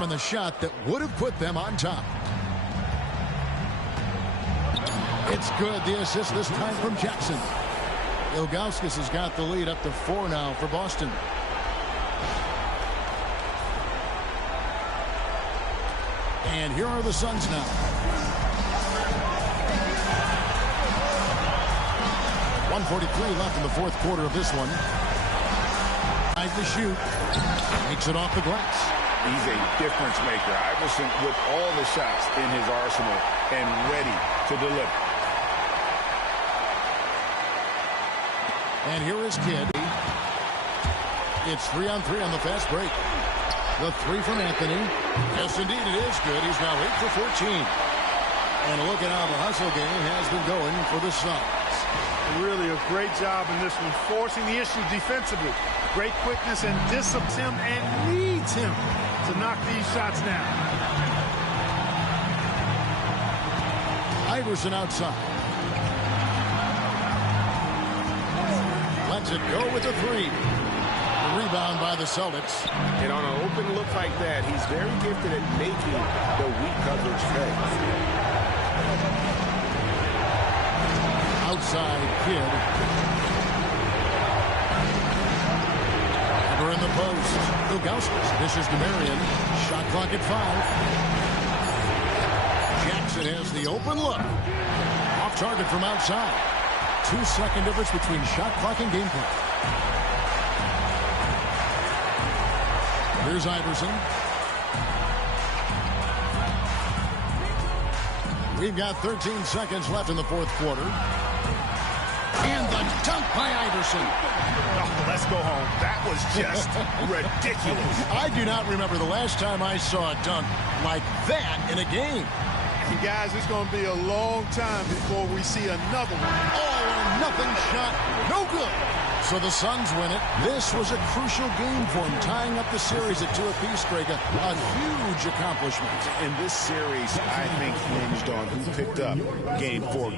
On the shot that would have put them on top. It's good. The assist this time from Jackson. Ilgauskas has got the lead up to 4 now for Boston. And here are the Suns now. 1:43 left in the fourth quarter of this one. Tries to shoot. Makes it off the glass. He's a difference maker. Iverson with all the shots in his arsenal and ready to deliver. And here is Kidd. It's 3-on-3 on the fast break. The three from Anthony. Yes, indeed, it is good. He's now 8 for 14. And look at how the hustle game has been going for the Suns. Really a great job in this one, forcing the issue defensively. Great quickness and disciplines him and needs him to knock these shots down. Iverson outside. Lets it go with a three. The rebound by the Celtics. And on an open look like that, he's very gifted at making the weak coverage pay. Outside Kidd. Ever in the post. Ilgauskas dishes to Marion. Shot clock at 5. Jackson has the open look. Off target from outside. 2-second difference between shot clock and game clock. Here's Iverson. We've got 13 seconds left in the fourth quarter. And the dunk by Iverson. Oh, let's go home. That was just ridiculous. I do not remember the last time I saw a dunk like that in a game. And guys, it's going to be a long time before we see another one. All or nothing shot, no good. So the Suns win it. This was a crucial game for them, tying up the series at 2 apiece, Greg. A huge accomplishment. In this series, I think hinged on who picked up Game 4.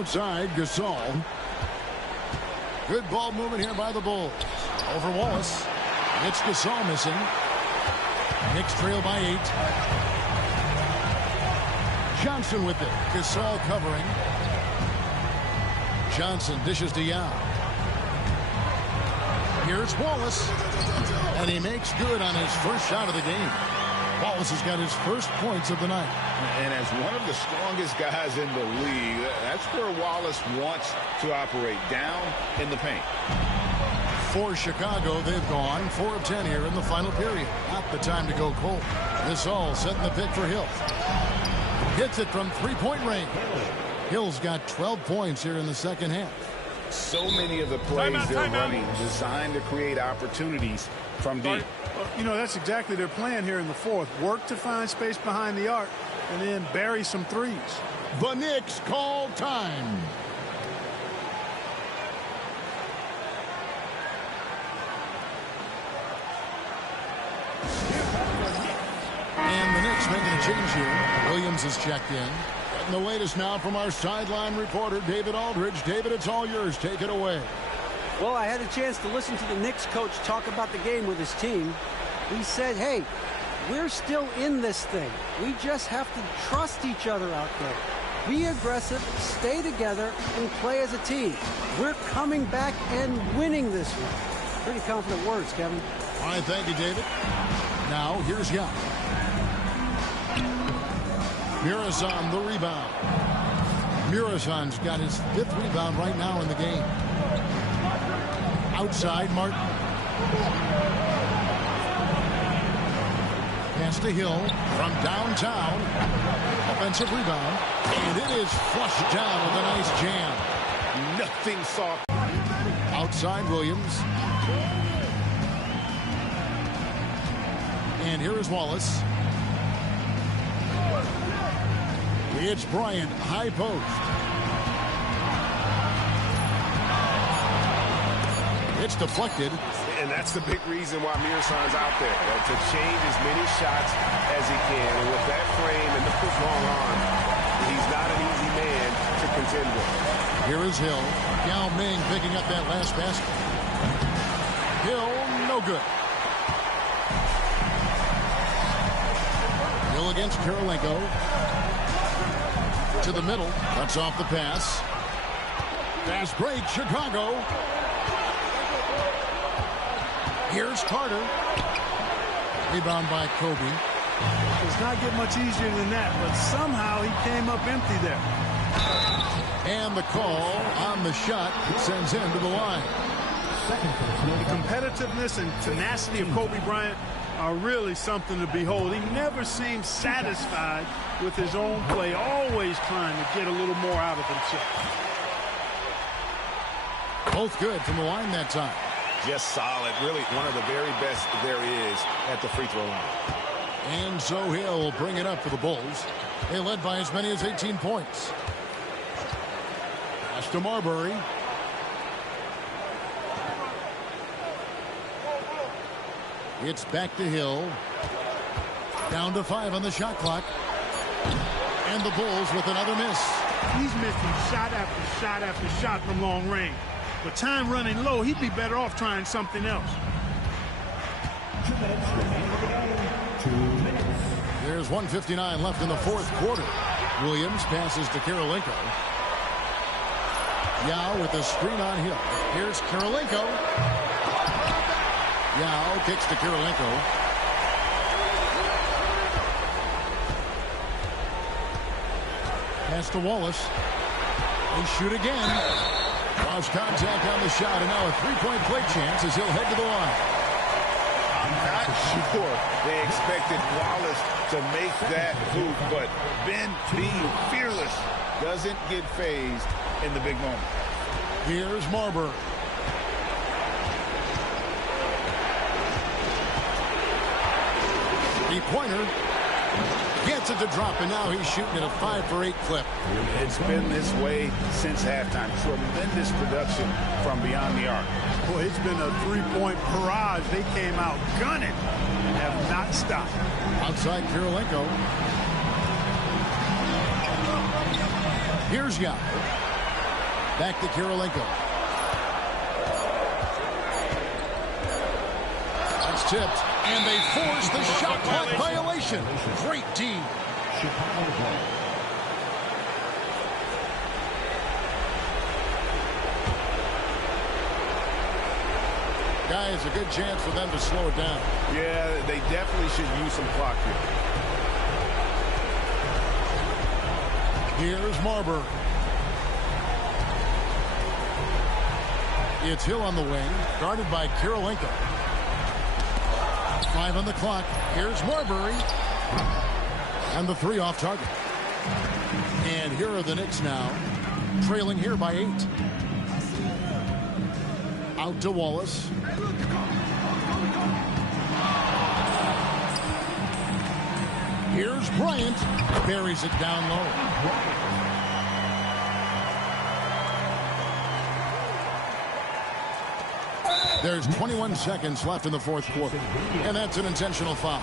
Outside, Gasol. Good ball movement here by the Bulls. Over Wallace. It's Gasol missing. Knicks trail by 8. Johnson with it. Gasol covering. Johnson dishes to Young. Here's Wallace. And he makes good on his first shot of the game. Wallace has got his first points of the night. And as one of the strongest guys in the league, that's where Wallace wants to operate, down in the paint. For Chicago, they've gone 4 of 10 here in the final period. Not the time to go cold. This all setting the pick for Hill. Hits it from three-point range. Hill's got 12 points here in the second half. So many of the plays they're running designed to create opportunities from deep. You know, that's exactly their plan here in the fourth. Work to find space behind the arc and then bury some threes. The Knicks call time. And the Knicks making a change here. Williams is checked in. And the latest now from our sideline reporter, David Aldridge. David, it's all yours. Take it away. Well, I had a chance to listen to the Knicks coach talk about the game with his team. He said, hey, we're still in this thing. We just have to trust each other out there. Be aggressive, stay together, and play as a team. We're coming back and winning this one. Pretty confident words, Kevin. All right, thank you, David. Now, here's Young. Muresan the rebound. Muresan's got his 5th rebound right now in the game. Outside, Martin. Pass to Hill from downtown. Offensive rebound. And it is flushed down with a nice jam. Nothing soft. Outside, Williams. And here is Wallace. It's Bryant, high post. It's deflected. And that's the big reason why Mearsheimer's out there, to change as many shots as he can. And with that frame and those long arms, he's not an easy man to contend with. Here is Hill. Yao Ming picking up that last basket. Hill, no good. Hill against Karolinko. To the middle. Cuts off the pass. Fast break, Chicago. Here's Carter. Rebound by Kobe. Does not get much easier than that, but somehow he came up empty there. And the call on the shot sends him to the line. The competitiveness and tenacity of Kobe Bryant are really something to behold. He never seems satisfied with his own play, always trying to get a little more out of himself. Both good from the line that time. Just solid. Really one of the very best there is at the free throw line. And so Hill will bring it up for the Bulls. They led by as many as 18 points. Pass to Marbury. It's back to Hill. Down to 5 on the shot clock. And the Bulls with another miss. He's missing shot after shot after shot from long range. With time running low, he'd be better off trying something else. There's 1:59 left in the fourth quarter. Williams passes to Karolinko. Yao with the screen on Hill. Here's Karolinko. Yao kicks to Karolinko. Pass to Wallace. They shoot again. Lost contact on the shot, and now a three-point play chance as he'll head to the line. I'm not sure they expected Wallace to make that hoop, but Ben, being fearless, doesn't get phased in the big moment. Here's Marbury. Three-pointer. Gets it to drop, and now he's shooting at a 5-for-8 clip. It's been this way since halftime. Tremendous production from beyond the arc. Boy, it's been a three-point barrage. They came out gunning and have not stopped. Outside Karolinko. Here's Yao. Back to Karolinko. That's tipped. And they force the shot clock violation. Great D. Guys, a good chance for them to slow it down. Yeah, they definitely should use some clock here. Here's Marbury. It's Hill on the wing, guarded by Karolinko. 5 on the clock. Here's Marbury. And the 3 off target. And here are the Knicks now, trailing here by 8. Out to Wallace. Here's Bryant. Buries it down low. There's 21 seconds left in the fourth quarter. And that's an intentional foul.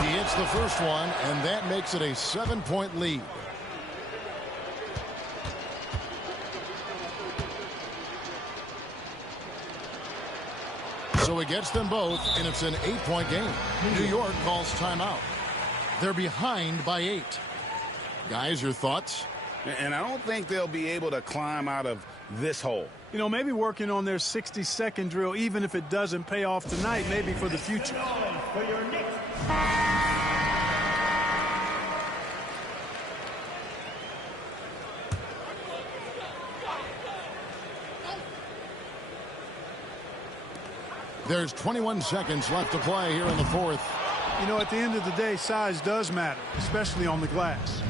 He hits the first one, and that makes it a 7-point lead. So he gets them both, and it's an 8-point game. New York calls timeout. They're behind by 8. Guys, your thoughts? And I don't think they'll be able to climb out of this hole. You know, maybe working on their 60-second drill, even if it doesn't pay off tonight, maybe for the future. There's 21 seconds left to play here in the fourth. You know, at the end of the day, size does matter, especially on the glass.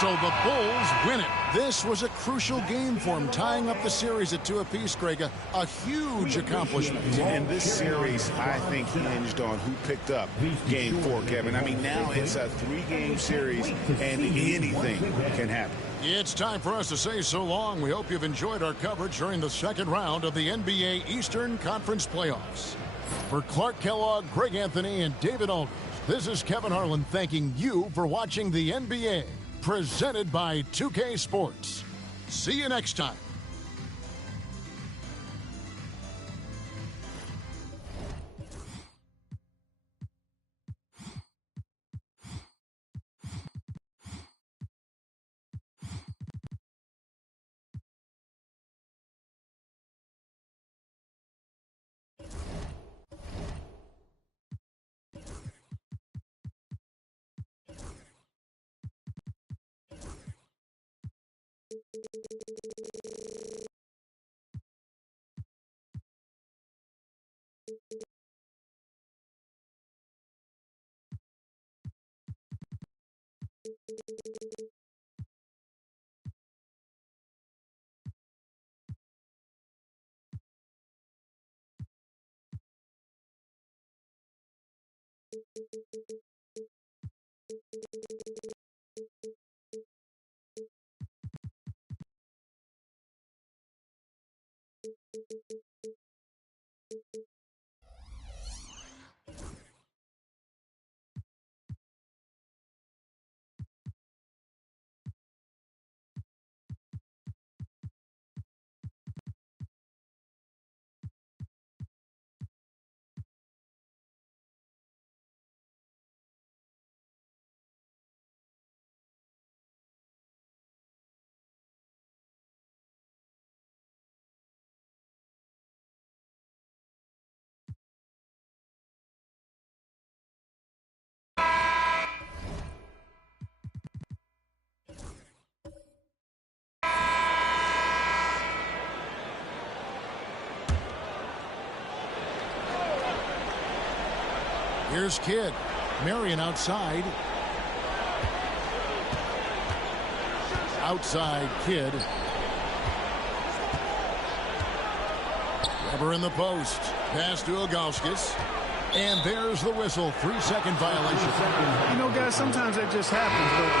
So the Bulls win it. This was a crucial game for them, tying up the series at 2 apiece, Greg. A huge accomplishment. And this series, I think, hinged on who picked up Game 4, Kevin. I mean, now it's a 3-game series, and anything can happen. It's time for us to say so long. We hope you've enjoyed our coverage during the second round of the NBA Eastern Conference Playoffs. For Clark Kellogg, Greg Anthony, and David Aldridge, this is Kevin Harlan thanking you for watching the NBA. Presented by 2K Sports. See you next time. Here's Kidd. Marion outside. Outside Kidd. Weber in the post. Pass to Ilgauskas. And there's the whistle. 3-second violation. You know, guys, sometimes that just happens, but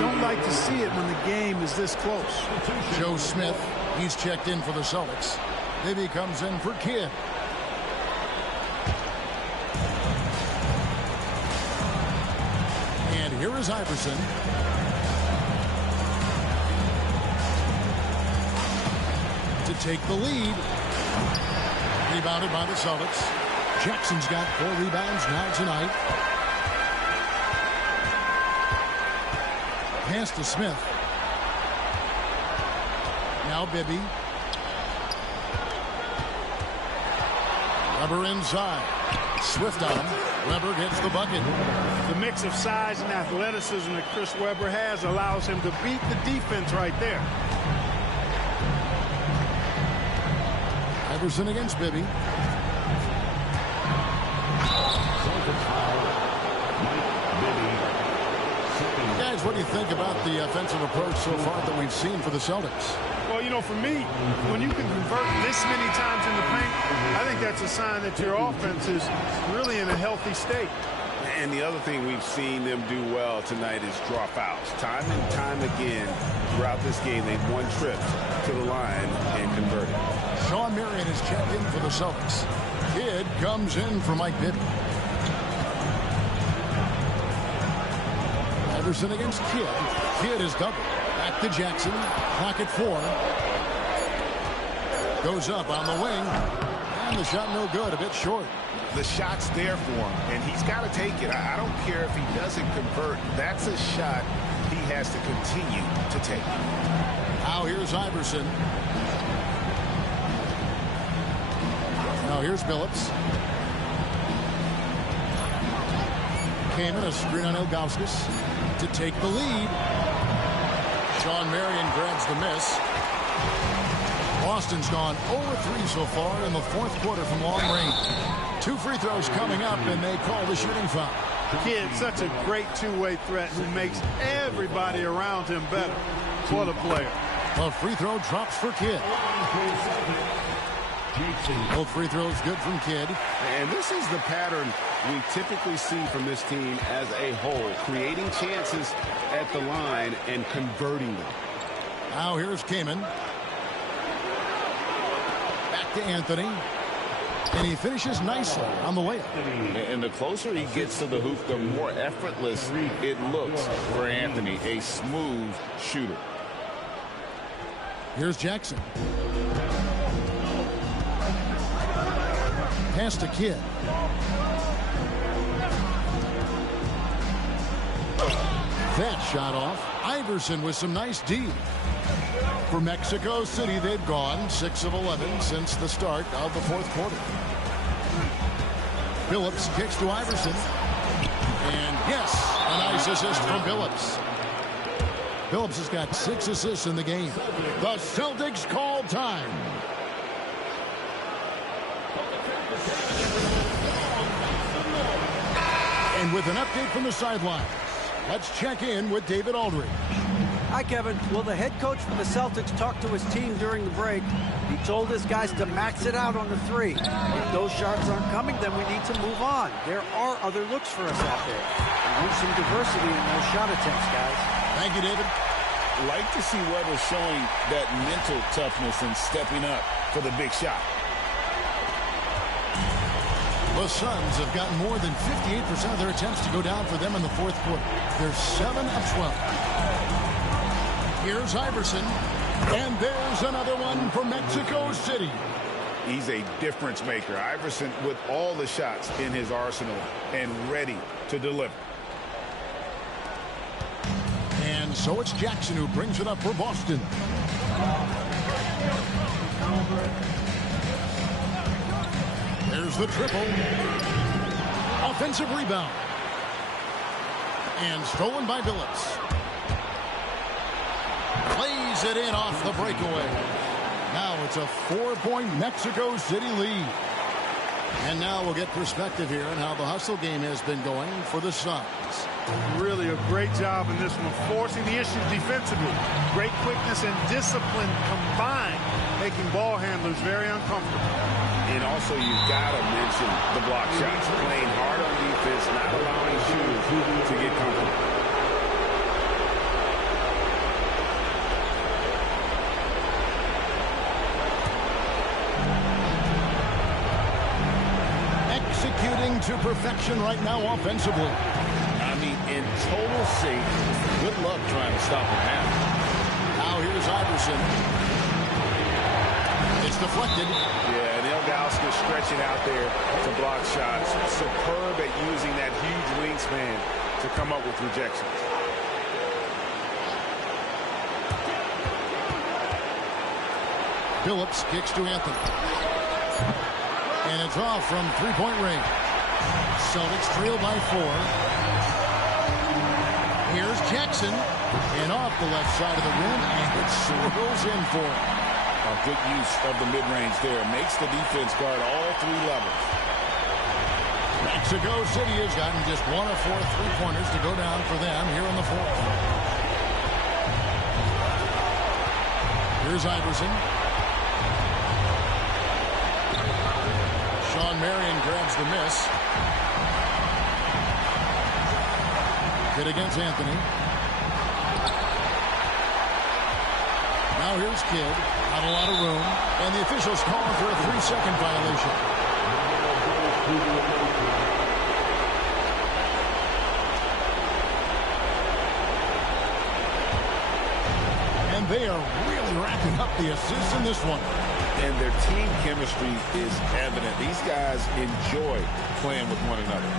you don't like to see it when the game is this close. Joe Smith, he's checked in for the Celtics. Bibby comes in for Kidd. And here is Iverson. To take the lead. Rebounded by the Celtics. Jackson's got 4 rebounds now tonight. Pass to Smith. Now Bibby. Weber inside. Swift on him. Weber gets the bucket. The mix of size and athleticism that Chris Webber has allows him to beat the defense right there. Iverson against Bibby. Guys, what do you think about the offensive approach so far that we've seen for the Celtics? Well, you know, for me, when you can convert this many times in the paint, I think that's a sign that your offense is really in a healthy state. And the other thing we've seen them do well tonight is draw fouls. Time and time again throughout this game, they've won trips to the line and converted. Sean Marion is checked in for the Celtics. Kidd comes in for Mike Bibby. Iverson against Kidd. Kidd is doubled. Back to Jackson. Clock at 4. Goes up on the wing. And the shot no good. A bit short. The shot's there for him, and he's got to take it. I don't care if he doesn't convert. That's a shot he has to continue to take. Now here's Iverson. Now here's Billups. Kamen, a screen on Ilgauskas to take the lead. Sean Marion grabs the miss. Boston's gone 0-3 so far in the fourth quarter from long range. 2 free throws coming up, and they call the shooting foul. Kid, such a great two-way threat who makes everybody around him better. What a player. A free throw drops for Kidd. Both free throws good from Kidd. And this is the pattern we typically see from this team as a whole, creating chances at the line and converting them. Now here's Kamen. Back to Anthony. And he finishes nicely on the layup. And the closer he gets to the hoop, the more effortless it looks for Anthony, a smooth shooter. Here's Jackson. Pass to Kidd. That shot off. Iverson with some nice D. For Mexico City, they've gone 6 of 11 since the start of the fourth quarter. Phillips kicks to Iverson. And yes, a nice assist from Phillips. Phillips has got 6 assists in the game. The Celtics call time. And with an update from the sidelines, let's check in with David Aldridge. Hi, Kevin. Well, the head coach for the Celtics talked to his team during the break. He told his guys to max it out on the 3. If those shots aren't coming, then we need to move on. There are other looks for us out there. We need some diversity in those shot attempts, guys. Thank you, David. Like to see Weber showing that mental toughness and stepping up for the big shot. The Suns have gotten more than 58% of their attempts to go down for them in the fourth quarter. They're 7 of 12. Here's Iverson, and there's another one for Mexico City. He's a difference maker. Iverson with all the shots in his arsenal and ready to deliver. And so it's Jackson who brings it up for Boston. There's the triple. Offensive rebound. And stolen by Phillips. Plays it in off the breakaway. Now it's a 4-point Mexico City lead. And now we'll get perspective here on how the hustle game has been going for the Suns. Really a great job in this one, forcing the issues defensively. Great quickness and discipline combined, making ball handlers very uncomfortable. And also, you've got to mention the block shots. Playing hard on defense, not allowing shooters to get comfortable. Executing to perfection right now offensively. I mean, in total shape. Good luck trying to stop him now. Now here's Iverson. It's deflected. Yeah, and Ilgauskas stretching out there to block shots. Superb at using that huge wingspan to come up with rejections. Phillips kicks to Anthony. And it's off from three-point range. Celtics trail by 4. Here's Jackson. And off the left side of the rim, and it swirls in for him. A good use of the mid-range there. Makes the defense guard all 3 levels. Mexico City has gotten just 1 of 4 three-pointers to go down for them here in the fourth. Here's Iverson. Sean Marion grabs the miss. Hit against Anthony. Now here's Kidd. Not a lot of room. And the officials calling for a 3-second violation. And they are really racking up the assists in this one. And their team chemistry is evident. These guys enjoy playing with one another.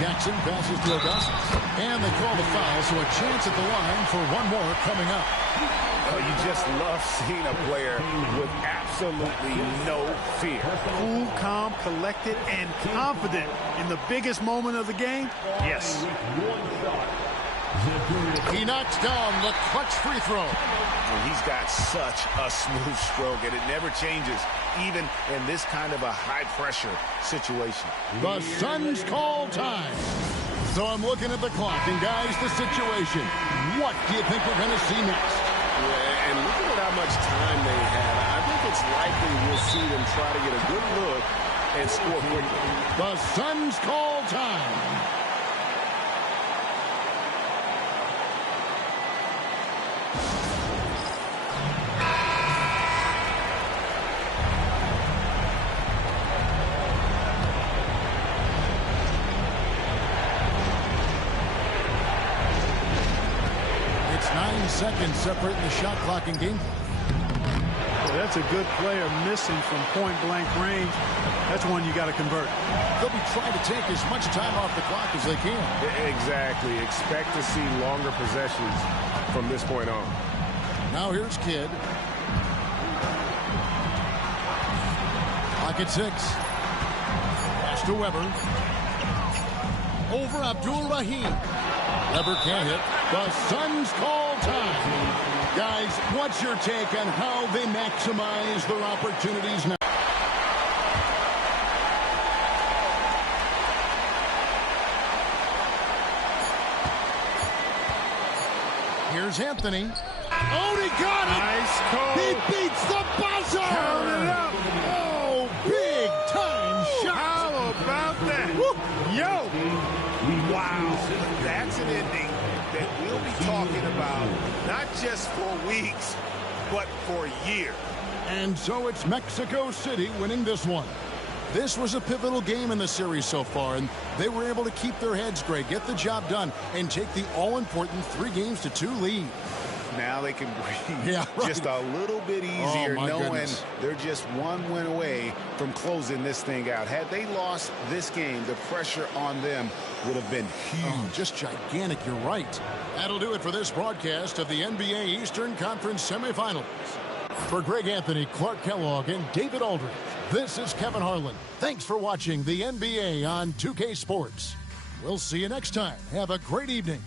Jackson passes to Augustus. And they call the foul, so a chance at the line for one more coming up. You just love seeing a player with absolute absolutely no fear. Cool, calm, collected, and confident in the biggest moment of the game. Yes. He knocks down the clutch free throw. And he's got such a smooth stroke, and it never changes, even in this kind of a high-pressure situation. The Suns call time. So I'm looking at the clock, and guys, the situation. What do you think we're going to see next? Yeah, and look at how much time they have. I think it's likely we'll see them try to get a good look and score quickly. The Suns call time. It's 9 seconds separating the shot clock and game clock. Well, that's a good player missing from point-blank range. That's one you got to convert. They'll be trying to take as much time off the clock as they can. Exactly. Expect to see longer possessions from this point on. Now here's Kidd. Clock at 6. Pass to Weber. Over Abdul-Rahim. Weber can't hit. The Suns call time. Guys, what's your take on how they maximize their opportunities now? Here's Anthony. Oh, he got it! Nice call. He beats the buzzer! Count it up. Oh, big time shot! How about that? Woo. Yo! Wow, that's an ending that we'll be talking about not just for weeks, but for years. And so it's Mexico City winning this one. This was a pivotal game in the series so far, and they were able to keep their heads straight, get the job done, and take the all-important 3-2 lead. Now they can breathe just a little bit easier, knowing goodness. they're just one win away from closing this thing out. Had they lost this game, the pressure on them would have been huge. Oh, just gigantic, you're right. That'll do it for this broadcast of the NBA Eastern Conference semifinals. For Greg Anthony, Clark Kellogg, and David Aldridge, this is Kevin Harlan. Thanks for watching the NBA on 2K Sports. We'll see you next time. Have a great evening.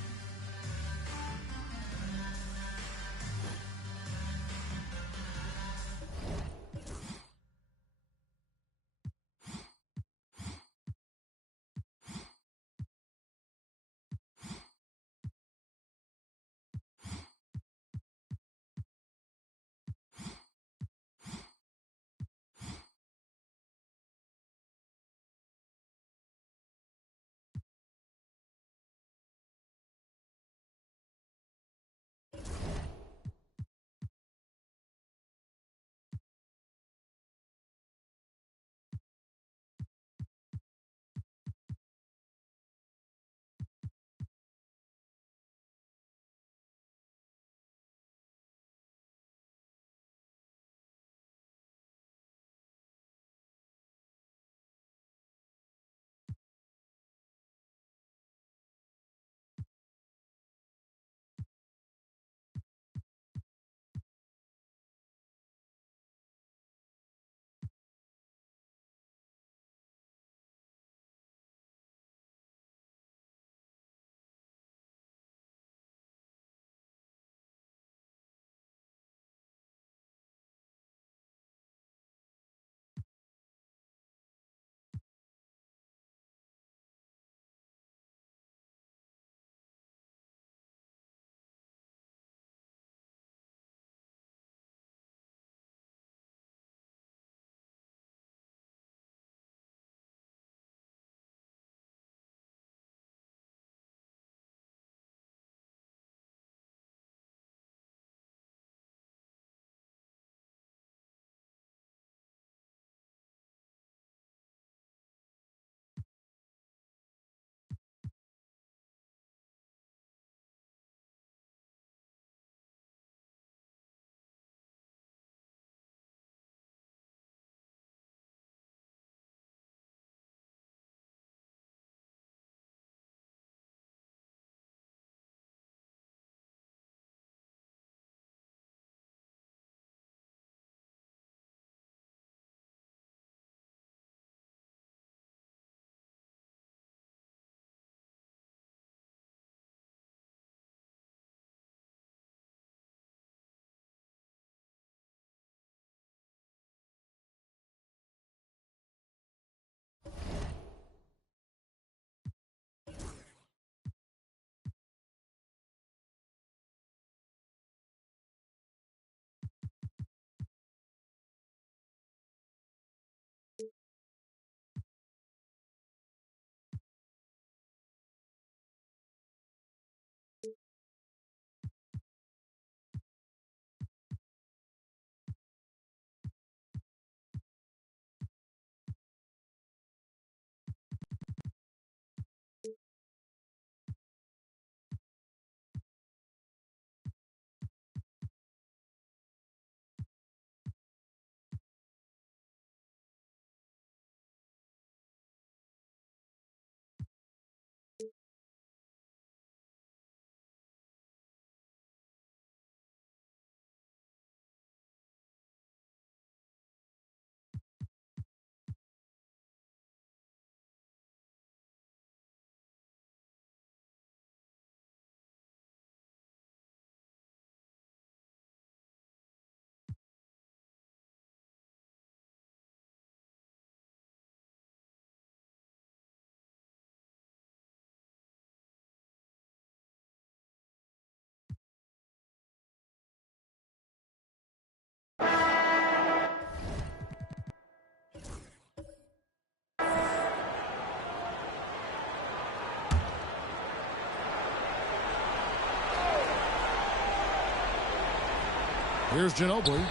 Here's Ginobili.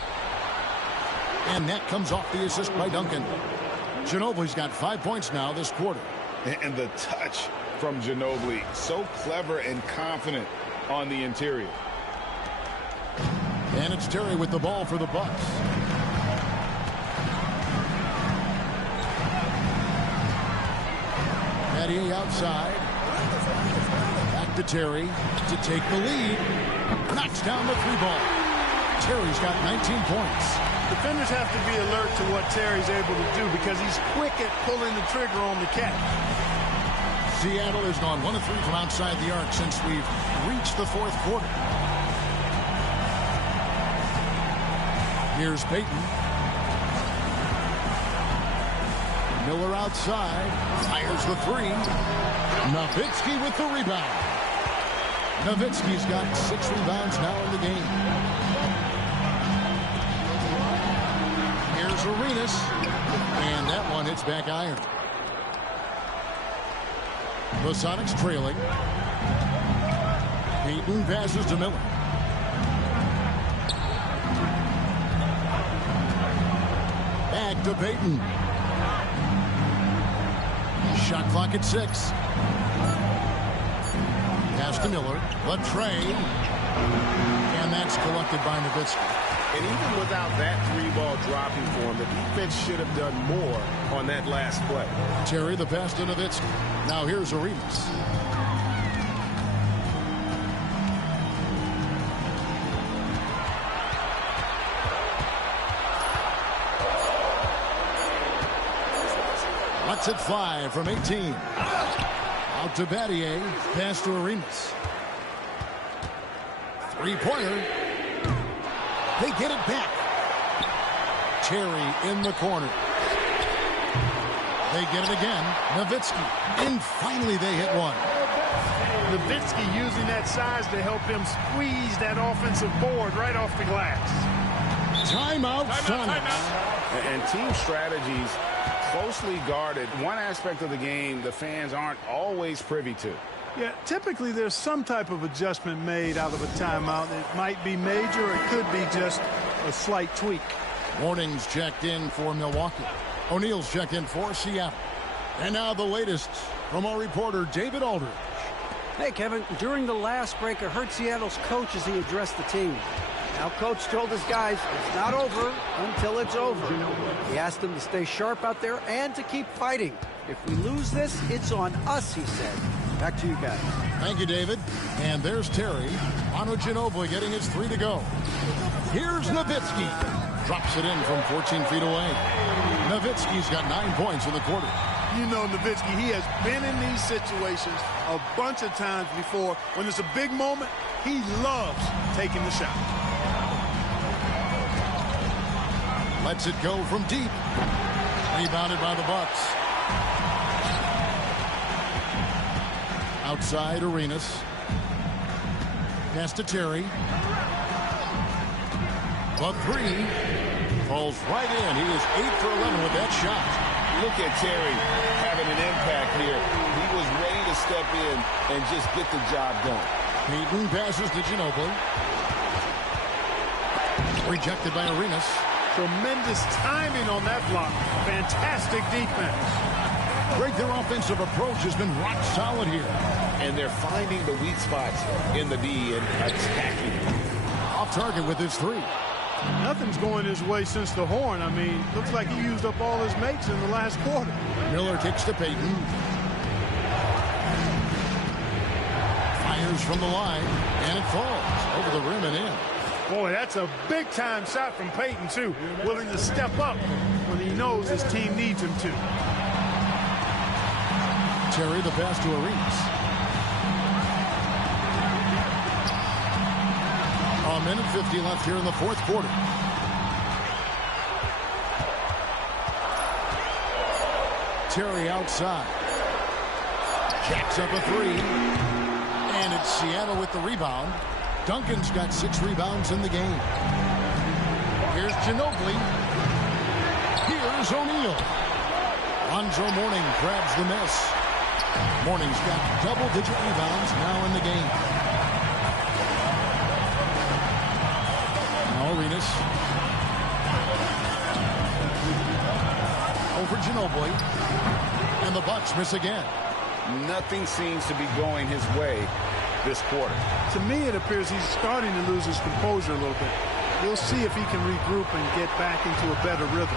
And that comes off the assist by Duncan. Ginobili's got 5 points now this quarter. And the touch from Ginobili, so clever and confident on the interior. And it's Terry with the ball for the Bucks. Battier outside. Back to Terry to take the lead. Knocks down the 3-ball. Terry's got 19 points. Defenders have to be alert to what Terry's able to do because he's quick at pulling the trigger on the catch. Seattle has gone 1 of 3 from outside the arc since we've reached the 4th quarter. Here's Payton. Miller outside. Fires the 3. Nowitzki with the rebound. Nowitzki's got 6 rebounds now in the game. Here's Arenas. And that one hits back iron. The Sonics trailing. Payton passes to Miller. Back to Payton. Shot clock at 6. Pass to Miller. The trade. And that's collected by Nowitzki. And even without that 3-ball dropping for him, the defense should have done more on that last play. Terry the pass to Nowitzki. Now here's Arenas. Lets it fly from 18. Out to Battier. Pass to Arenas. 3-pointer. They get it back. Terry in the corner. They get it again. Nowitzki. And finally they hit one. Nowitzki using that size to help him squeeze that offensive board right off the glass. Timeout, Sonics. And team strategies closely guarded. One aspect of the game the fans aren't always privy to. Yeah, typically there's some type of adjustment made out of a timeout. It might be major, or it could be just a slight tweak. Warnings checked in for Milwaukee. O'Neal's checked in for Seattle. And now the latest from our reporter, David Aldridge. Hey, Kevin, during the last break, I heard Seattle's coach as he addressed the team. Now, coach told his guys it's not over until it's over. He asked them to stay sharp out there and to keep fighting. If we lose this, it's on us, he said. Back to you guys. Thank you, David. And there's Terry. Manu Ginobili getting his 3 to go. Here's Nowitzki. Drops it in from 14 feet away. Nowitzki's got 9 points in the quarter. You know Nowitzki, he has been in these situations a bunch of times before. When it's a big moment, he loves taking the shot. Lets it go from deep. Rebounded by the Bucks. Outside Arenas. Pass to Terry. The 3 falls right in. He is 8 for 11 with that shot. Look at Terry having an impact here. He was ready to step in and just get the job done. Payton passes to Ginobili. Rejected by Arenas. Tremendous timing on that block. Fantastic defense. Greg, their offensive approach has been rock solid here. And they're finding the weak spots in the D and attacking. Off target with his 3. Nothing's going his way since the horn. I mean, looks like he used up all his mates in the last quarter. Miller kicks to Payton. Fires from the line, and it falls over the rim and in. Boy, that's a big-time shot from Payton, too. Willing to step up when he knows his team needs him to. Terry the pass to Arenas. A minute 50 left here in the 4th quarter. Terry outside. Jacks up a 3. And it's Seattle with the rebound. Duncan's got 6 rebounds in the game. Here's Ginobili. Here's O'Neal. Lonzo Mourning grabs the miss. Mourning's got double-digit rebounds now in the game. Now Arenas. Over Ginobili. And the Bucks miss again. Nothing seems to be going his way this quarter. To me, it appears he's starting to lose his composure a little bit. We'll see if he can regroup and get back into a better rhythm.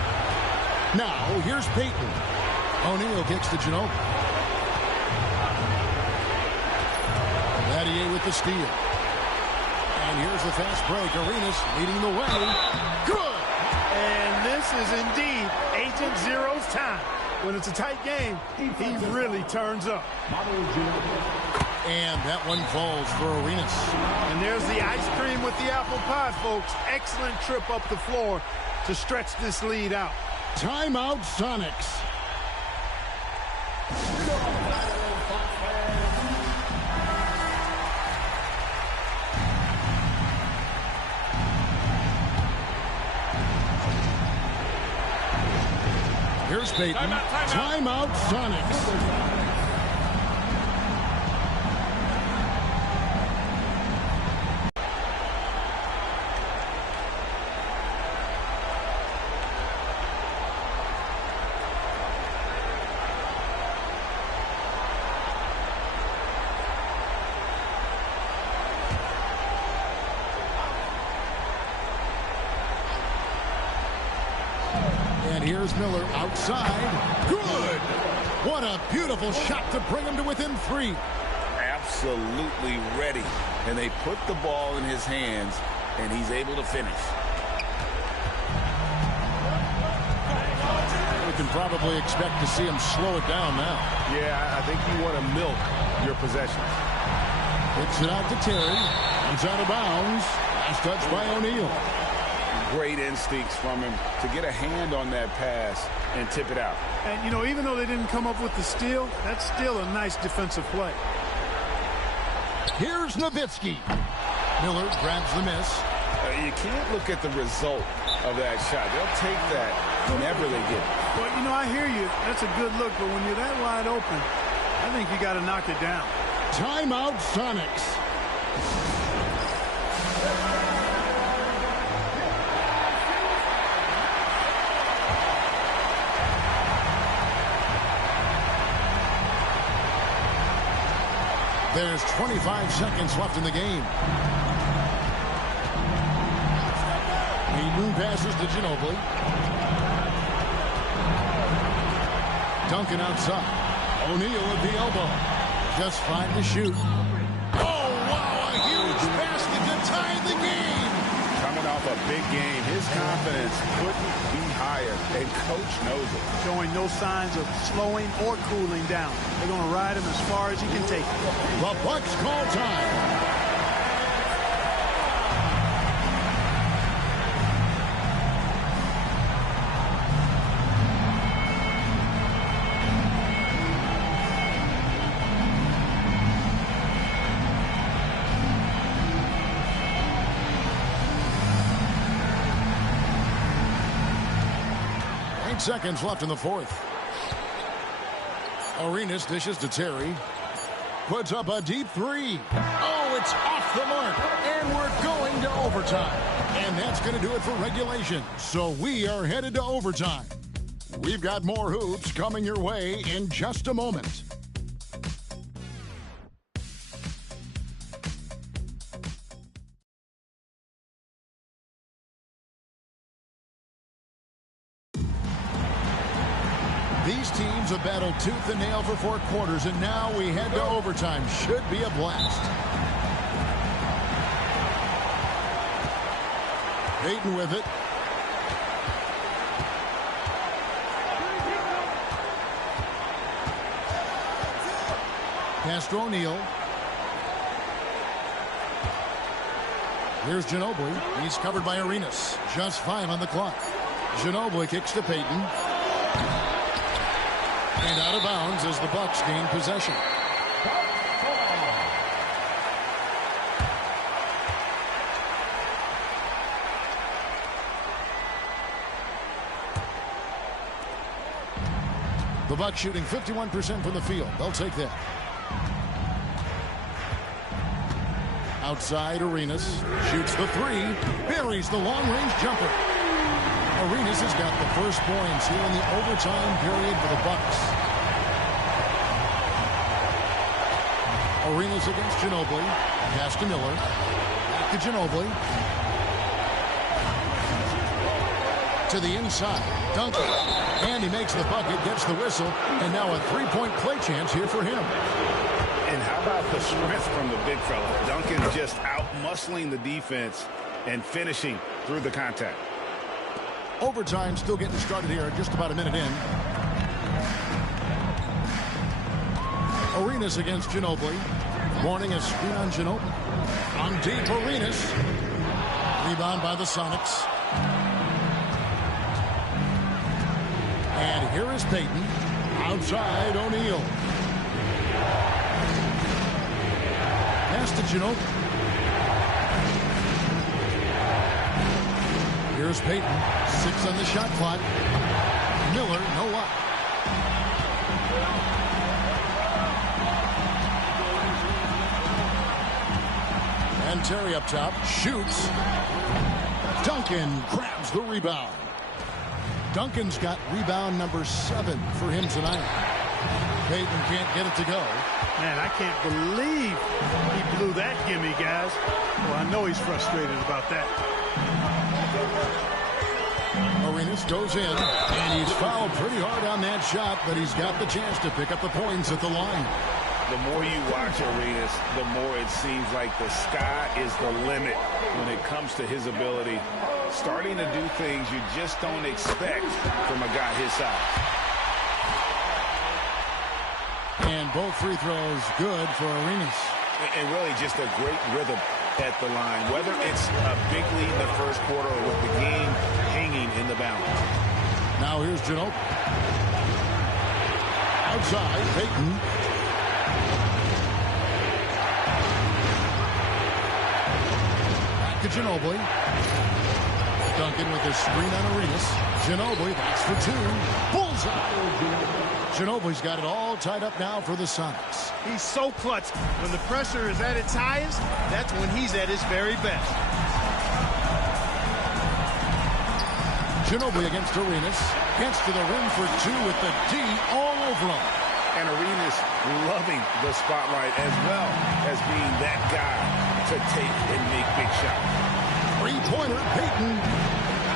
Now, here's Payton. O'Neal kicks to Ginobili. Battier with the steal. And here's the fast break. Arenas leading the way. Good! And this is indeed Agent Zero's time. When it's a tight game, he really turns up. And that one falls for Arenas. And there's the ice cream with the apple pie, folks. Excellent trip up the floor to stretch this lead out. Timeout, Sonics. Here's Payton. Timeout, Sonics. Here's Miller outside. Good! What a beautiful shot to bring him to within 3. Absolutely ready. And they put the ball in his hands, and he's able to finish. We can probably expect to see him slow it down now. Yeah, I think you want to milk your possessions. Hits it out to Terry. He's out of bounds. Last touch by O'Neal. Great instincts from him to get a hand on that pass and tip it out. And, you know, even though they didn't come up with the steal, that's still a nice defensive play. Here's Nowitzki. Miller grabs the miss. You can't look at the result of that shot. They'll take that whenever they get it. Well, you know, I hear you. That's a good look, but when you're that wide open, I think you got to knock it down. Timeout, Sonics. There's 25 seconds left in the game. Payton passes to Ginobili. Duncan outside. O'Neal at the elbow. Just 5 to shoot. Oh, wow, a huge basket to tie the game. Coming off a big game, his confidence couldn't be higher, and coach knows it. Showing no signs of slowing or cooling down. They're going to ride him as far as he can take it. The Bucks call time. Seconds left in the fourth. Arenas dishes to Terry. Puts up a deep 3. Oh, it's off the mark. And we're going to overtime. And that's going to do it for regulation. So we are headed to overtime. We've got more hoops coming your way in just a moment. These teams have battled tooth and nail for 4 quarters, and now we head to overtime. Should be a blast. Payton with it. Pass to O'Neal. Here's Ginobili. He's covered by Arenas. Just 5 on the clock. Ginobili kicks to Payton. And out of bounds as the Bucks gain possession. The Bucks shooting 51% from the field. They'll take that. Outside, Arenas shoots the three, buries the long-range jumper. Arenas has got the first points here in the overtime period for the Bucks. Arenas against Ginobili. Pass to Miller. Back to Ginobili. To the inside. Duncan. And he makes the bucket, gets the whistle, and now a three-point play chance here for him. And how about the strength from the big fella? Duncan just out-muscling the defense and finishing through the contact. Overtime still getting started here, just about a minute in. Arenas against Ginobili. Morning a screen on Ginobili. On deep, Arenas. Rebound by the Sonics. And here is Payton. Outside, O'Neal. Pass to Ginobili. Here's Payton. 6 on the shot clock. Miller, no luck. And Terry up top. Shoots. Duncan grabs the rebound. Duncan's got rebound number 7 for him tonight. Payton can't get it to go. Man, I can't believe he blew that gimme, guys. Well, I know he's frustrated about that. Arenas goes in, and he's fouled pretty hard on that shot, but he's got the chance to pick up the points at the line. The more you watch Arenas, the more it seems like the sky is the limit when it comes to his ability. Starting to do things you just don't expect from a guy his size. And both free throws good for Arenas. And really just a great rhythm at the line, whether it's a big lead in the first quarter or with the game hanging in the balance. Now here's Ginobili. Outside, Payton. Back to Ginobili. Duncan with his screen on Arenas. Ginobili, that's for 2. Bullseye. Ginobili's got it all tied up now for the Sonics. He's so clutch. When the pressure is at its highest, that's when he's at his very best. Ginobili against Arenas. Gets to the rim for 2 with the D all over him. And Arenas loving the spotlight as well as being that guy to take and make big shots. Three-pointer, Payton.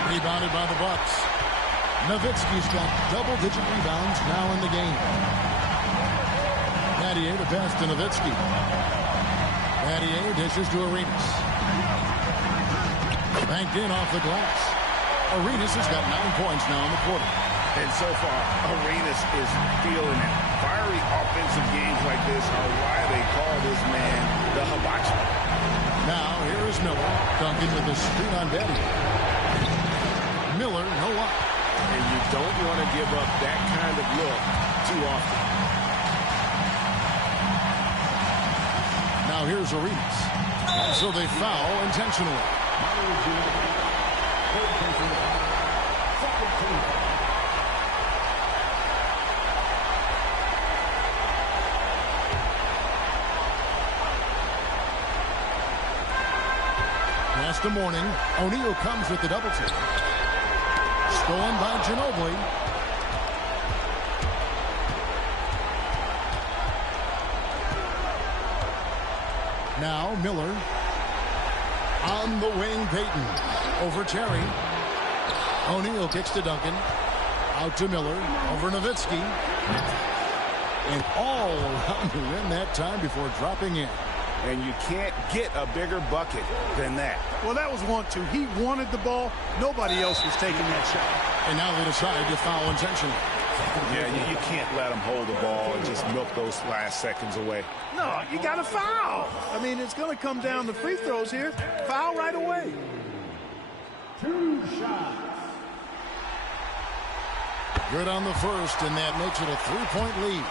Rebounded by the Bucks. Nowitzki's got double-digit rebounds now in the game. Battier the pass to Nowitzki. Battier dishes to Arenas. Banked in off the glass. Arenas has got 9 points now in the quarter. And so far, Arenas is feeling it. Fiery offensive games like this are why they call this man the hibachi. Now, here is Miller. Duncan with the screen on Battier. Miller, no luck. And you don't want to give up that kind of look too often. Now here's Arenas. So they foul intentionally. Pass to Morning. O'Neal comes with the double team. Stolen by Ginobili. Now Miller. On the wing, Payton. Over Terry. O'Neal kicks to Duncan. Out to Miller. Over Nowitzki. And all around the rim that time before dropping in. And you can't get a bigger bucket than that. Well, that was 1-2. He wanted the ball. Nobody else was taking that shot. And now they decide to foul intentionally. Yeah, you can't let him hold the ball and just milk those last seconds away. No, you got to foul. I mean, it's going to come down to free throws here. Foul right away. 2 shots. Good on the first, and that makes it a 3-point lead.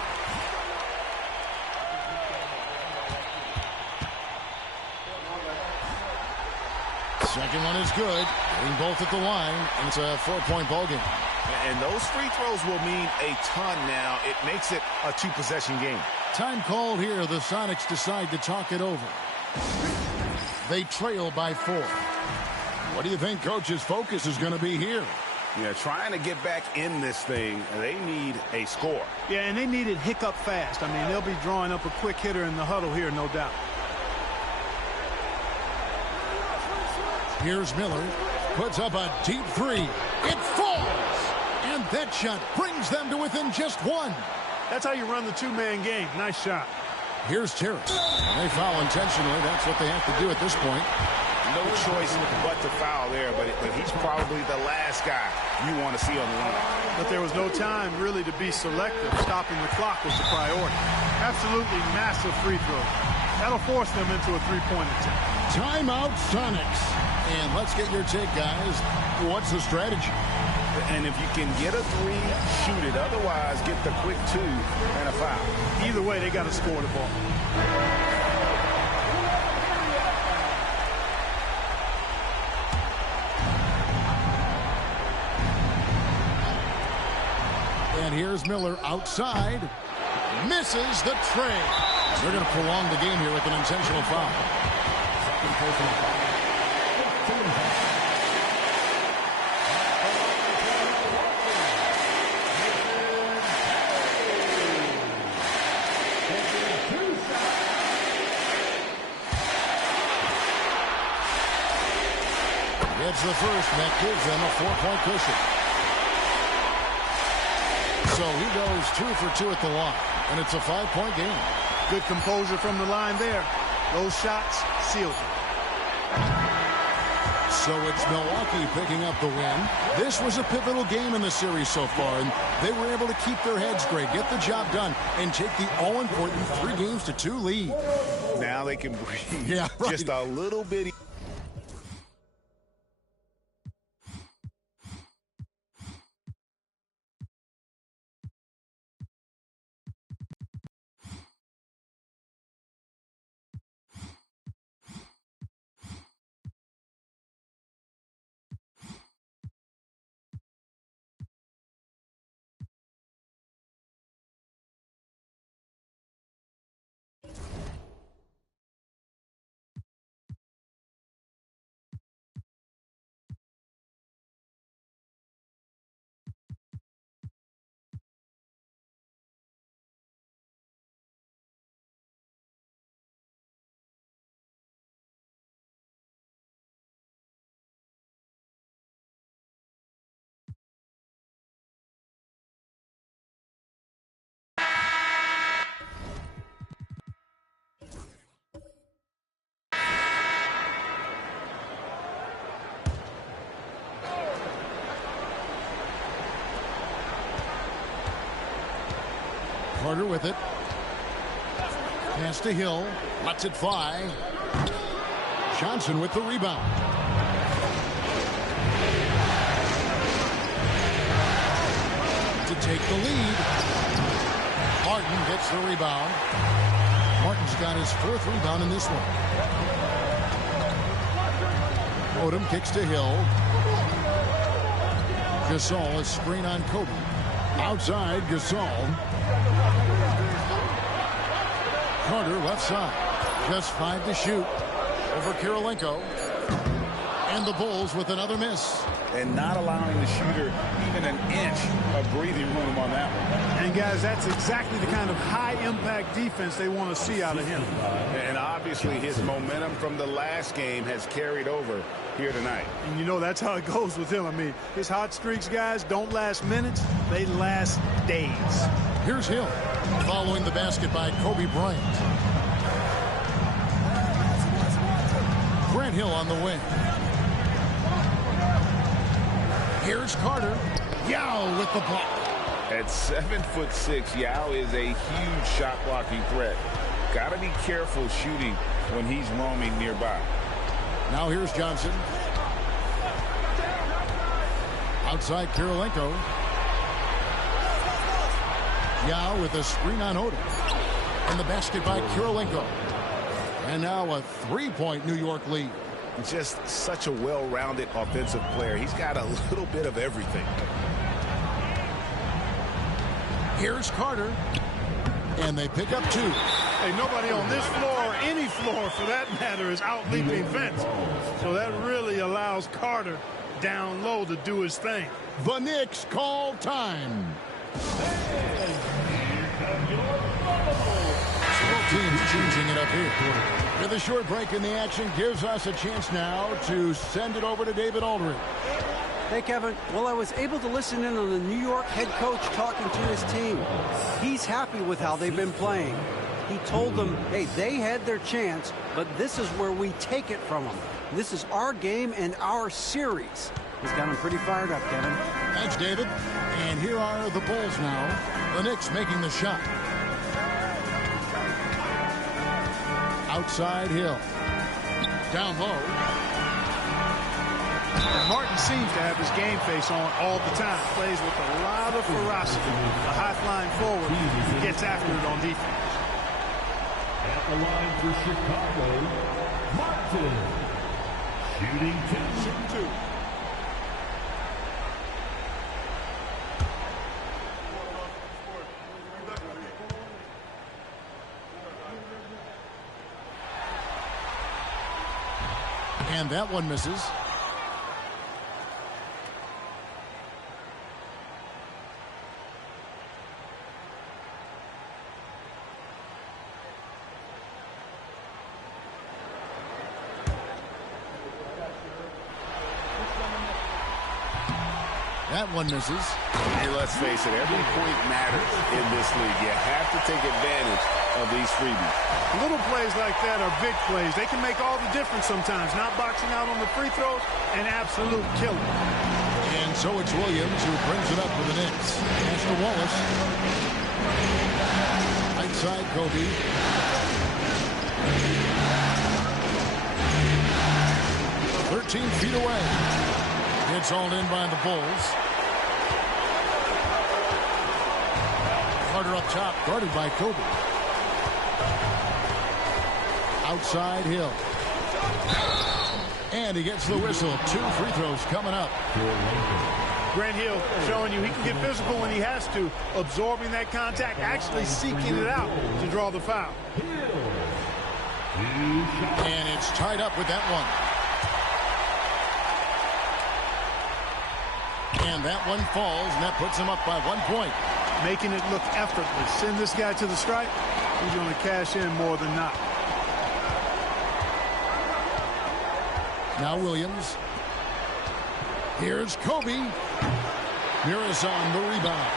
Second one is good. Getting both at the line, and it's a 4-point ball game. And those free throws will mean a ton now. It makes it a 2-possession game. Time called here. The Sonics decide to talk it over. They trail by 4. What do you think Coach's focus is going to be here? Yeah, trying to get back in this thing, they need a score. Yeah, and they need it hiccup fast. I mean, they'll be drawing up a quick hitter in the huddle here, no doubt. Here's Miller. Puts up a deep 3. It falls! And that shot brings them to within just 1. That's how you run the two-man game. Nice shot. Here's Terrace. They foul intentionally. That's what they have to do at this point. No choice but to foul there, but he's probably the last guy you want to see on the line. But there was no time really to be selective. Stopping the clock was the priority. Absolutely massive free throw. That'll force them into a three-point attempt. Timeout Sonics. And let's get your take, guys. What's the strategy? And if you can get a 3, shoot it. Otherwise, get the quick 2 and a foul. Either way, they got to score the ball. And here's Miller outside. Misses the tray. They're going to prolong the game here with an intentional foul. Second personal foul. It's the first, and that gives them a 4-point cushion. So he goes 2 for 2 at the line, and it's a 5-point game. Good composure from the line there. Those shots sealed it. So it's Milwaukee picking up the win. This was a pivotal game in the series so far, and they were able to keep their heads straight, get the job done, and take the all-important 3-2 lead. Now they can breathe right. just a little bit. Carter with it. Pass to Hill. Lets it fly. Johnson with the rebound. To take the lead. Martin gets the rebound. Martin's got his 4th rebound in this one. Odom kicks to Hill. Gasol, a screen on Kobe. Outside, Gasol. Carter left side. Just 5 to shoot. Over Kirilenko. And the Bulls with another miss. And not allowing the shooter even an inch of breathing room on that one. And, guys, that's exactly the kind of high-impact defense they want to see out of him. And obviously his momentum from the last game has carried over here tonight. And, you know, that's how it goes with him. I mean, his hot streaks, guys, don't last minutes. They last days. Here's Hill following the basket by Kobe Bryant. Grant Hill on the wing. Here's Carter. Yao with the block. At 7'6", Yao is a huge shot blocking threat. Got to be careful shooting when he's roaming nearby. Now here's Johnson. Outside Kirilenko. Yao with a screen on Odom. And the basket by Kirilenko. And now a 3-point New York lead. Just such a well-rounded offensive player. He's got a little bit of everything. Here's Carter. And they pick up 2. Hey, nobody on this floor or any floor for that matter is out leaping Vince. So that really allows Carter down low to do his thing. The Knicks call time. Both teams changing it up here. With a short break in the action gives us a chance now to send it over to David Aldridge. Hey, Kevin. Well, I was able to listen in on the New York head coach talking to his team. He's happy with how they've been playing. He told them, hey, they had their chance, but this is where we take it from them. This is our game and our series. He's got them pretty fired up, Kevin. Thanks, David. And here are the Bulls now. The Knicks making the shot. Outside Hill. Down low. Martin seems to have his game face on all the time. Plays with a lot of ferocity. A high-flying forward. He gets after it on defense. At the line for Chicago, Martin. Shooting 2. And that one misses. That one misses. And let's face it, every point matters in this league. You have to take advantage of these freebies. Little plays like that are big plays. They can make all the difference sometimes. Not boxing out on the free throws, an absolute killer. And so it's Williams who brings it up for the Knicks. Pass to Wallace. Right side, Kobe. .13 feet away. It's all in by the Bulls. Carter up top, guarded by Kobe. Outside Hill. And he gets the whistle. 2 free throws coming up. Grant Hill showing you he can get physical when he has to, absorbing that contact, actually seeking it out to draw the foul. And it's tied up with that one. And that one falls, and that puts him up by 1 point. Making it look effortless. Send this guy to the stripe. He's going to cash in more than not. Now Williams. Here's Kobe. Mirazon the rebound.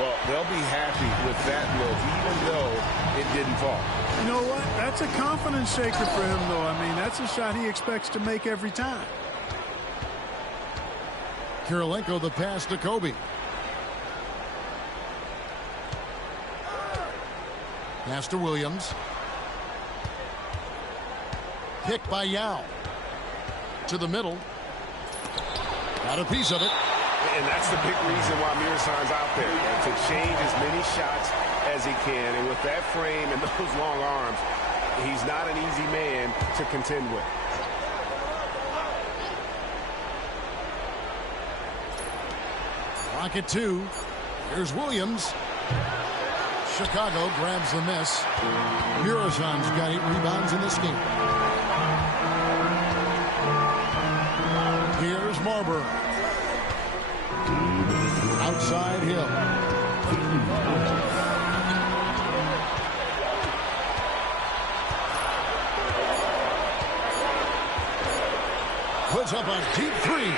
Well, they'll be happy with that look, even though it didn't fall. You know what? That's a confidence shaker for him, though. I mean, that's a shot he expects to make every time. Kirilenko the pass to Kobe. Pass to Williams. Picked by Yao. To the middle. Got a piece of it. And that's the big reason why Mirazon's out there, to change as many shots as he can. And with that frame and those long arms, he's not an easy man to contend with. Rocket 2. Here's Williams. Chicago grabs the miss. Mirazon's got 8 rebounds in this game. Here's Marbury. Outside Hill. Puts up a deep 3.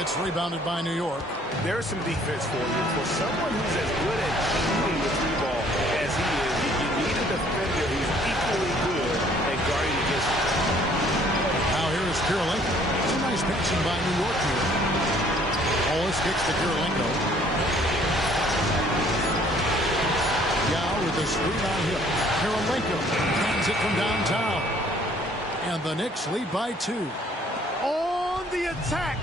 It's rebounded by New York. There's some defense for you. For someone who's as good at shooting the 3-ball as he is, you need a defender who's equally good at guarding against him. Now here is Kirilenko. It's a nice passing by New York here. Wallace kicks to Kirilenko. Yao with the screen on Hill. Kirilenko hands it from downtown. And the Knicks lead by 2. On the attack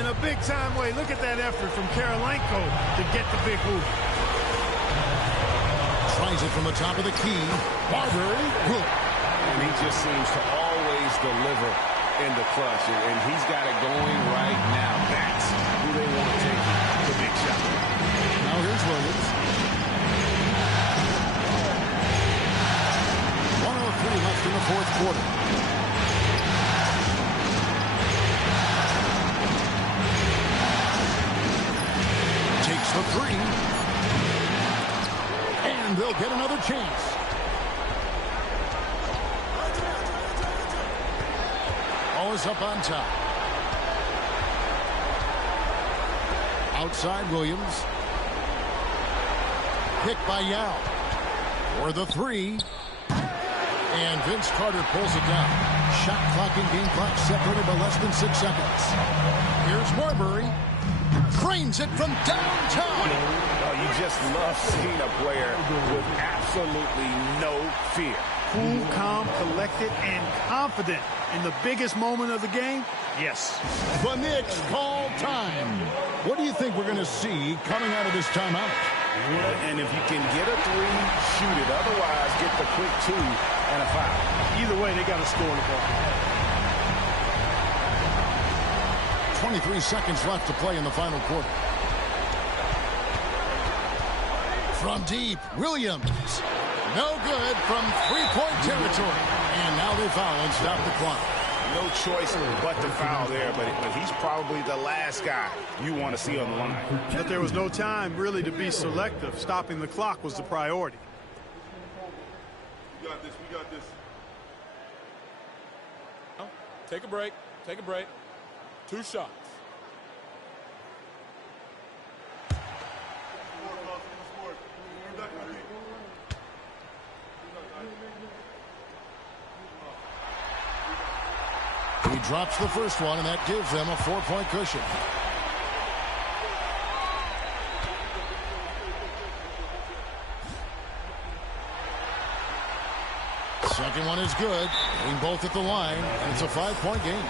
in a big-time way. Look at that effort from Kirilenko to get the big hoop. Tries it from the top of the key. Marbury, good. And he just seems to always deliver in the clutch. And he's got it going right now. That's who they want taking the big shot. Now here's Williams. The three. And they'll get another chance. Ball is up on top. Outside Williams. Picked by Yao. For the three. And Vince Carter pulls it down. Shot clock and game clock separated by less than 6 seconds. Here's Marbury. Trains it from downtown. You just love seeing a player with absolutely no fear. Cool, calm, collected, and confident in the biggest moment of the game. Yes. The Knicks call time. What do you think we're going to see coming out of this timeout? And if you can get a three, shoot it. Otherwise, get the quick 2 and a foul. Either way, they got to score the ball. 23 seconds left to play in the final quarter. From deep, Williams. No good from three-point territory. And now they foul and stop the clock. No choice but to foul there, but he's probably the last guy you want to see on the line. But there was no time really to be selective. Stopping the clock was the priority. We got this. We got this. Oh, take a break. Take a break. 2 shots. He drops the first one, and that gives them a 4-point cushion. Second one is good. Hitting both at the line, and it's a 5-point game.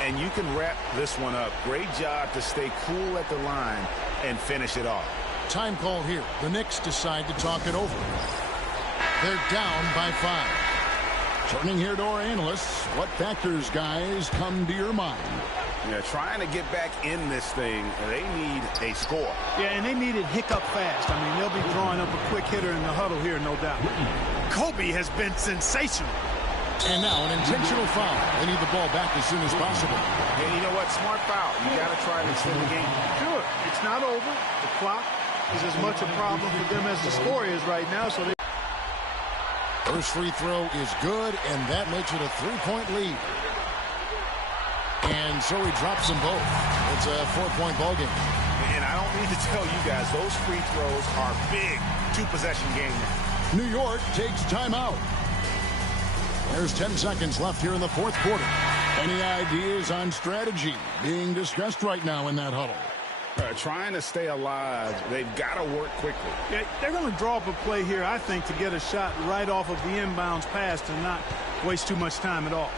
And you can wrap this one up. Great job to stay cool at the line and finish it off. Time call here. The Knicks decide to talk it over. They're down by 5. Turning here to our analysts, what factors, guys, come to your mind? Yeah, trying to get back in this thing, they need a score. Yeah, and they need it hiccup fast. I mean, they'll be drawing up a quick hitter in the huddle here, no doubt. Kobe has been sensational. And now an intentional foul. They need the ball back as soon as possible. Yeah, you know what? Smart foul. You got to try and extend the game. Sure, it's not over. The clock is as much a problem for them as the score is right now, so they... First free throw is good, and that makes it a 3-point lead. And so he drops them both. It's a 4-point ball game. And I don't need to tell you guys, those free throws are big 2-possession game now. New York takes timeout. There's 10 seconds left here in the fourth quarter. Any ideas on strategy being discussed right now in that huddle? Trying to stay alive, they've got to work quickly. Yeah, they're going to draw up a play here, I think, to get a shot right off of the inbounds pass to not waste too much time at all.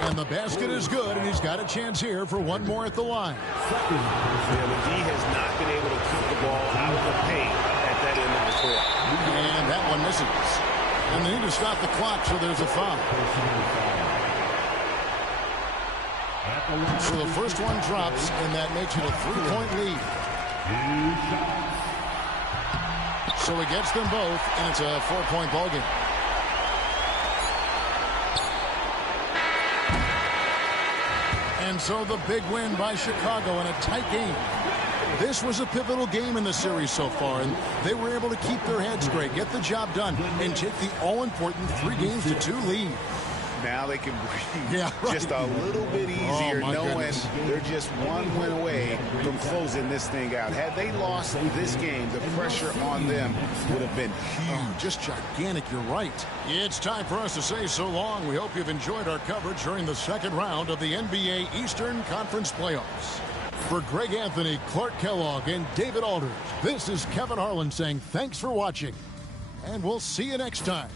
And the basket is good, and he's got a chance here for one more at the line. Yeah, the D has not been able to keep the ball out of the paint at that end of the court. And that one misses. And they need to stop the clock, so there's a foul. So the first one drops, and that makes it a 3-point lead. So he gets them both, and it's a 4-point ball game. And so the big win by Chicago in a tight game. This was a pivotal game in the series so far, and they were able to keep their heads straight, get the job done, and take the all-important 3-2 lead. Now they can breathe just a little bit easier, knowing they're just one win away from closing this thing out. Had they lost this game, the pressure on them would have been huge. Just gigantic, you're right. It's time for us to say so long. We hope you've enjoyed our coverage during the second round of the NBA Eastern Conference Playoffs. For Greg Anthony, Clark Kellogg, and David Alders, this is Kevin Harlan saying thanks for watching, and we'll see you next time.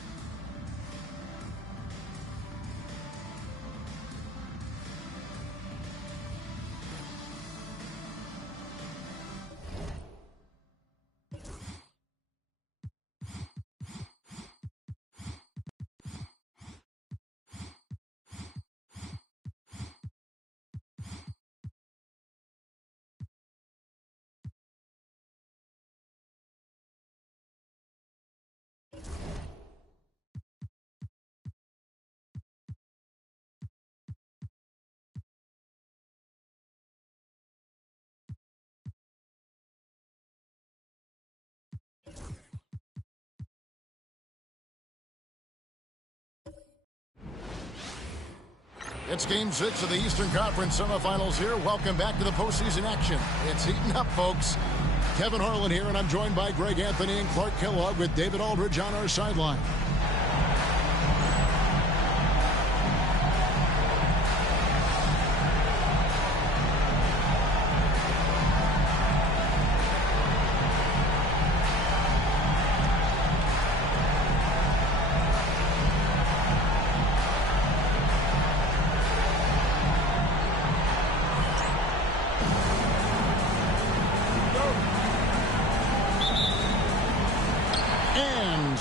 It's Game 6 of the Eastern Conference semifinals here. Welcome back to the postseason action. It's heating up, folks. Kevin Harlan here, and I'm joined by Greg Anthony and Clark Kellogg with David Aldridge on our sideline.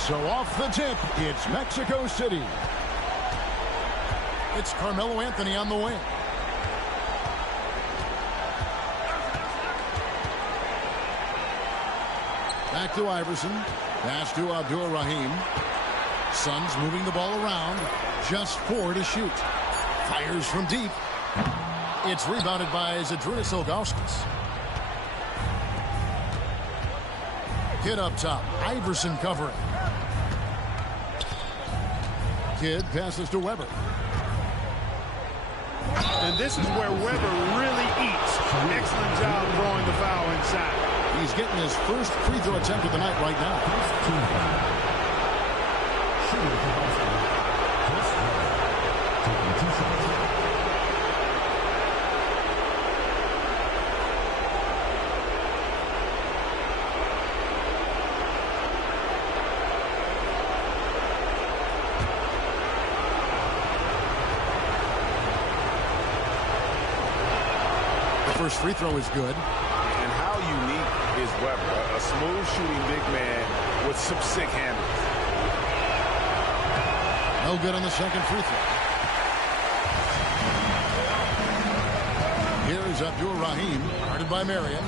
So off the tip, it's Mexico City. It's Carmelo Anthony on the wing. Back to Iverson. Pass to Abdul-Rahim. Suns moving the ball around. Just 4 to shoot. Fires from deep. It's rebounded by Zydrunas Ilgauskas. Kidd up top. Iverson covering. Kidd passes to Weber. And this is where Weber really eats. Excellent job drawing the foul inside. He's getting his first free throw attempt of the night right now. First free throw is good. And how unique is Weber? A smooth shooting big man with some sick handles. No good on the second free throw. Here's Abdul-Rahim, guarded by Marion.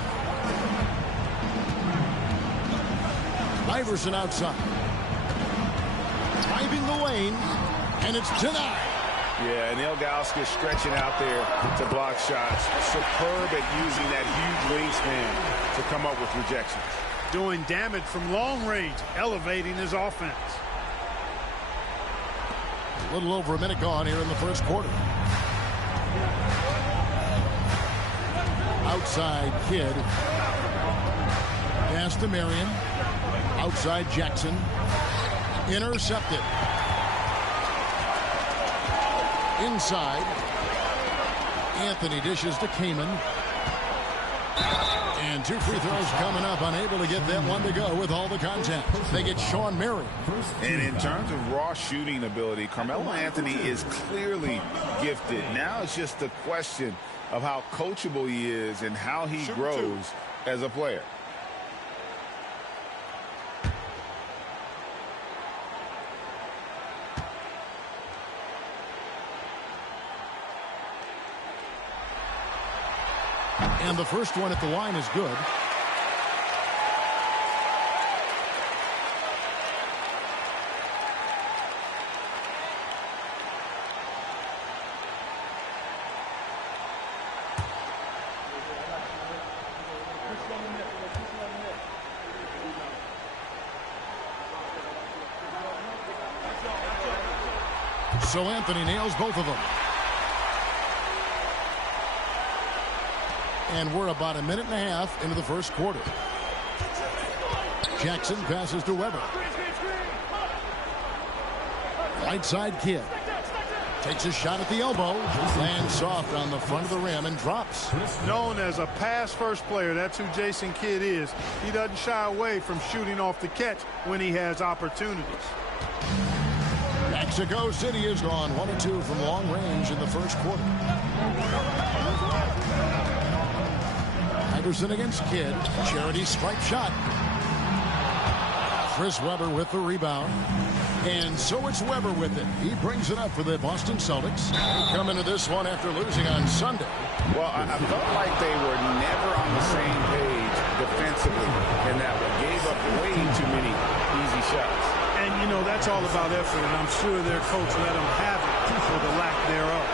Iverson outside. Driving the lane, and it's denied. Yeah, and Ilgauskas stretching out there to block shots. Superb at using that huge wingspan to come up with rejections. Doing damage from long range, elevating his offense. A little over a minute gone here in the first quarter. Outside Kidd. Pass to Marion. Outside Jackson. Intercepted. Inside. Anthony dishes to Kaman. And 2 free throws coming up. Unable to get that one to go with all the contact. They get Sean Marion. And in terms of raw shooting ability, Carmelo Anthony is clearly gifted. Now it's just a question of how coachable he is and how he grows as a player. And the first one at the line is good. So Anthony nails both of them. And we're about a minute and a half into the first quarter. Jackson passes to Weber. Right side Kidd. Takes a shot at the elbow. Lands soft on the front of the rim and drops. Known as a pass-first player, that's who Jason Kidd is. He doesn't shy away from shooting off the catch when he has opportunities. Mexico City is gone 1 of 2 from long range in the first quarter. Iverson against Kidd. Charity stripe shot. Chris Webber with the rebound. And so it's Webber with it. He brings it up for the Boston Celtics. They come into this one after losing on Sunday. Well, I felt like they were never on the same page defensively in that one. Gave up way too many easy shots. And, you know, that's all about effort, and I'm sure their coach let them have it for the lack thereof.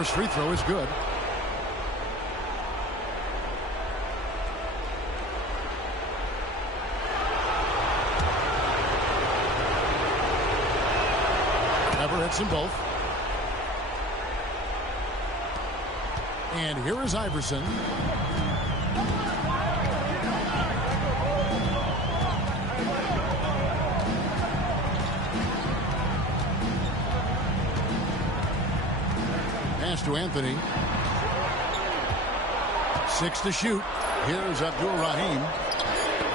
First free throw is good. Never hits them both. And here is Iverson. Pass to Anthony. 6 to shoot. Here's Abdul-Rahim.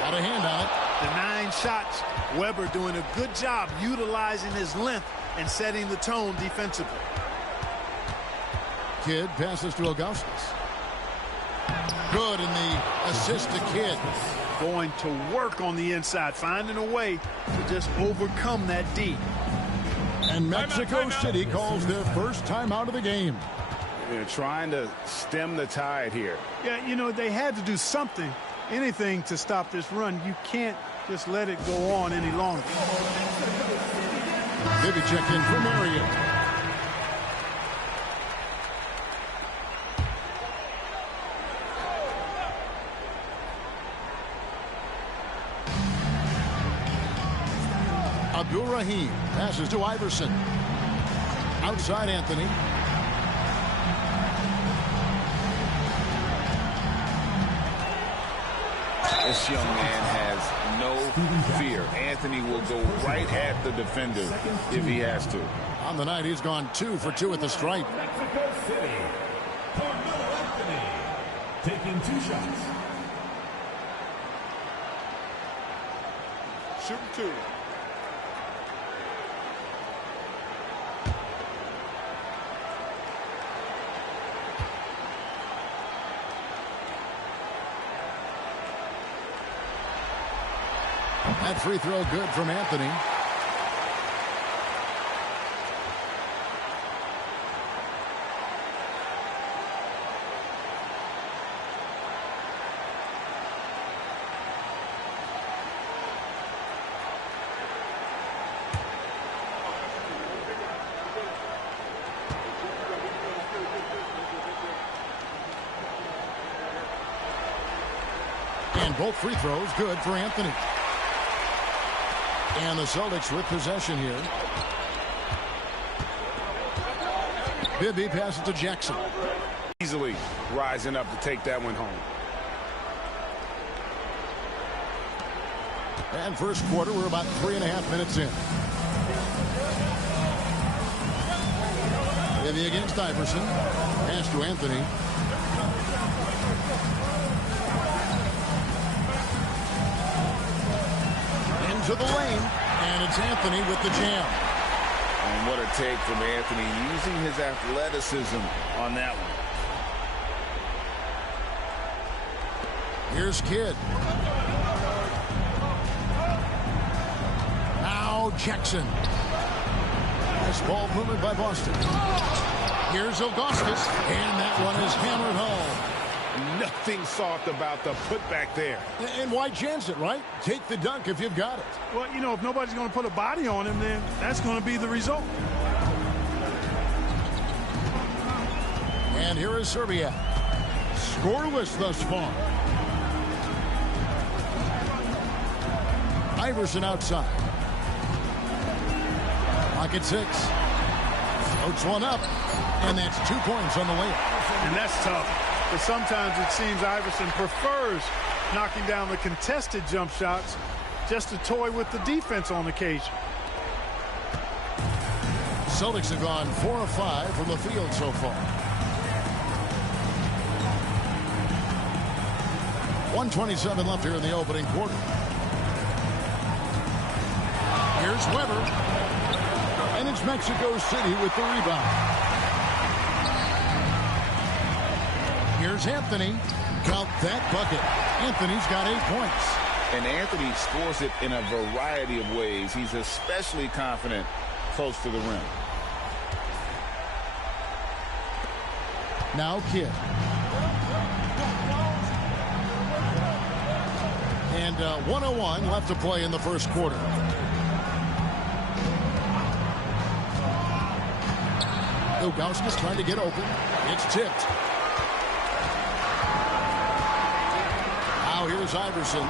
Got a hand on it. The 9 shots. Weber doing a good job utilizing his length and setting the tone defensively. Kidd passes to Augustus. Good, and the assist to Kidd. Going to work on the inside, finding a way to just overcome that D. And Mexico City calls their first timeout of the game. They're trying to stem the tide here. Yeah, you know, they had to do something, anything to stop this run. You can't just let it go on any longer. Bibby check in for Marion. Abdul-Rahim passes to Iverson. Outside Anthony. This young man has no fear. Anthony will go right at the defender if he has to. On the night, he's gone 2 for 2 at the stripe. Mexico City. Carmelo Anthony taking 2 shots. Shooting 2. That free throw good from Anthony. And both free throws good for Anthony. And the Celtics with possession here. Bibby passes to Jackson. Easily rising up to take that one home. And first quarter, we're about 3.5 minutes in. Bibby against Iverson. Pass to Anthony. To the lane, and it's Anthony with the jam. And what a take from Anthony, using his athleticism on that one. Here's Kidd. Now Jackson. Nice ball movement by Boston. Here's Augustus, and that one is hammered home. Nothing soft about the putback there. And why chance it, right? Take the dunk if you've got it. Well, you know, if nobody's going to put a body on him, then that's going to be the result. And here is Serbia. Scoreless thus far. Iverson outside. Pocket 6. Floats one up. And that's 2 points on the layup. And that's tough. But sometimes it seems Iverson prefers knocking down the contested jump shots just to toy with the defense on occasion. Celtics have gone 4 of 5 from the field so far. 1:27 left here in the opening quarter. Here's Weber. And it's Mexico City with the rebound. Here's Anthony. Count that bucket. Anthony's got 8 points. And Anthony scores it in a variety of ways. He's especially confident close to the rim. Now Kidd. And 1:01 left to play in the first quarter. Ilgauskas trying to get open. It's tipped. Now here's Iverson.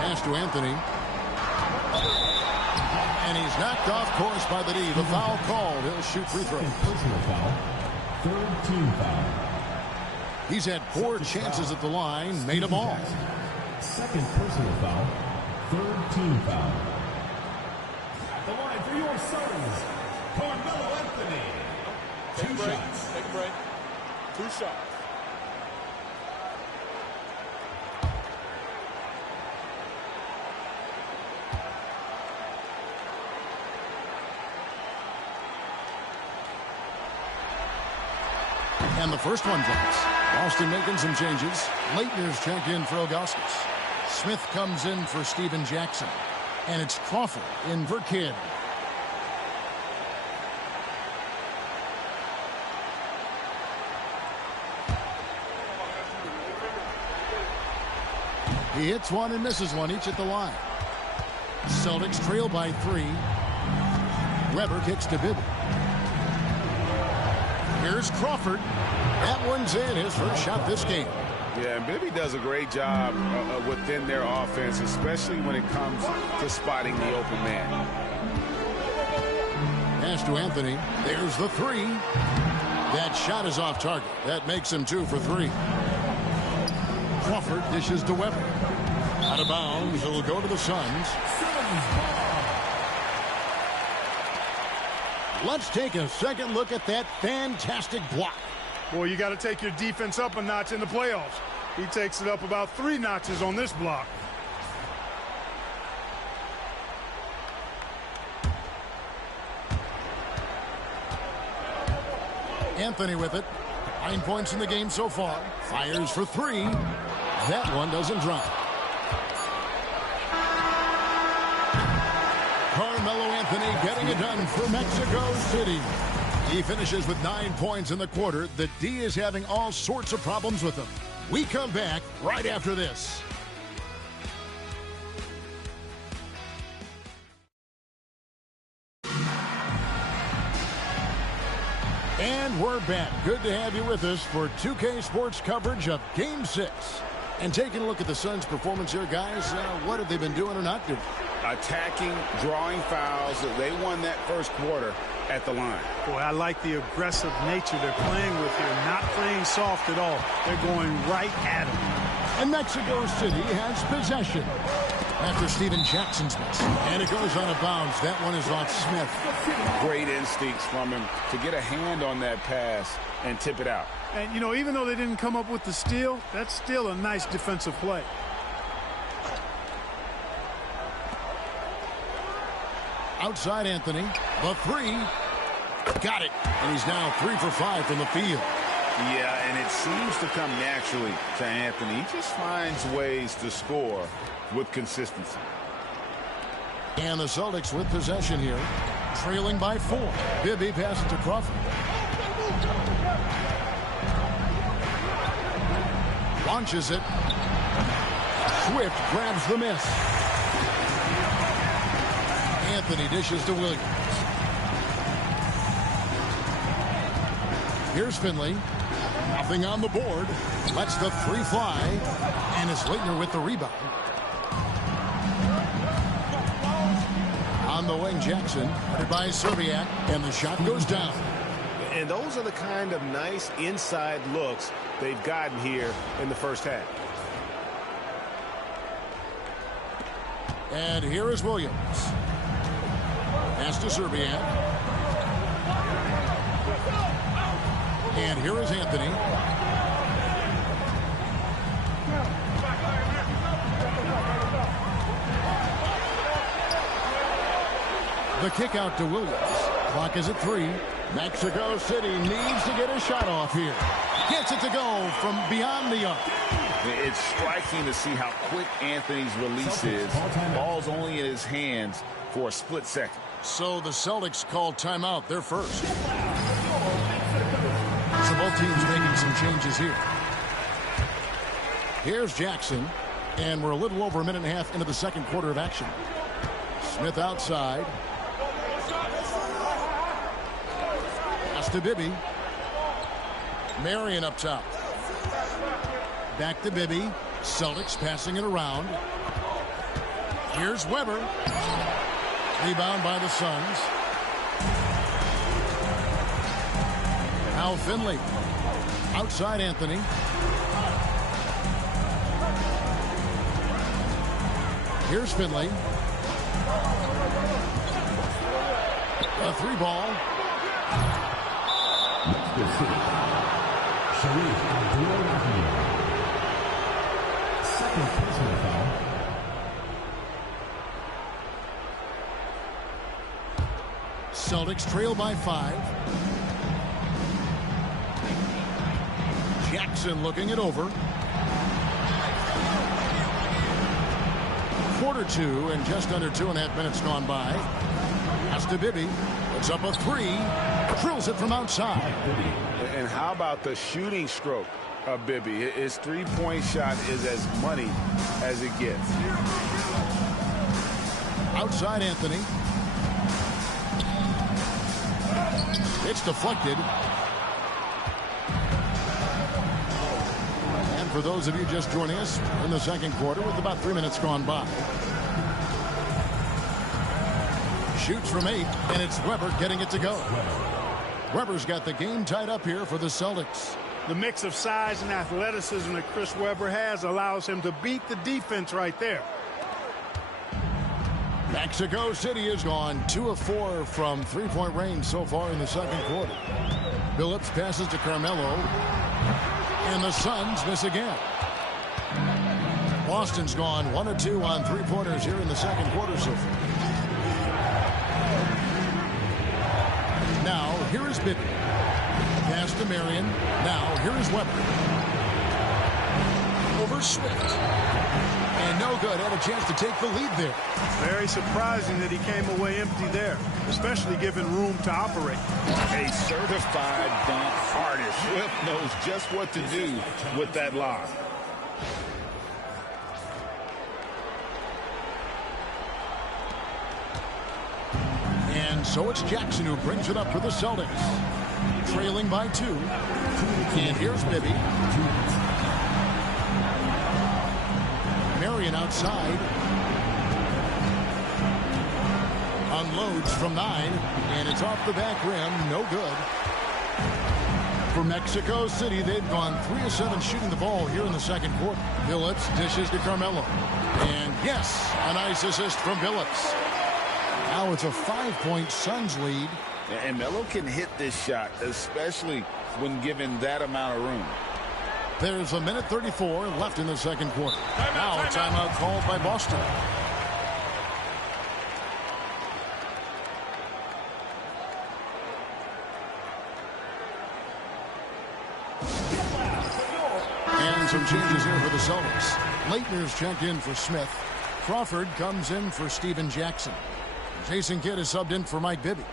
Pass to Anthony. And he's knocked off course by the D. The foul called. He'll shoot free throws. Personal foul. Third team foul. He's had 4 chances at the line, made them all. Second personal foul. Third team foul. At the line for your Suns, Carmelo Anthony. Take a break. Take a break. 2 shots. And the first one drops. Boston making some changes. Leitner's checked in for Ilgauskas. Smith comes in for Steven Jackson. And it's Crawford in for Kidd. He hits one and misses one, each at the line. Celtics trail by 3. Weber kicks to Bibby. Here's Crawford. That one's in, his first shot this game. Yeah, and Bibby does a great job within their offense, especially when it comes to spotting the open man. Pass to Anthony. There's the 3. That shot is off target. That makes him 2 for 3. Crawford dishes to Weber. Out of bounds. It'll go to the Suns. Let's take a second look at that fantastic block. Boy, you got to take your defense up a notch in the playoffs. He takes it up about 3 notches on this block. Anthony with it. 9 points in the game so far. Fires for 3. That one doesn't drop. Carmelo Anthony getting it done for Mexico City. He finishes with 9 points in the quarter. The D is having all sorts of problems with him. We come back right after this. And we're back. Good to have you with us for 2K Sports coverage of Game 6. And taking a look at the Suns' performance here, guys, what have they been doing or not doing? Attacking, drawing fouls. They won that first quarter at the line. Boy, I like the aggressive nature they're playing with here. Not playing soft at all. They're going right at him. And Mexico City has possession after Steven Jackson's miss. And it goes out of bounds. That one is off Smith. Great instincts from him to get a hand on that pass and tip it out. And, you know, even though they didn't come up with the steal, that's still a nice defensive play. Outside Anthony. The 3. Got it. And he's now 3 for 5 from the field. Yeah, and it seems to come naturally to Anthony. He just finds ways to score with consistency. And the Celtics with possession here. Trailing by 4. Bibby passes to Crawford. Launches it. Swift grabs the miss. Anthony dishes to Williams. Here's Finley. Nothing on the board. Lets the 3 fly. And it's Leitner with the rebound. On the wing, Jackson. Headed by Serbiak. And the shot goes down. And those are the kind of nice inside looks they've gotten here in the first half. And here is Williams. Pass to Serbiak. And here is Anthony. The kick out to Williams. Clock is at 3. Mexico City needs to get a shot off here. Gets it to go from beyond the arc. It's striking to see how quick Anthony's release is. Ball's only in his hands for a split second. So the Celtics call timeout. They're first. So both teams making some changes here. Here's Jackson. And we're a little over a minute and a half into the second quarter of action. Smith outside. to Bibby. Marion up top. Back to Bibby. Celtics passing it around. Here's Weber. Rebound by the Suns. Now Finley. Outside Anthony. Here's Finley. A three ball. Second personal foul. Celtics trail by 5. Jackson looking it over. Quarter 2 and just under 2.5 minutes gone by. Pass to Bibby. Puts up a 3. Drills it from outside. And how about the shooting stroke of Bibby? His three-point shot is as money as it gets. Outside Anthony. It's deflected. And for those of you just joining us in the second quarter with about 3 minutes gone by. Shoots from 8, and it's Weber getting it to go. Weber's got the game tied up here for the Celtics. The mix of size and athleticism that Chris Webber has allows him to beat the defense right there. Mexico City has gone 2 of 4 from three-point range so far in the second quarter. Phillips passes to Carmelo, and the Suns miss again. Boston's gone 1 of 2 on three-pointers here in the second quarter so far. Now, here is Bibby. Pass to Marion. Now, here is Weber. Over Swift. And no good. Had a chance to take the lead there. Very surprising that he came away empty there, especially given room to operate. A certified dunk artist. Swift knows just what to do with that lob. And so it's Jackson who brings it up for the Celtics. Trailing by 2. And here's Bibby. Marion outside. Unloads from 9. And it's off the back rim. No good. For Mexico City, they've gone 3 of 7 shooting the ball here in the second quarter. Phillips dishes to Carmelo. And yes, a nice assist from Phillips. Now it's a 5-point Suns lead. And Melo can hit this shot, especially when given that amount of room. There's a minute 34 left in the second quarter. Now a timeout called by Boston. And some changes here for the Celtics. Leitner's checked in for Smith. Crawford comes in for Steven Jackson. Jason Kidd is subbed in for Mike Bibby.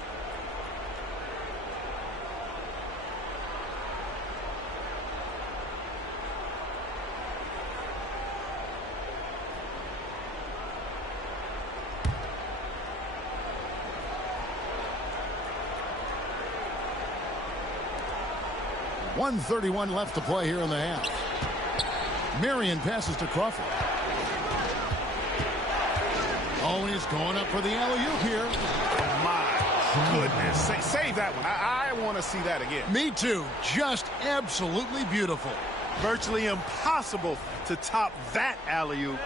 .131 left to play here in the half. Marion passes to Crawford. Oh, he's going up for the alley-oop here. My goodness. Save that one. I want to see that again. Me too. Just absolutely beautiful. Virtually impossible to top that alley-oop.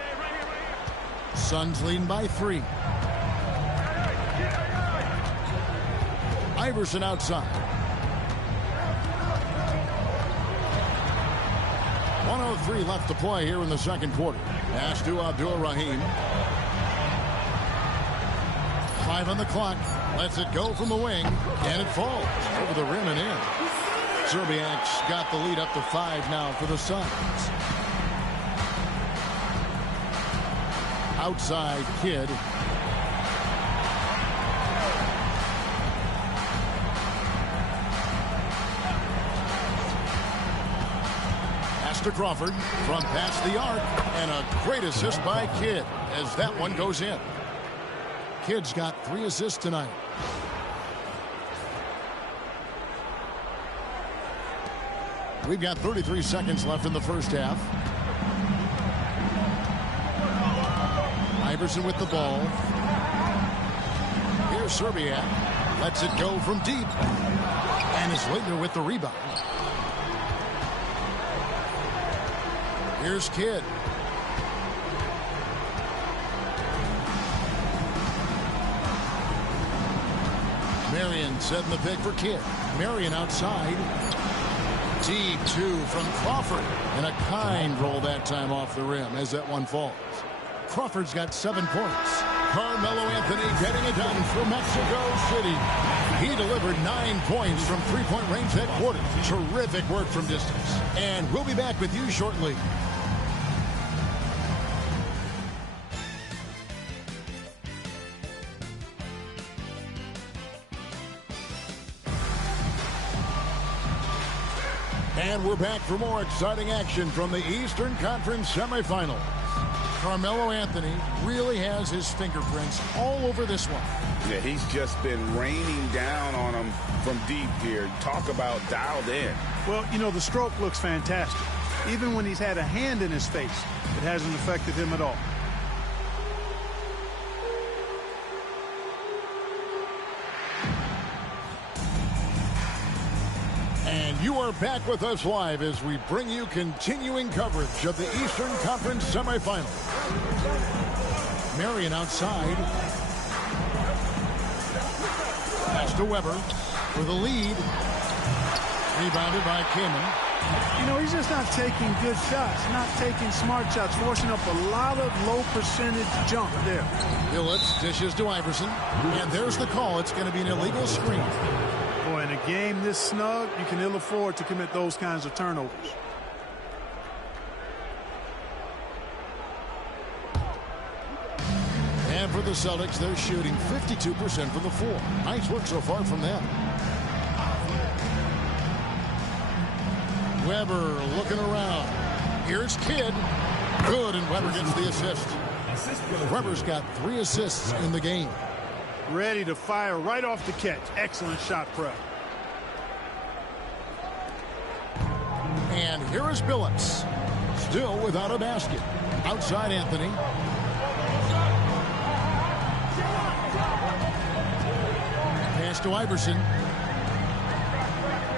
Suns leading by 3. Iverson outside. 1:03 left to play here in the second quarter. Pass to Abdul-Rahim. 5 on the clock. Lets it go from the wing. And it falls over the rim and in. Serbiak's got the lead up to 5 now for the Suns. Outside Kidd. Pass to Crawford from past the arc. And a great assist by Kidd as that one goes in. Kidd's got 3 assists tonight. We've got 33 seconds left in the first half. Iverson with the ball. Here's Serbiak. Lets it go from deep. And is Leitner with the rebound. Here's Kidd. Marion setting the pick for Kidd. Marion outside. Deep two from Crawford. And a kind roll that time off the rim as that one falls. Crawford's got 7 points. Carmelo Anthony getting it done for Mexico City. He delivered 9 points from three-point range that quarter. Terrific work from distance. And we'll be back with you shortly. And we're back for more exciting action from the Eastern Conference semifinals. Carmelo Anthony really has his fingerprints all over this one. Yeah, he's just been raining down on him from deep here. Talk about dialed in. Well, you know, the stroke looks fantastic. Even when he's had a hand in his face, it hasn't affected him at all. And you are back with us live as we bring you continuing coverage of the Eastern Conference semifinals. Marion outside. Pass to Weber for the lead. Rebounded by Kamen. You know, he's just not taking good shots, not taking smart shots, forcing up a lot of low percentage jump there. Billups dishes to Iverson. And there's the call. It's going to be an illegal screen. Boy, in a game this snug, you can ill afford to commit those kinds of turnovers. And for the Celtics, they're shooting 52% from the floor. Nice work so far from them. Weber looking around. Here's Kidd. Good, and Weber gets the assist. Weber's got 3 assists in the game. Ready to fire right off the catch. Excellent shot prep. And here is Billups. Still without a basket. Outside Anthony. Pass to Iverson.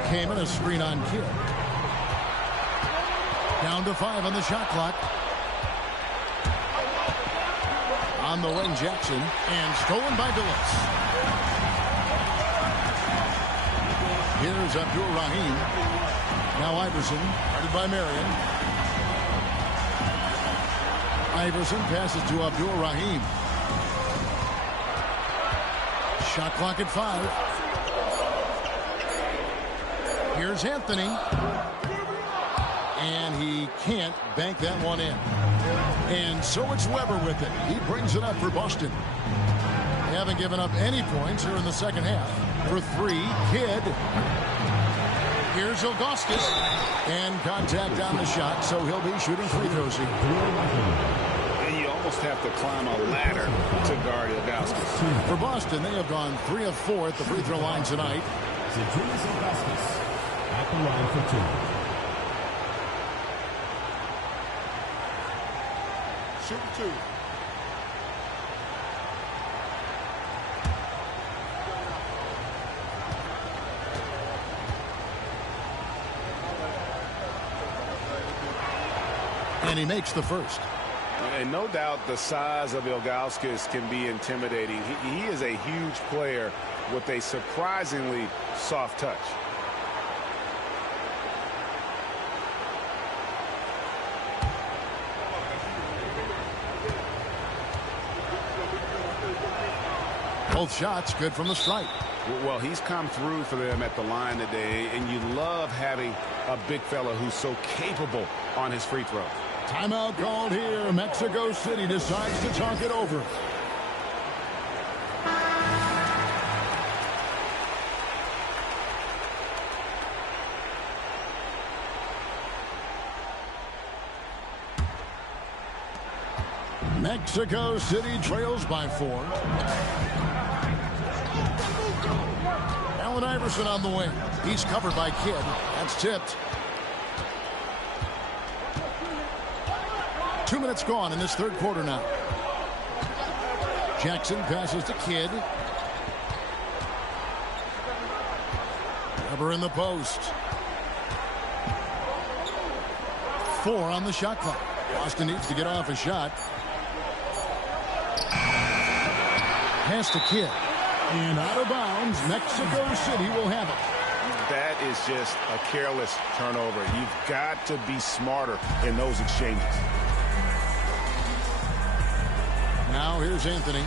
Came in a screen on Kidd. Down to 5 on the shot clock. On the wing, Jackson, and stolen by Billups. Here's Abdul-Rahim. Now Iverson, guarded by Marion. Iverson passes to Abdul-Rahim. Shot clock at 5. Here's Anthony. And he can't bank that one in. And so it's Weber with it. He brings it up for Boston. They haven't given up any points here in the second half. For 3, Kidd. Here's Ilgauskas. And contact on the shot, so he'll be shooting free throws here. And you almost have to climb a ladder to guard Ilgauskas. For Boston, they have gone 3 of 4 at the free throw line tonight. Ilgauskas at the line for 2. Shoot 2. And he makes the first. And no doubt the size of Ilgauskas can be intimidating. He is a huge player with a surprisingly soft touch. Both shots good from the stripe. Well, he's come through for them at the line today, and you love having a big fella who's so capable on his free throw. Timeout called here. Mexico City decides to talk it over. Mexico City trails by 4. Allen Iverson on the wing. He's covered by Kidd. That's tipped. 2 minutes gone in this third quarter now. Jackson passes to Kidd. Weber in the post. 4 on the shot clock. Boston needs to get off a shot. Pass to Kidd. And out of bounds, Mexico City will have it. That is just a careless turnover. You've got to be smarter in those exchanges. Now here's Anthony.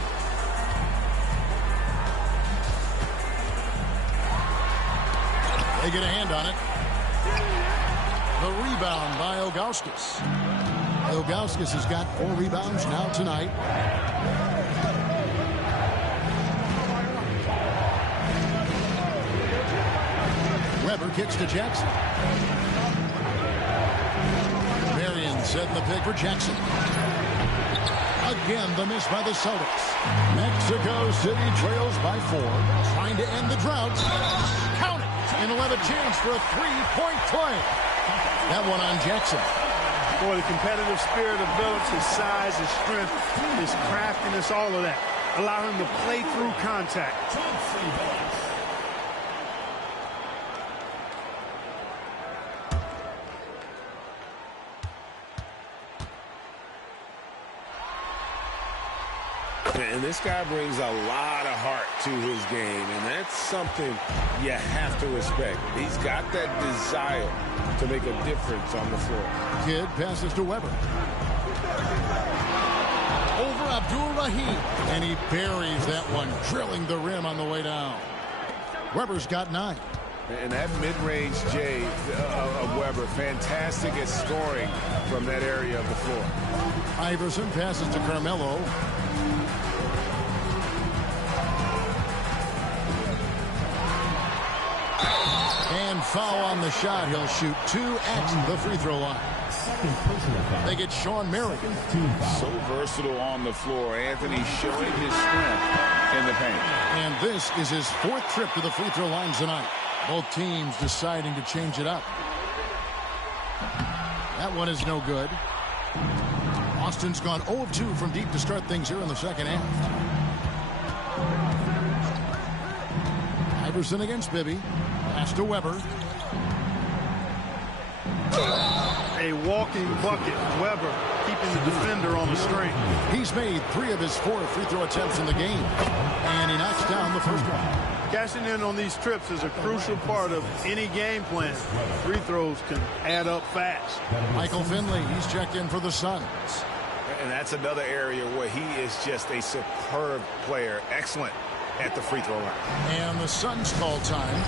They get a hand on it. The rebound by Ilgauskas. Ilgauskas has got 4 rebounds now tonight. Weber kicks to Jackson. Marion setting the pick for Jackson. Again, the miss by the Celtics. Mexico City trails by 4. Trying to end the drought. Count it. And will have a chance for a 3-point play. That one on Jackson. Boy, the competitive spirit of Phillips, his size, his strength, his craftiness, all of that. Allow him to play through contact. And this guy brings a lot of heart to his game, and that's something you have to respect. He's got that desire to make a difference on the floor. Kidd passes to Weber. Over Abdul-Rahim, and he buries that one, drilling the rim on the way down. Weber's got 9. And that mid-range J of Weber, fantastic at scoring from that area of the floor. Iverson passes to Carmelo. And foul on the shot. He'll shoot 2 at the free throw line. They get Sean Marion. So versatile on the floor. Anthony showing his strength in the paint. And this is his 4th trip to the free throw line tonight. Both teams deciding to change it up. That one is no good. Austin's gone 0 of 2 from deep to start things here in the second half. Iverson against Bibby. Pass to Weber. A walking bucket. Weber keeping the defender on the string. He's made 3 of his 4 free throw attempts in the game. And he knocks down the first one. Cashing in on these trips is a crucial part of any game plan. Free throws can add up fast. Michael Finley, he's checked in for the Suns. And that's another area where he is just a superb player. Excellent at the free throw line. And the Suns call time.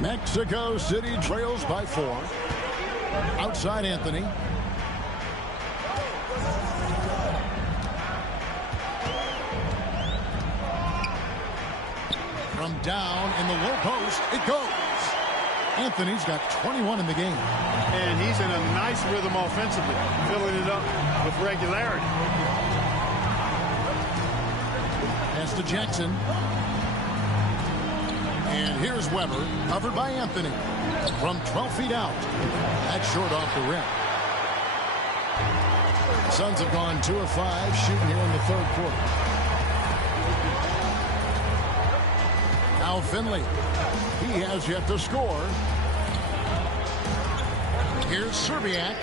Mexico City trails by 4. Outside Anthony. From down in the low post, it goes. Anthony's got 21 in the game. And he's in a nice rhythm offensively, filling it up with regularity. Pass to Jackson. And here's Weber, covered by Anthony. From 12 feet out. That's short off the rim. The Suns have gone 2 of 5 shooting here in the third quarter. Now Finley. He has yet to score. Here's Serbiak.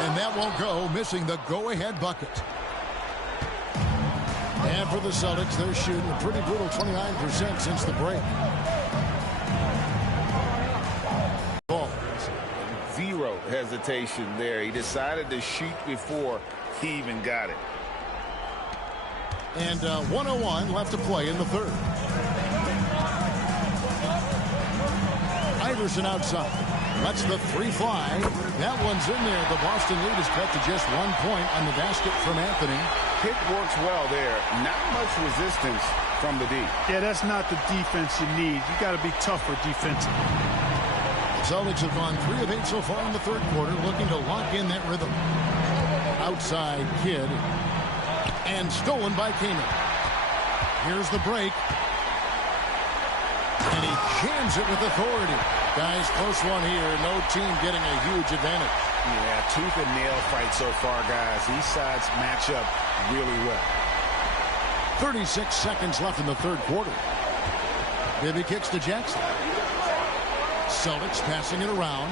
And that won't go, missing the go-ahead bucket. And for the Celtics, they're shooting a pretty brutal 29% since the break. Ball. Zero hesitation there. He decided to shoot before he even got it. And 1:01 left to play in the third. Iverson outside. Lets the 3 fly. That one's in there. The Boston lead is cut to just 1 point on the basket from Anthony. Pick works well there. Not much resistance from the D. Yeah, that's not the defense you need. You got to be tougher defensively. Celtics have gone 3 of 8 so far in the third quarter, looking to lock in that rhythm. Outside Kidd. And stolen by Kaman. Here's the break. And he jams it with authority. Guys, close one here. No team getting a huge advantage. Yeah, tooth and nail fight so far, guys. These sides match up really well. 36 seconds left in the third quarter. Bibby kicks to Jackson. Celtics passing it around.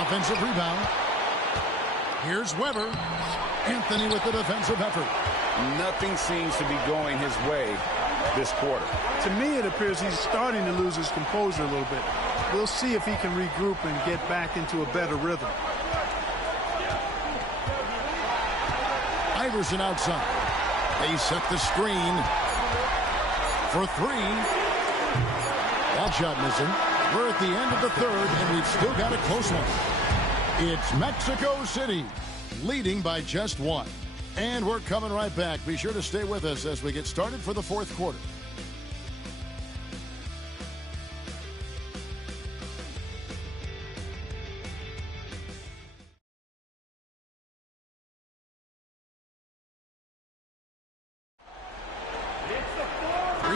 Offensive rebound. Here's Weber. Anthony with the defensive effort. Nothing seems to be going his way this quarter. To me, it appears he's starting to lose his composure a little bit. We'll see if he can regroup and get back into a better rhythm. Iverson outside. They set the screen for 3. That shot missing. We're at the end of the third, and we've still got a close one. It's Mexico City leading by just 1. And we're coming right back. Be sure to stay with us as we get started for the fourth quarter.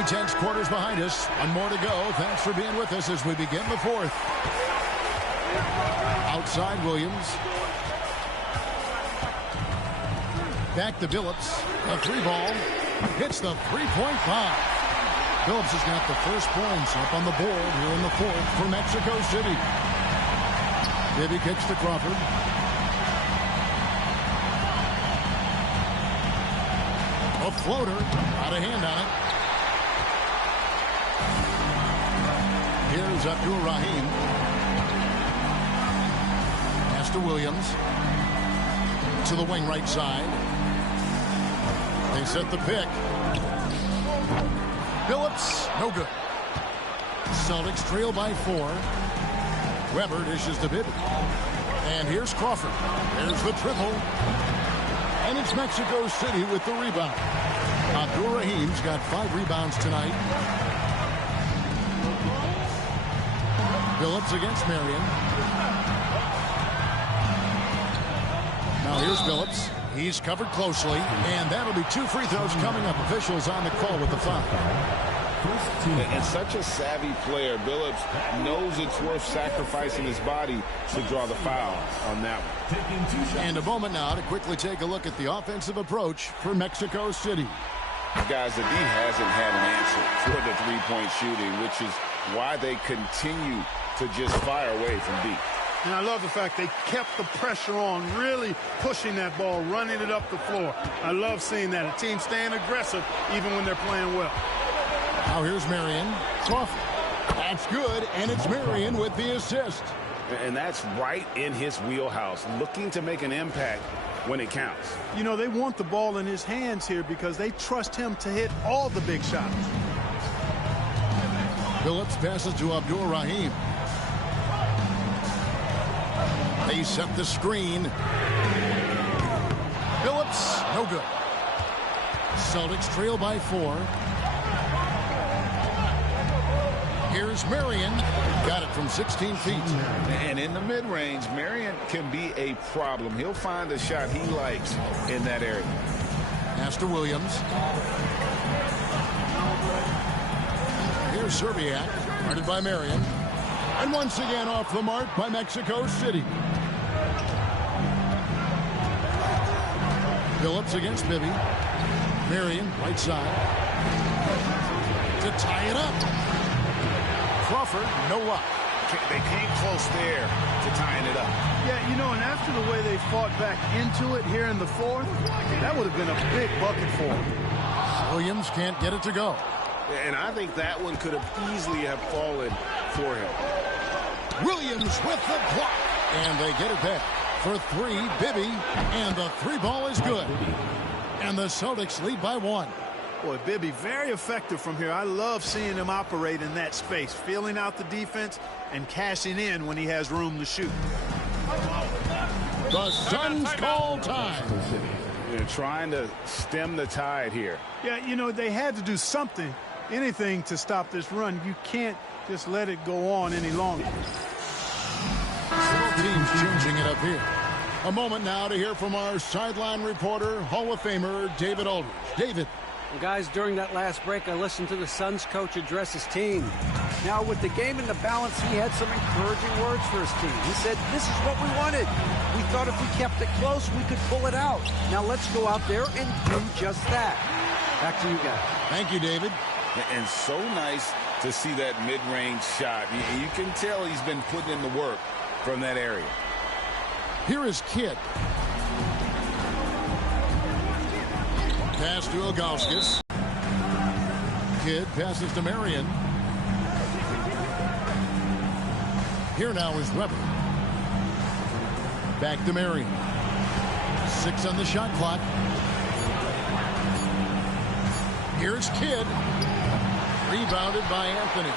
Tense quarters behind us. One more to go. Thanks for being with us as we begin the fourth. Outside Williams. Back to Billups. A 3 ball. Hits the three-point bomb. Billups has got the first points up on the board here in the fourth for Mexico City. Bibby kicks to Crawford. A floater. Out of hand on it. Here's Abdul-Rahim. Pass to Williams. To the wing right side. They set the pick. Billups, no good. Celtics trail by 4. Weber dishes to Bibby. And here's Crawford. There's the triple. And it's Mexico City with the rebound. Abdul-Rahim's got 5 rebounds tonight. Billups against Marion. Now here's Billups. He's covered closely, and that'll be 2 free throws coming up. Officials on the call with the foul. And such a savvy player, Billups knows it's worth sacrificing his body to draw the foul on that one. And a moment now to quickly take a look at the offensive approach for Mexico City. Guys, the D hasn't had an answer for the three-point shooting, which is why they continue to just fire away from deep. And I love the fact they kept the pressure on, really pushing that ball, running it up the floor. I love seeing that. A team staying aggressive even when they're playing well. Now here's Marion. Crawford. That's good, and it's Marion with the assist. And that's right in his wheelhouse, looking to make an impact when it counts. You know, they want the ball in his hands here because they trust him to hit all the big shots. Billups passes to Abdul-Rahim. They set the screen. Billups, no good. Celtics trail by 4. Here's Marion. Got it from 16 feet. And in the mid-range, Marion can be a problem. He'll find the shot he likes in that area. Pass to Williams. Here's Serbiak. Guarded by Marion. And once again off the mark by Mexico City. Billups against Bibby. Marion, right side. To tie it up. Crawford, no luck. They came close there to tying it up. Yeah, you know, and after the way they fought back into it here in the fourth, that would have been a big bucket for them. Williams can't get it to go. And I think that one could have easily have fallen for him. Williams with the block. And they get it back. For 3, Bibby. And the 3 ball is good. And the Celtics lead by 1. Boy, Bibby, very effective from here. I love seeing him operate in that space, feeling out the defense and cashing in when he has room to shoot. The Suns call time. They're trying to stem the tide here. Yeah, you know, they had to do something, anything to stop this run. You can't just let it go on any longer. He's changing it up here. A moment now to hear from our sideline reporter, Hall of Famer David Aldridge. David. Well, guys, during that last break, I listened to the Suns coach address his team. Now, with the game in the balance, he had some encouraging words for his team. He said, this is what we wanted. We thought if we kept it close, we could pull it out. Now, let's go out there and do just that. Back to you guys. Thank you, David. And so nice to see that mid-range shot. You can tell he's been putting in the work from that area. Here is Kidd. Pass to Ilgauskas. Kidd passes to Marion. Here now is Weber. Back to Marion. 6 on the shot clock. Here's Kidd. Rebounded by Anthony.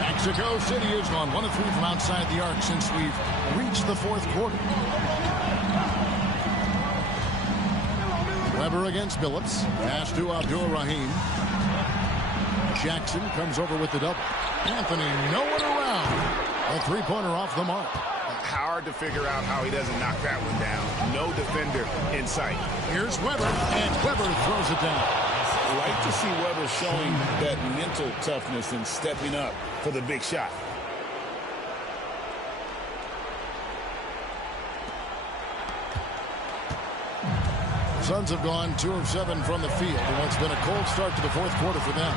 Mexico City has gone 1 of 3 from outside the arc since we've reached the fourth quarter. Weber against Billups. Pass to Abdur-Rahim. Jackson comes over with the double. Anthony nowhere around. A three-pointer off the mark. Hard to figure out how he doesn't knock that one down. No defender in sight. Here's Weber, and Weber throws it down. I like to see Weber showing that mental toughness and stepping up for the big shot. Suns have gone 2 of 7 from the field in what's been a cold start to the fourth quarter for them.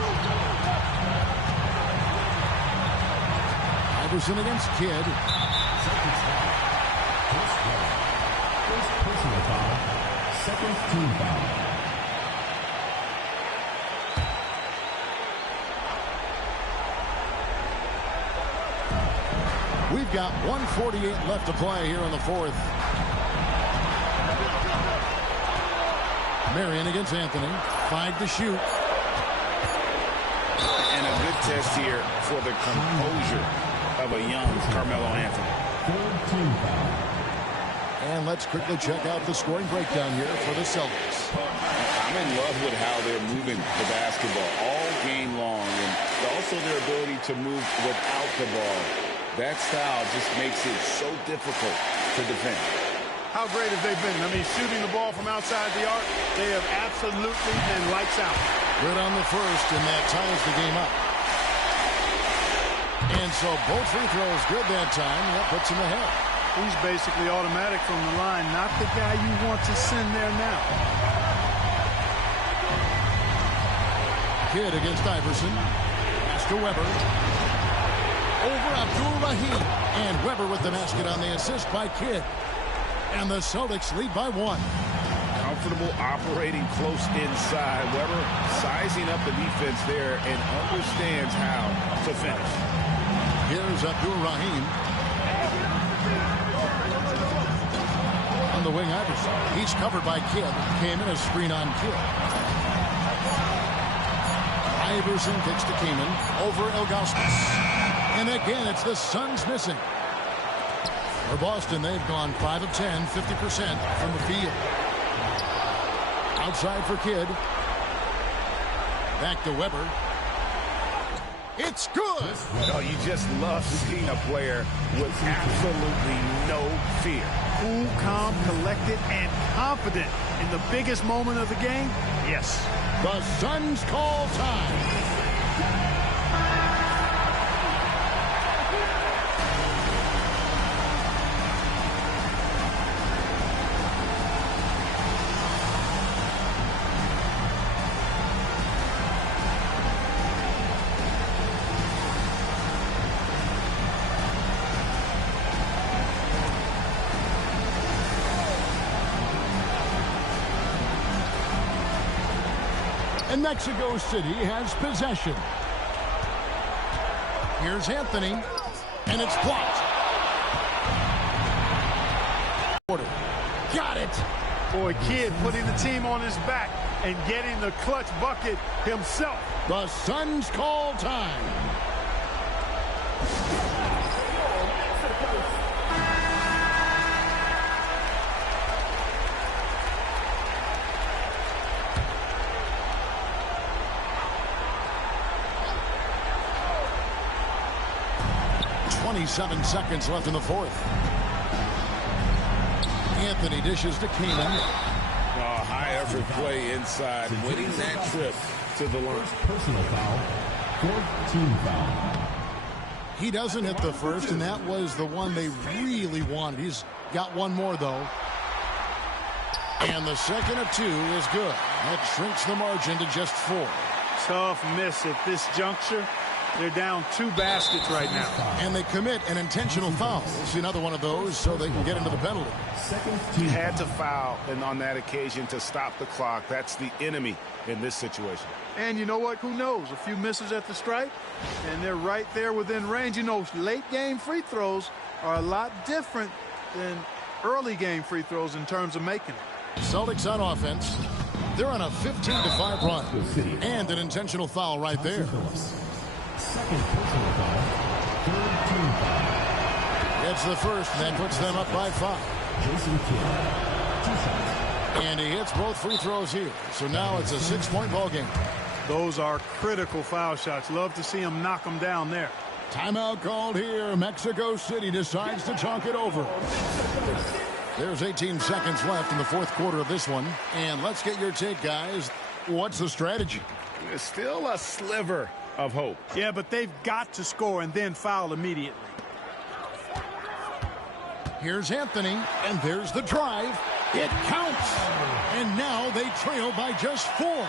Iverson against Kidd. First personal foul. Second team foul. We've got 1:48 left to play here in the fourth. Marion against Anthony. 5 to shoot. And a good test here for the composure of a young Carmelo Anthony. Third team foul. And let's quickly check out the scoring breakdown here for the Celtics. I'm in love with how they're moving the basketball all game long, and also their ability to move without the ball. That style just makes it so difficult to defend. How great have they been? I mean, shooting the ball from outside the arc, they have absolutely been lights out. Good on the first, and that ties the game up. And so both free throws good that time. That puts him ahead. He's basically automatic from the line, not the guy you want to send there now. Kidd against Iverson. Pass to Weber. Over Abdur-Rahim. And Weber with the basket on the assist by Kidd. And the Celtics lead by 1. Comfortable operating close inside. Weber sizing up the defense there and understands how to finish. Here's Abdur-Rahim. On the wing, Iverson. He's covered by Kidd. Came in a screen on Kidd. Iverson kicks to Kaman. Over Ilgauskas. And again, it's the Suns missing. For Boston, they've gone 5 of 10, 50% from the field. Outside for Kidd. Back to Weber. It's good. Oh, you just love seeing a player with absolutely no fear. Cool, calm, collected, and confident in the biggest moment of the game. Yes. The Suns call time. And Mexico City has possession. Here's Anthony, and it's blocked. Got it. Boy, Kidd putting the team on his back and getting the clutch bucket himself. The Suns call time. .27 seconds left in the fourth. Anthony dishes to Keenan. High effort play inside, winning that trip to the line. Personal foul. Fourth team foul. He doesn't hit the first, and that was the one they really wanted. He's got one more, though. And the second of two is good. That shrinks the margin to just 4. Tough miss at this juncture. They're down 2 baskets right now. And they commit an intentional foul. We'll see another one of those so they can get into the penalty. He had to foul and on that occasion to stop the clock. That's the enemy in this situation. And you know what? Who knows? A few misses at the stripe, and they're right there within range. You know, late game free throws are a lot different than early game free throws in terms of making it. Celtics on offense. They're on a 15-5 run. And an intentional foul right there. Second personal foul. Third team foul. It's the first, and that puts them up by 5. Jason Kidd. 2 shots. And he hits both free throws here. So now it's a 6-point ball game. Those are critical foul shots. Love to see him knock them down there. Timeout called here. Mexico City decides to talk it over. There's 18 seconds left in the fourth quarter of this one. And let's get your take, guys. What's the strategy? There's still a sliver of hope. Yeah, but they've got to score and then foul immediately. Here's Anthony, and there's the drive. It counts. And now they trail by just 4.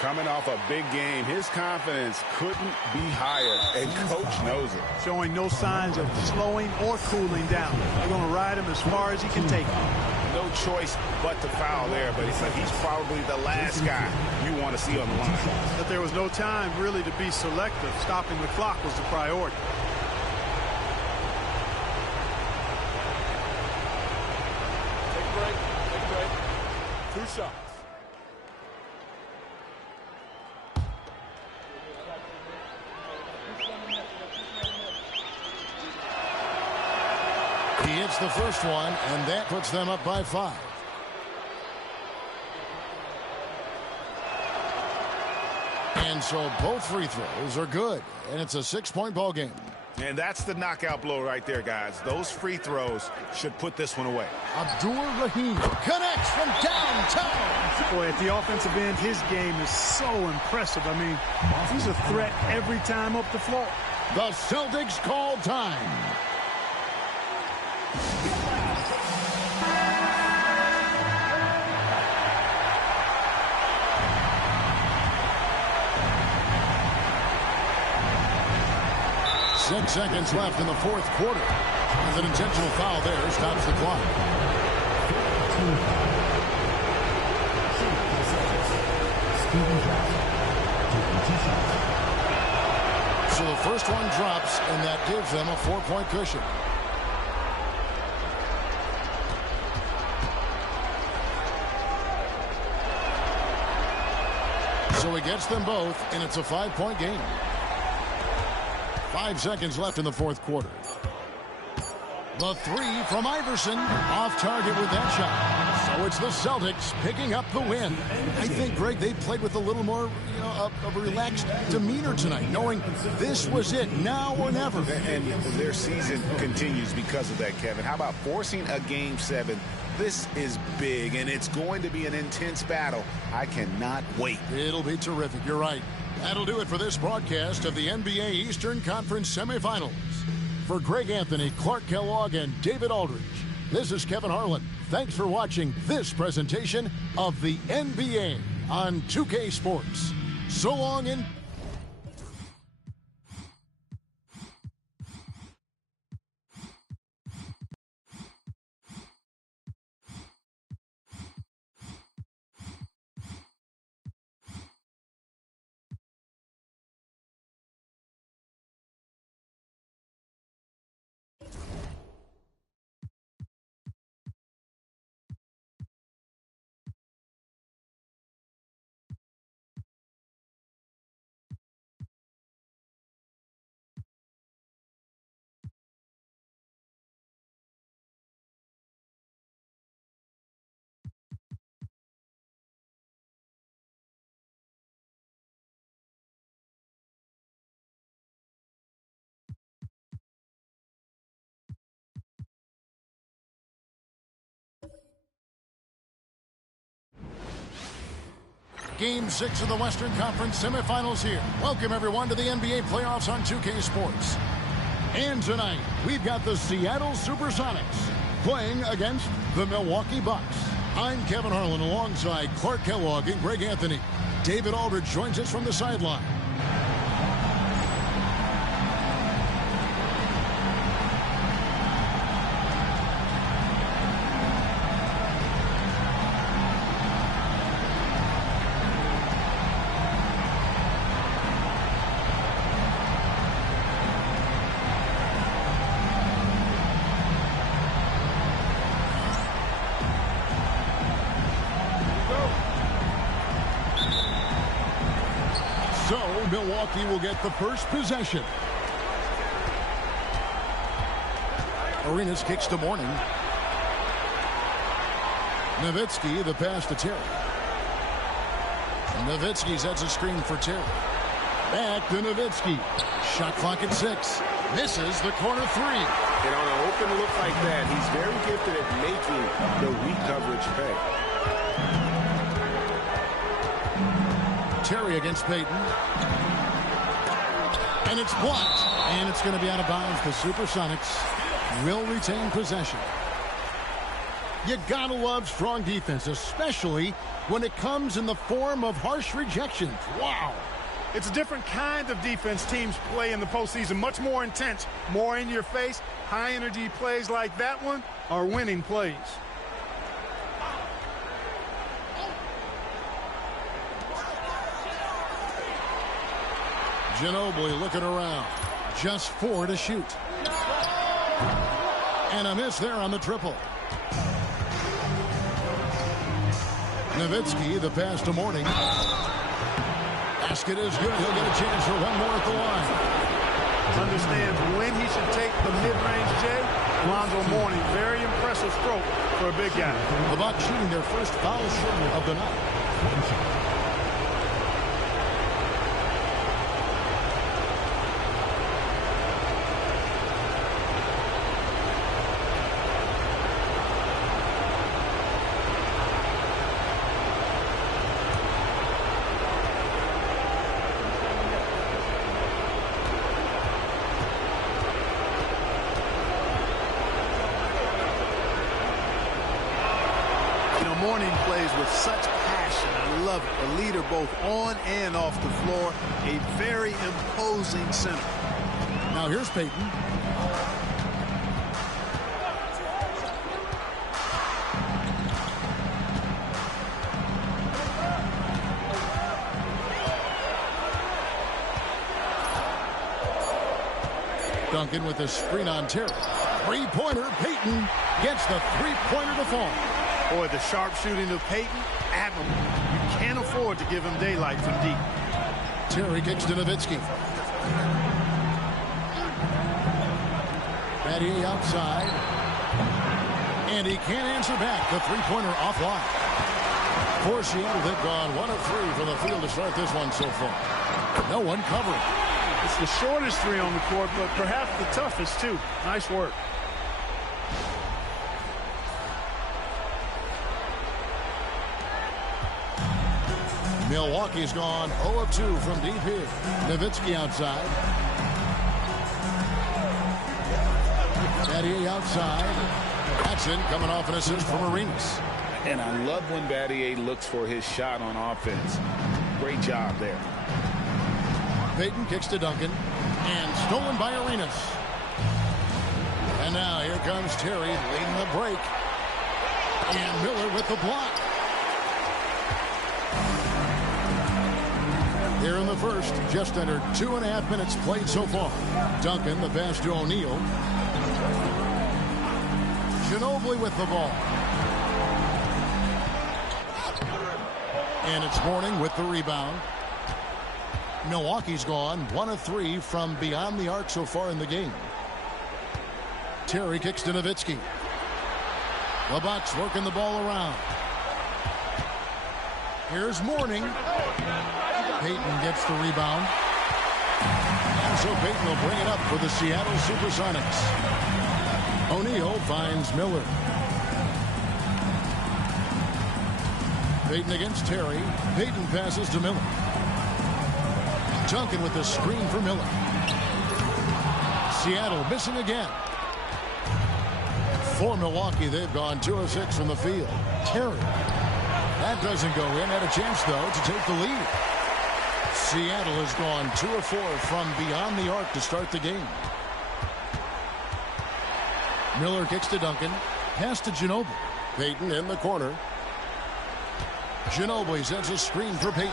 Coming off a big game, his confidence couldn't be higher, and coach knows it. Showing no signs of slowing or cooling down. They're going to ride him as far as he can take him. No choice but to foul there, but he's probably the last guy you want to see on the line. But there was no time really to be selective. Stopping the clock was the priority. Take a break. Take a break. 2 shots. He hits the first one, and that puts them up by 5. And so both free throws are good, and it's a 6-point ball game. And that's the knockout blow right there, guys. Those free throws should put this one away. Abdur-Rahim connects from downtown. Boy, at the offensive end, his game is so impressive. I mean, he's a threat every time up the floor. The Celtics call time. Six seconds left in the fourth quarter. With an intentional foul there, stops the clock. So the first one drops, and that gives them a 4-point cushion. So he gets them both, and it's a 5-point game. 5 seconds left in the fourth quarter. The 3 from Iverson, off target with that shot. So it's the Celtics picking up the win. I think, Greg, they played with a little more of a relaxed demeanor tonight, knowing this was it, now or never. And their season continues because of that, Kevin. How about forcing a Game 7? This is big, and it's going to be an intense battle. I cannot wait. It'll be terrific. You're right. That'll do it for this broadcast of the NBA Eastern Conference semifinals. For Greg Anthony, Clark Kellogg, and David Aldridge, this is Kevin Harlan. Thanks for watching this presentation of the NBA on 2K Sports. So long and Game 6 of the Western Conference semifinals here. Welcome, everyone, to the NBA playoffs on 2K Sports. And tonight, we've got the Seattle Supersonics playing against the Milwaukee Bucks. I'm Kevin Harlan alongside Clark Kellogg and Greg Anthony. David Aldridge joins us from the sideline. So, Milwaukee will get the first possession. Arenas kicks to Mourning. Nowitzki, the pass to Terry. Nowitzki sets a screen for Terry. Back to Nowitzki. Shot clock at 6. Misses the corner 3. And on an open look like that, he's very gifted at making the weak coverage pay. Terry against Payton. And it's blocked. And it's going to be out of bounds. The Supersonics will retain possession. You gotta love strong defense, especially when it comes in the form of harsh rejections. Wow. It's a different kind of defense teams play in the postseason. Much more intense, more in your face. High energy plays like that one are winning plays. Ginobili looking around. Just 4 to shoot. And a miss there on the triple. Nowitzki, the pass to Mourning. Basket is good. He'll get a chance for one more at the line. Understands when he should take the mid-range J. Lonzo Mourning, very impressive stroke for a big guy. The Bucks shooting their first foul shot of the night. Mourning plays with such passion. I love it. A leader both on and off the floor. A very imposing center. Now here's Payton. Duncan with a screen on Terry. Three-pointer. Payton gets the three-pointer to fall. Boy, the sharp shooting of Payton, admirable. You can't afford to give him daylight from deep. Terry kicks to Nowitzki. Battier outside. And he can't answer back. The three-pointer offline. For Seattle, they've gone 1 of 3 from the field to start this one so far. No one covering. It's the shortest 3 on the court, but perhaps the toughest, too. Nice work. Milwaukee's gone 0 of 2 from deep here. Nowitzki outside. Battier outside. Jackson coming off an assist from Arenas. And I love when Battier looks for his shot on offense. Great job there. Payton kicks to Duncan. And stolen by Arenas. And now here comes Terry leading the break. And Miller with the block. Here in the first, just under 2.5 minutes played so far. Duncan, the pass to O'Neal. Ginobili with the ball. And it's Mourning with the rebound. Milwaukee's gone 1 of 3 from beyond the arc so far in the game. Terry kicks to Nowitzki. The Bucks working the ball around. Here's Mourning. Payton gets the rebound. And so Payton will bring it up for the Seattle Supersonics. O'Neal finds Miller. Payton against Terry. Payton passes to Miller. Duncan with the screen for Miller. Seattle missing again. For Milwaukee, they've gone 2 of 6 from the field. Terry. That doesn't go in. Had a chance, though, to take the lead. Seattle has gone 2 of 4 from beyond the arc to start the game. Miller kicks to Duncan. Pass to Ginobili. Payton in the corner. Ginobili sends a screen for Payton.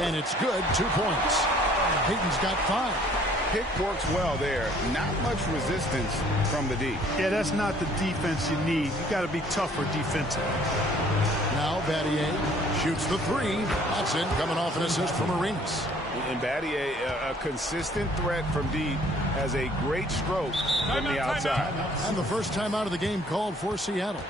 And it's good. 2 points. Payton's got 5. Pick works well there. Not much resistance from the D. Yeah, that's not the defense you need. You got to be tougher defensively. Now Battier shoots the 3. That's in, coming off an assist from Arenas. And Battier, a consistent threat from deep, has a great stroke from the outside. And the first time out of the game called for Seattle.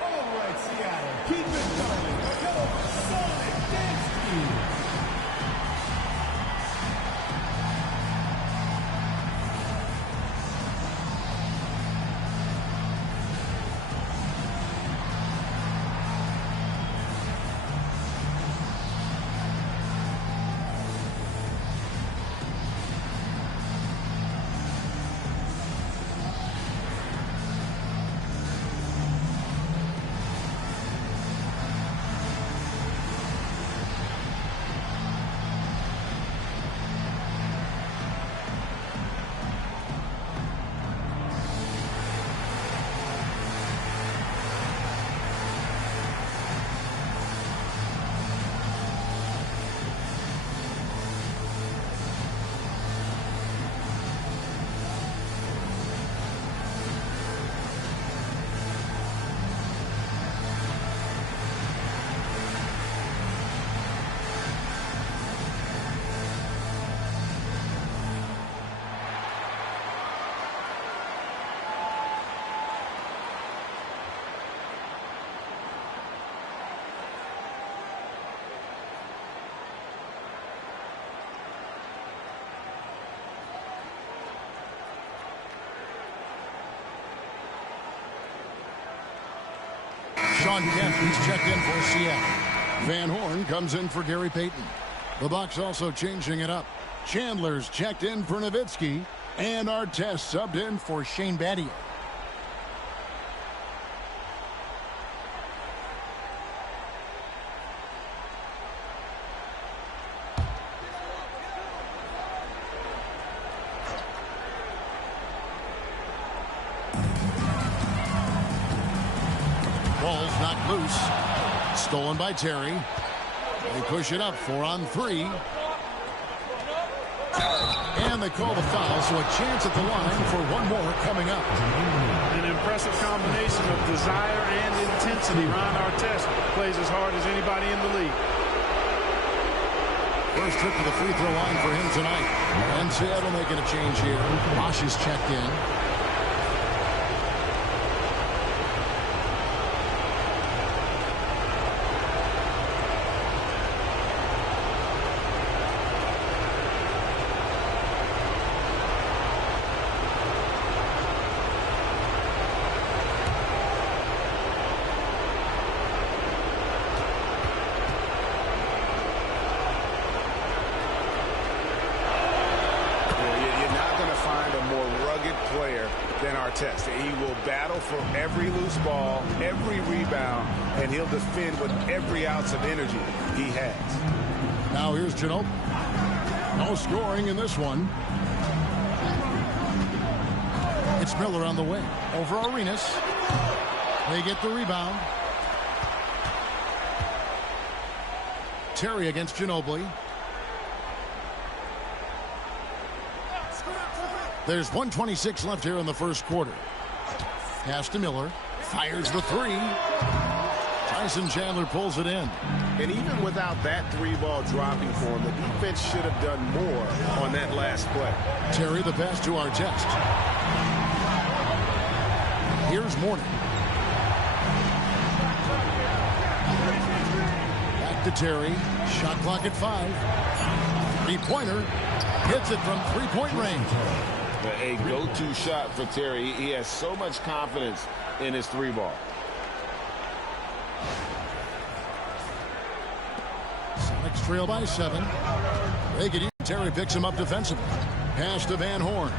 All right, Seattle, keep it going. Go, Sonic Dansky. Sean Kemp's checked in for Seattle. Van Horn comes in for Gary Payton. The Bucks also changing it up. Chandler's checked in for Nowitzki. And Artest subbed in for Shane Battier. Ball's knocked loose. Stolen by Terry. They push it up 4 on 3. And they call the foul, so a chance at the line for one more coming up. An impressive combination of desire and intensity. Ron Artest plays as hard as anybody in the league. First trip to the free throw line for him tonight. And Seattle making a change here. Bosch is checked in. He will battle for every loose ball, every rebound, and he'll defend with every ounce of energy he has. Now here's Ginobili. No scoring in this one. It's Miller on the wing. Over Arenas. They get the rebound. Terry against Ginobili. There's 1:26 left here in the first quarter. Pass to Miller. Fires the 3. Tyson Chandler pulls it in. And even without that 3-ball dropping for him, the defense should have done more on that last play. Terry the pass to Artest. Here's Morning. Back to Terry. Shot clock at 5. 3-pointer. Hits it from 3-point range. But a go-to shot for Terry. He has so much confidence in his 3-ball. Sonics trail by 7. They get Terry picks him up defensively. Pass to Van Horn.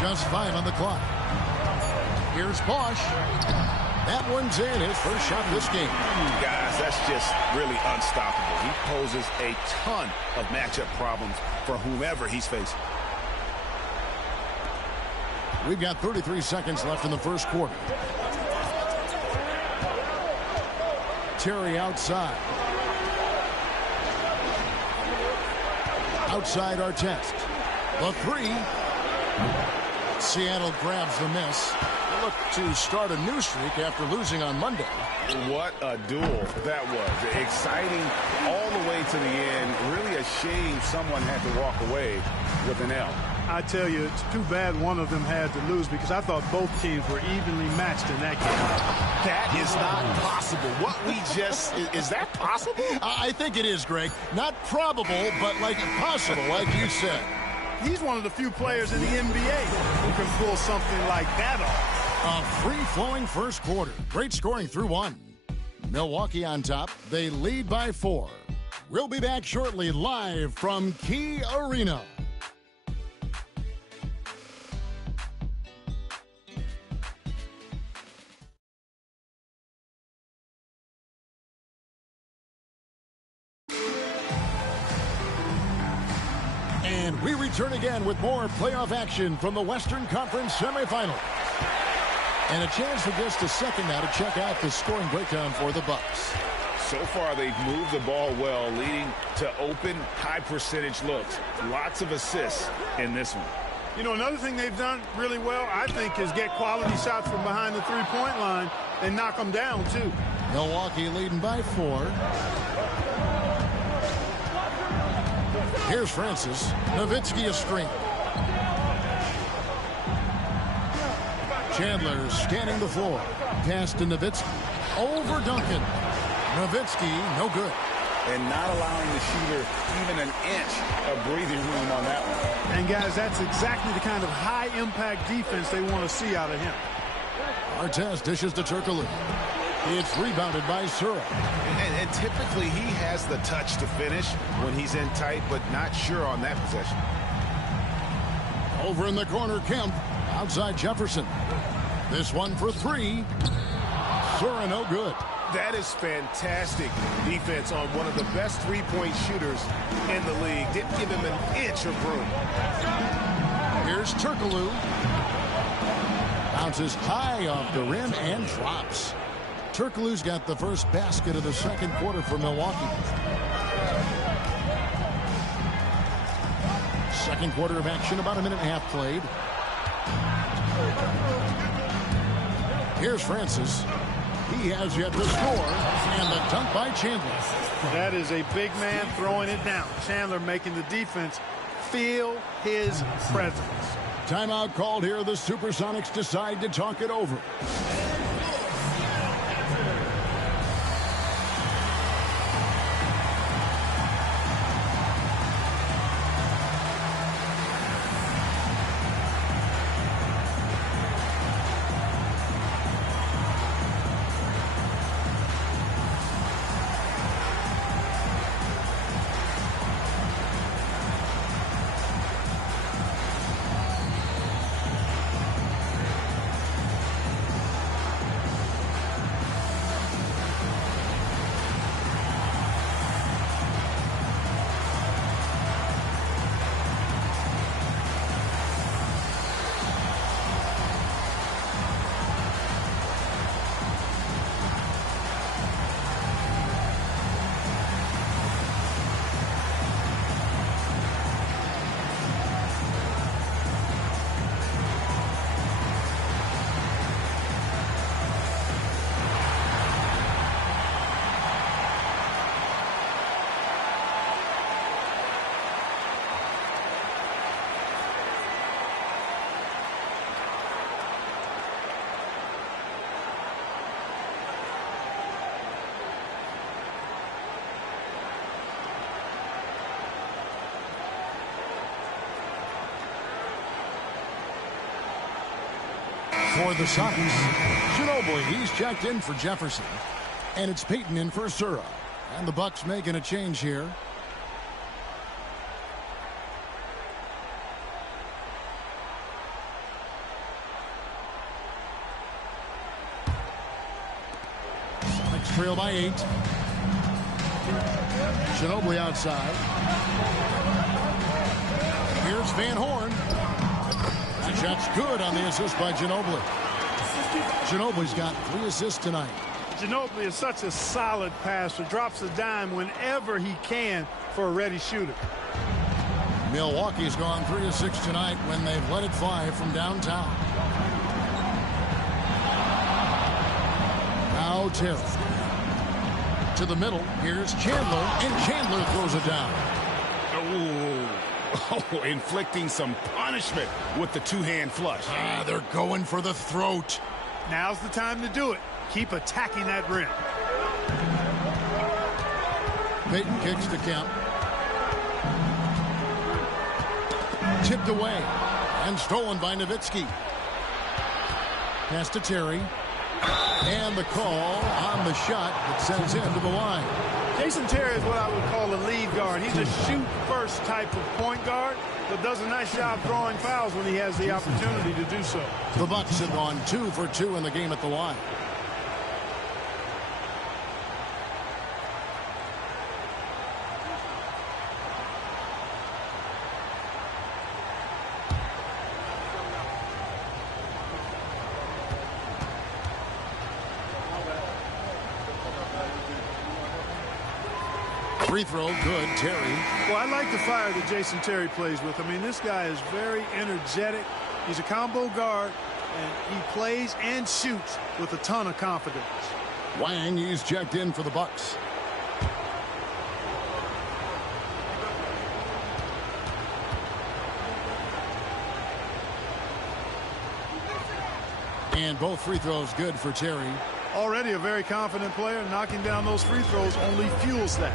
Just 5 on the clock. Here's Bosch. That one's in, his first shot this game. Guys, that's just really unstoppable. He poses a ton of matchup problems for whomever he's facing. We've got 33 seconds left in the first quarter. Terry outside. Outside Artest. The 3. Seattle grabs the miss. They look to start a new streak after losing on Monday. What a duel that was. Exciting all the way to the end. Really a shame someone had to walk away with an L. I tell you, it's too bad one of them had to lose because I thought both teams were evenly matched in that game. That is not possible. What we just, is that possible? I think it is, Greg. Not probable, but like possible, like you said. He's one of the few players in the NBA who can pull something like that off. A free-flowing first quarter. Great scoring through 1. Milwaukee on top. They lead by 4. We'll be back shortly live from Key Arena. And we return again with more playoff action from the Western Conference semifinal. And a chance for just a second now to check out the scoring breakdown for the Bucks. So far, they've moved the ball well, leading to open, high-percentage looks. Lots of assists in this one. You know, another thing they've done really well, I think, is get quality shots from behind the three-point line and knock them down, too. Milwaukee leading by 4. Here's Francis. Nowitzki a screen. Chandler scanning the floor. Pass to Nowitzki. Over Duncan. Nowitzki, no good. And not allowing the shooter even an inch of breathing room on that one. And, guys, that's exactly the kind of high-impact defense they want to see out of him. Artest dishes to Turkoglu. It's rebounded by Sura. And typically he has the touch to finish when he's in tight, but not sure on that possession. Over in the corner, Kemp. Outside Jefferson. This one for 3. Sura no good. That is fantastic defense on one of the best three-point shooters in the league. Didn't give him an inch of room. Here's Turkoglu. Bounces high off the rim and drops. Turkoglu's got the first basket of the second quarter for Milwaukee. Second quarter of action, about a minute and a half played. Here's Francis. He has yet to score, and the dunk by Chandler. That is a big man throwing it down. Chandler making the defense feel his presence. Timeout called here. The Supersonics decide to talk it over. For the Sonics, Ginobili, he's checked in for Jefferson. And it's Peyton in for Sura. And the Bucks making a change here. Sonics trail by 8. Ginobili outside. Here's Van Horn. That shot's good on the assist by Ginobili. Ginobili's got 3 assists tonight. Ginobili is such a solid passer. Drops a dime whenever he can for a ready shooter. Milwaukee's gone 3 of 6 tonight when they've let it fly from downtown. Now Terry. To the middle. Here's Chandler. And Chandler throws it down. Oh, inflicting some punishment with the two-hand flush. They're going for the throat. Now's the time to do it. Keep attacking that rim. Peyton kicks to Kemp. Tipped away. And stolen by Nowitzki. Pass to Terry. And the call on the shot that sends him to the line. Jason Terry is what I would call a lead guard. He's a shoot-first type of point guard, but does a nice job drawing fouls when he has the opportunity to do so. The Bucks have gone 2 for 2 in the game at the line. Free throw, good. Terry. Well, I like the fire that Jason Terry plays with. I mean, this guy is very energetic. He's a combo guard, and he plays and shoots with a ton of confidence. Wang, he's checked in for the Bucks. And both free throws good for Terry. Already a very confident player. Knocking down those free throws only fuels that.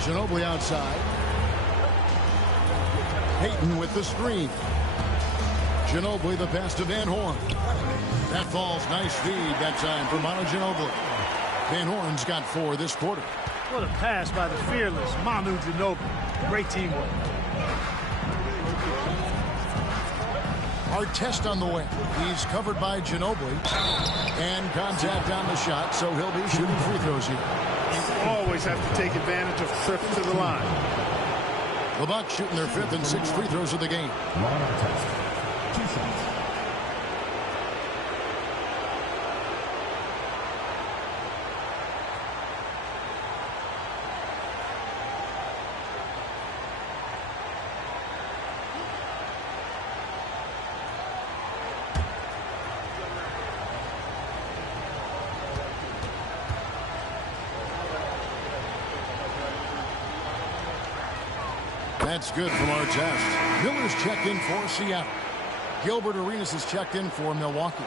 Ginobili outside. Peyton with the screen. Ginobili the pass to Van Horn. That falls. Nice feed that time for Manu Ginobili. Van Horn's got 4 this quarter. What a pass by the fearless Manu Ginobili. Great teamwork. Artest on the wing. He's covered by Ginobili. And contact on the shot, so he'll be shooting free throws here. You always have to take advantage of trips to the line. The Bucks shooting their 5th and 6th free throws of the game. Line test. 2 shots. That's good from Artest. Miller's checked in for Seattle. Gilbert Arenas is checked in for Milwaukee.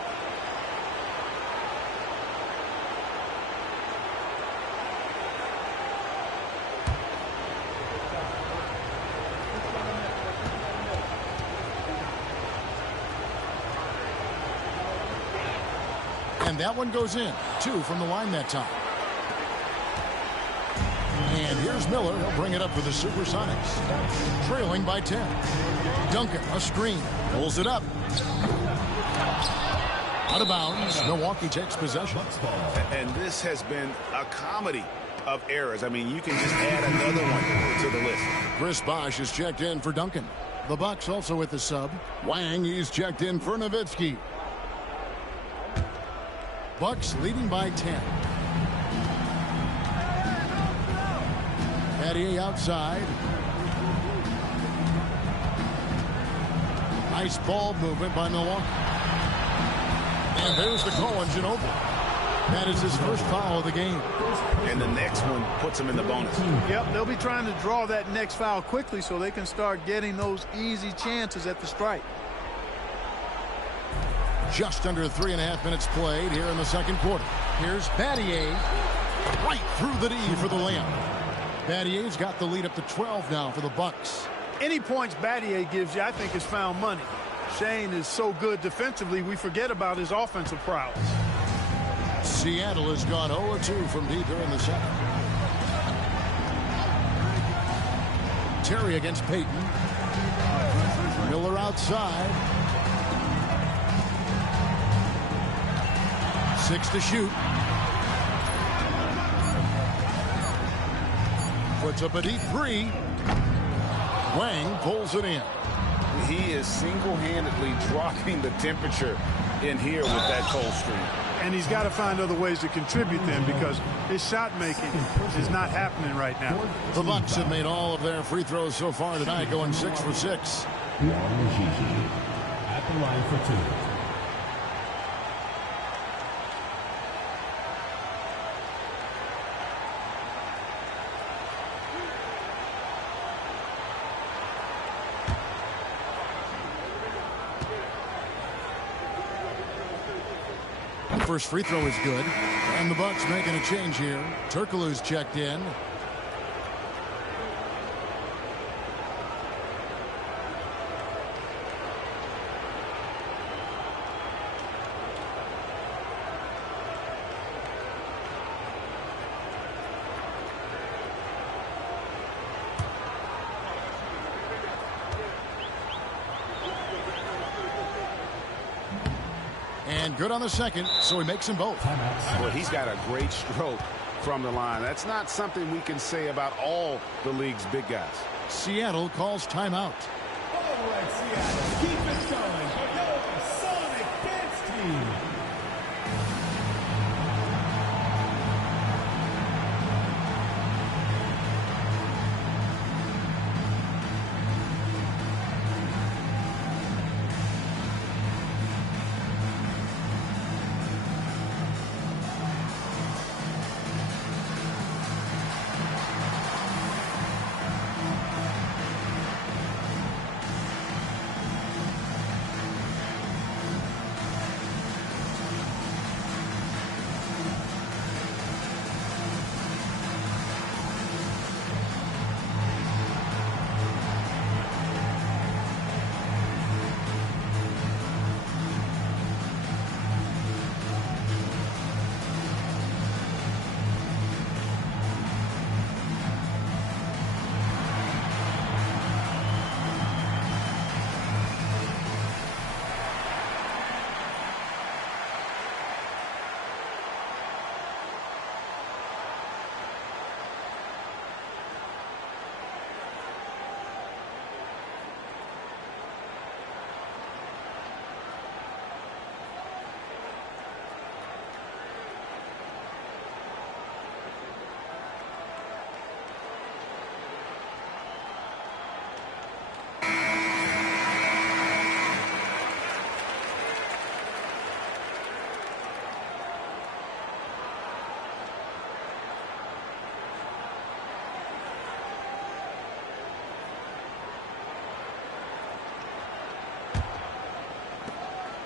And that one goes in. 2 from the line that time. And here's Miller. He'll bring it up for the Supersonics. Trailing by 10. Duncan, a screen. Pulls it up. Out of bounds. Milwaukee takes possession. And this has been a comedy of errors. I mean, you can just add another one to the list. Chris Bosh is checked in for Duncan. The Bucks also with the sub. Wang, he's checked in for Nowitzki. Bucks leading by 10. Patty outside. Nice ball movement by Milwaukee. And there's the call on Ginobili. That is his first foul of the game. And the next one puts him in the bonus. Yep, they'll be trying to draw that next foul quickly so they can start getting those easy chances at the stripe. Just under 3.5 minutes played here in the second quarter. Here's Battier right through the D for the layup. Battier's got the lead up to 12 now for the Bucks. Any points Battier gives you, I think, is found money. Shane is so good defensively, we forget about his offensive prowess. Seattle has gone 0-2 from deep here in the second. Terry against Payton. Miller outside. 6 to shoot. Puts up a deep 3. Wang pulls it in. He is single-handedly dropping the temperature in here with that cold streak. And he's got to find other ways to contribute then, because his shot making is not happening right now. The Bucks have made all of their free throws so far tonight, going 6 for 6. At the line for 2. First free throw is good, and the Bucks making a change here. Turkoglu's checked in. And good on the second, so he makes them both. Well, he's got a great stroke from the line. That's not something we can say about all the league's big guys. Seattle calls timeout. All right, Seattle, keep it going for your Sonic Dance Team.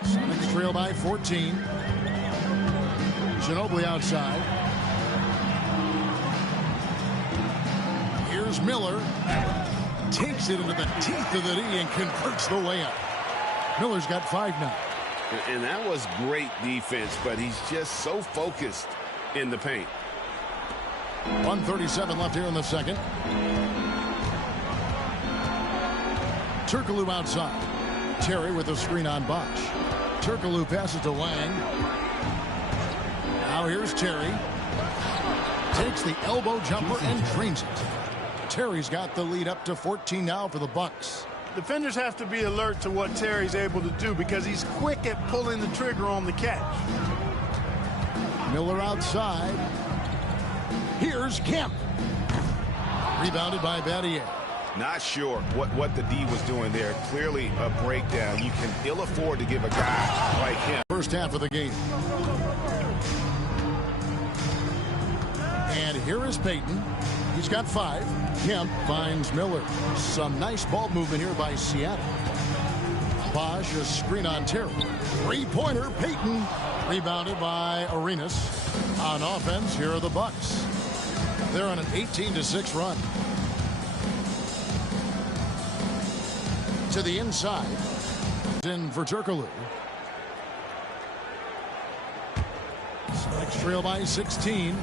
Sonics trail by 14. Ginobili outside. Here's Miller. Takes it into the teeth of the D and converts the layup. Miller's got 5 now. And that was great defense, but he's just so focused in the paint. 1:37 left here in the second. Turkoglu outside. Terry with a screen on Bosch. Turkoglu passes to Wang. Now here's Terry. Takes the elbow jumper and drains it. Terry's got the lead up to 14 now for the Bucks. Defenders have to be alert to what Terry's able to do, because he's quick at pulling the trigger on the catch. Miller outside. Here's Kemp. Rebounded by Battier. Not sure what the D was doing there. Clearly a breakdown. You can ill afford to give a guy like him. First half of the game. And here is Payton. He's got 5. Kemp finds Miller. Some nice ball movement here by Seattle. Bosch, a screen on Terry. 3-pointer, Payton. Rebounded by Arenas. On offense, here are the Bucks. They're on an 18-6 run. To the inside. in for Turkoglu. Selects trail by 16.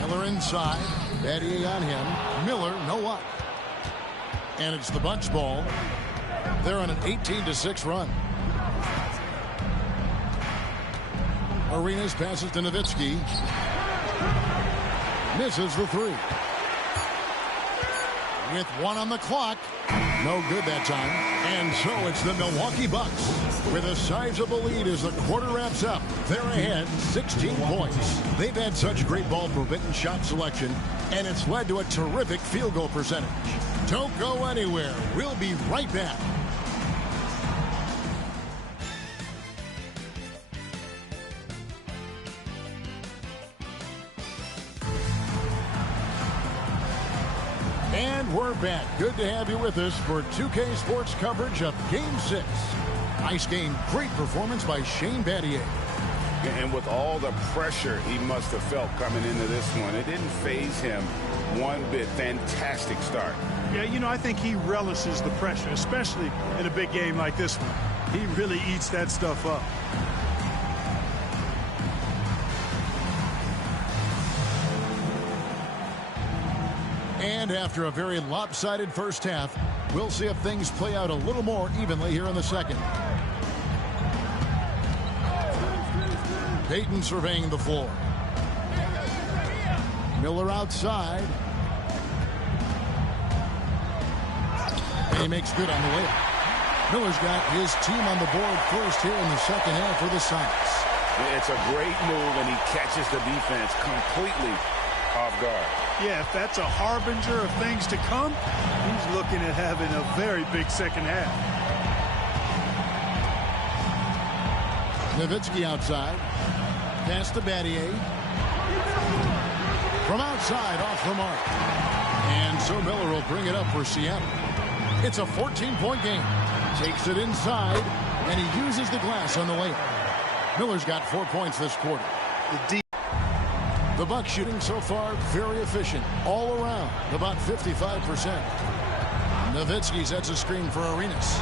Miller inside. Battier on him. Miller, no up. And it's the bunch ball. They're on an 18-6 run. Arenas passes to Nowitzki. Misses the three. With one on the clock. No good that time. And so it's the Milwaukee Bucks with a sizable lead as the quarter wraps up. They're ahead 16 points. They've had such great ball movement and shot selection, and it's led to a terrific field goal percentage. Don't go anywhere. We'll be right back. And we're back. Good to have you with us for 2K Sports coverage of Game 6. Nice game. Great performance by Shane Battier. And with all the pressure he must have felt coming into this one, it didn't faze him one bit. Fantastic start. Yeah, you know, I think he relishes the pressure, especially in a big game like this one. He really eats that stuff up. And after a very lopsided first half, we'll see if things play out a little more evenly here in the second. Payton surveying the floor. Miller outside. And he makes good on the layup. Miller's got his team on the board first here in the second half for the Suns. It's a great move, and he catches the defense completely off guard. Yeah, if that's a harbinger of things to come, he's looking at having a very big second half. Nowitzki outside. Pass to Battier. From outside, off the mark. And so Miller will bring it up for Seattle. It's a 14-point game. Takes it inside, and he uses the glass on the layup. Miller's got 4 points this quarter. The Bucks shooting so far very efficient all around, about 55%. Nowitzki sets a screen for Arenas.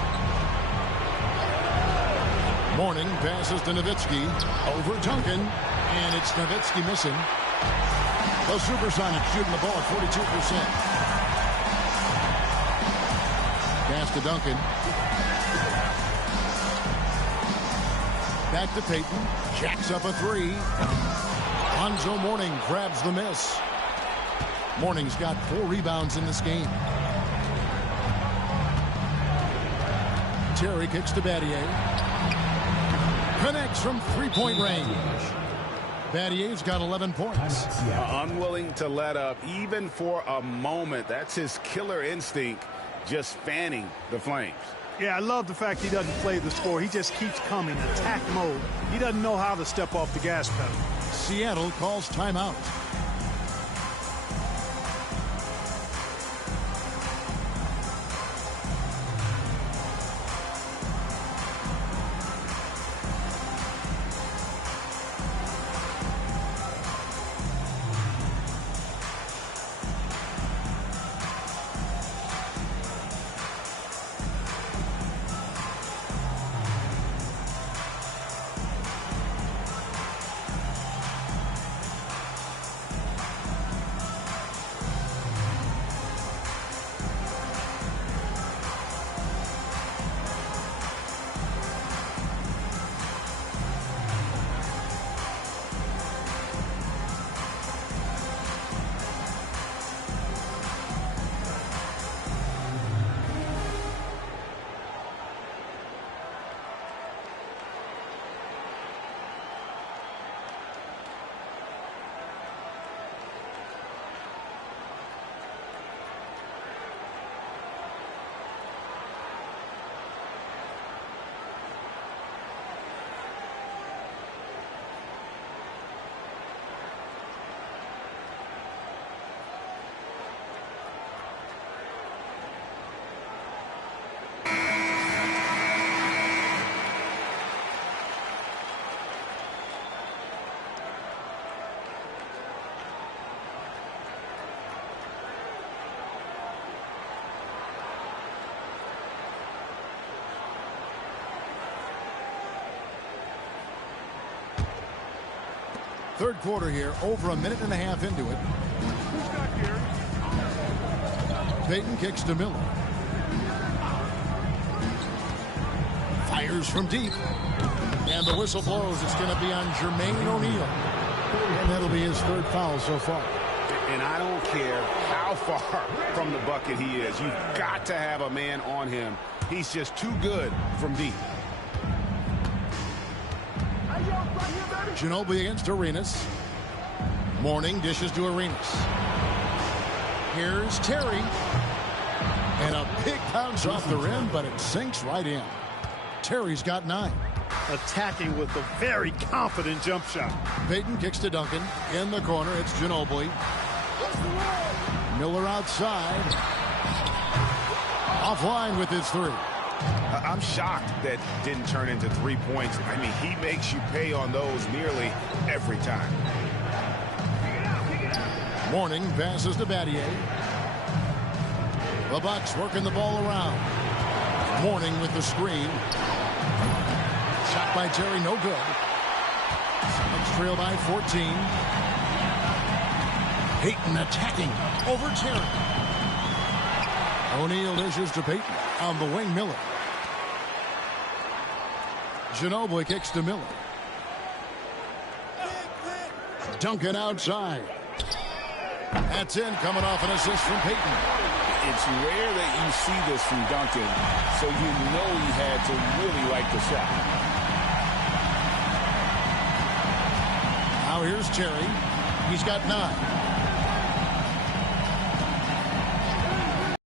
Morning passes to Nowitzki over Duncan, and it's Nowitzki missing. The Supersonics shooting the ball at 42%. Pass to Duncan. Back to Payton. Jacks up a three. Lonzo Mourning grabs the miss. Mourning's got 4 rebounds in this game. Terry kicks to Battier. Connects from three-point range. Battier's got 11 points. Unwilling to let up even for a moment. That's his killer instinct, just fanning the flames. Yeah, I love the fact he doesn't play the score. He just keeps coming, attack mode. He doesn't know how to step off the gas pedal. Seattle calls timeout. Third quarter here, over a minute and a half into it. Payton kicks to Miller. Fires from deep. And the whistle blows. It's going to be on Jermaine O'Neal. And that'll be his third foul so far. And I don't care how far from the bucket he is. You've got to have a man on him. He's just too good from deep. Ginobili against Arenas. Mourning dishes to Arenas. Here's Terry. And a big bounce off the rim, but it sinks right in. Terry's got 9. Attacking with a very confident jump shot. Payton kicks to Duncan. In the corner, it's Ginobili. Miller outside. Offline with his 3. I'm shocked that didn't turn into 3 points. I mean, he makes you pay on those nearly every time. Mourning passes to Battier. The Bucks working the ball around. Mourning with the screen. Shot by Terry, no good. Celtics trail by 14. Payton attacking over Terry. O'Neal dishes to Payton. On the wing, Miller. Ginobili kicks to Miller. Duncan outside. That's in, coming off an assist from Payton. It's rare that you see this from Duncan, so you know he had to really like the shot. Now here's Terry. He's got 9.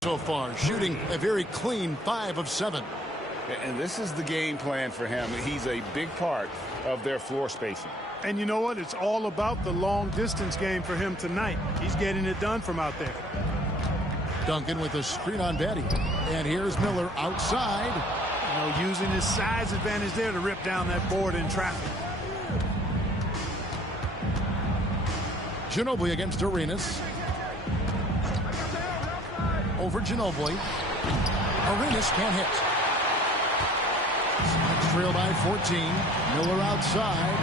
So far, shooting a very clean 5 of 7. And this is the game plan for him. He's a big part of their floor spacing. And you know what? It's all about the long distance game for him tonight. He's getting it done from out there. Duncan with a screen on Betty. And here's Miller outside. You know, using his size advantage there to rip down that board in traffic. Ginobili against Arenas. Over Ginobili. Arenas can't hit. Celtics trail by 14. Miller outside.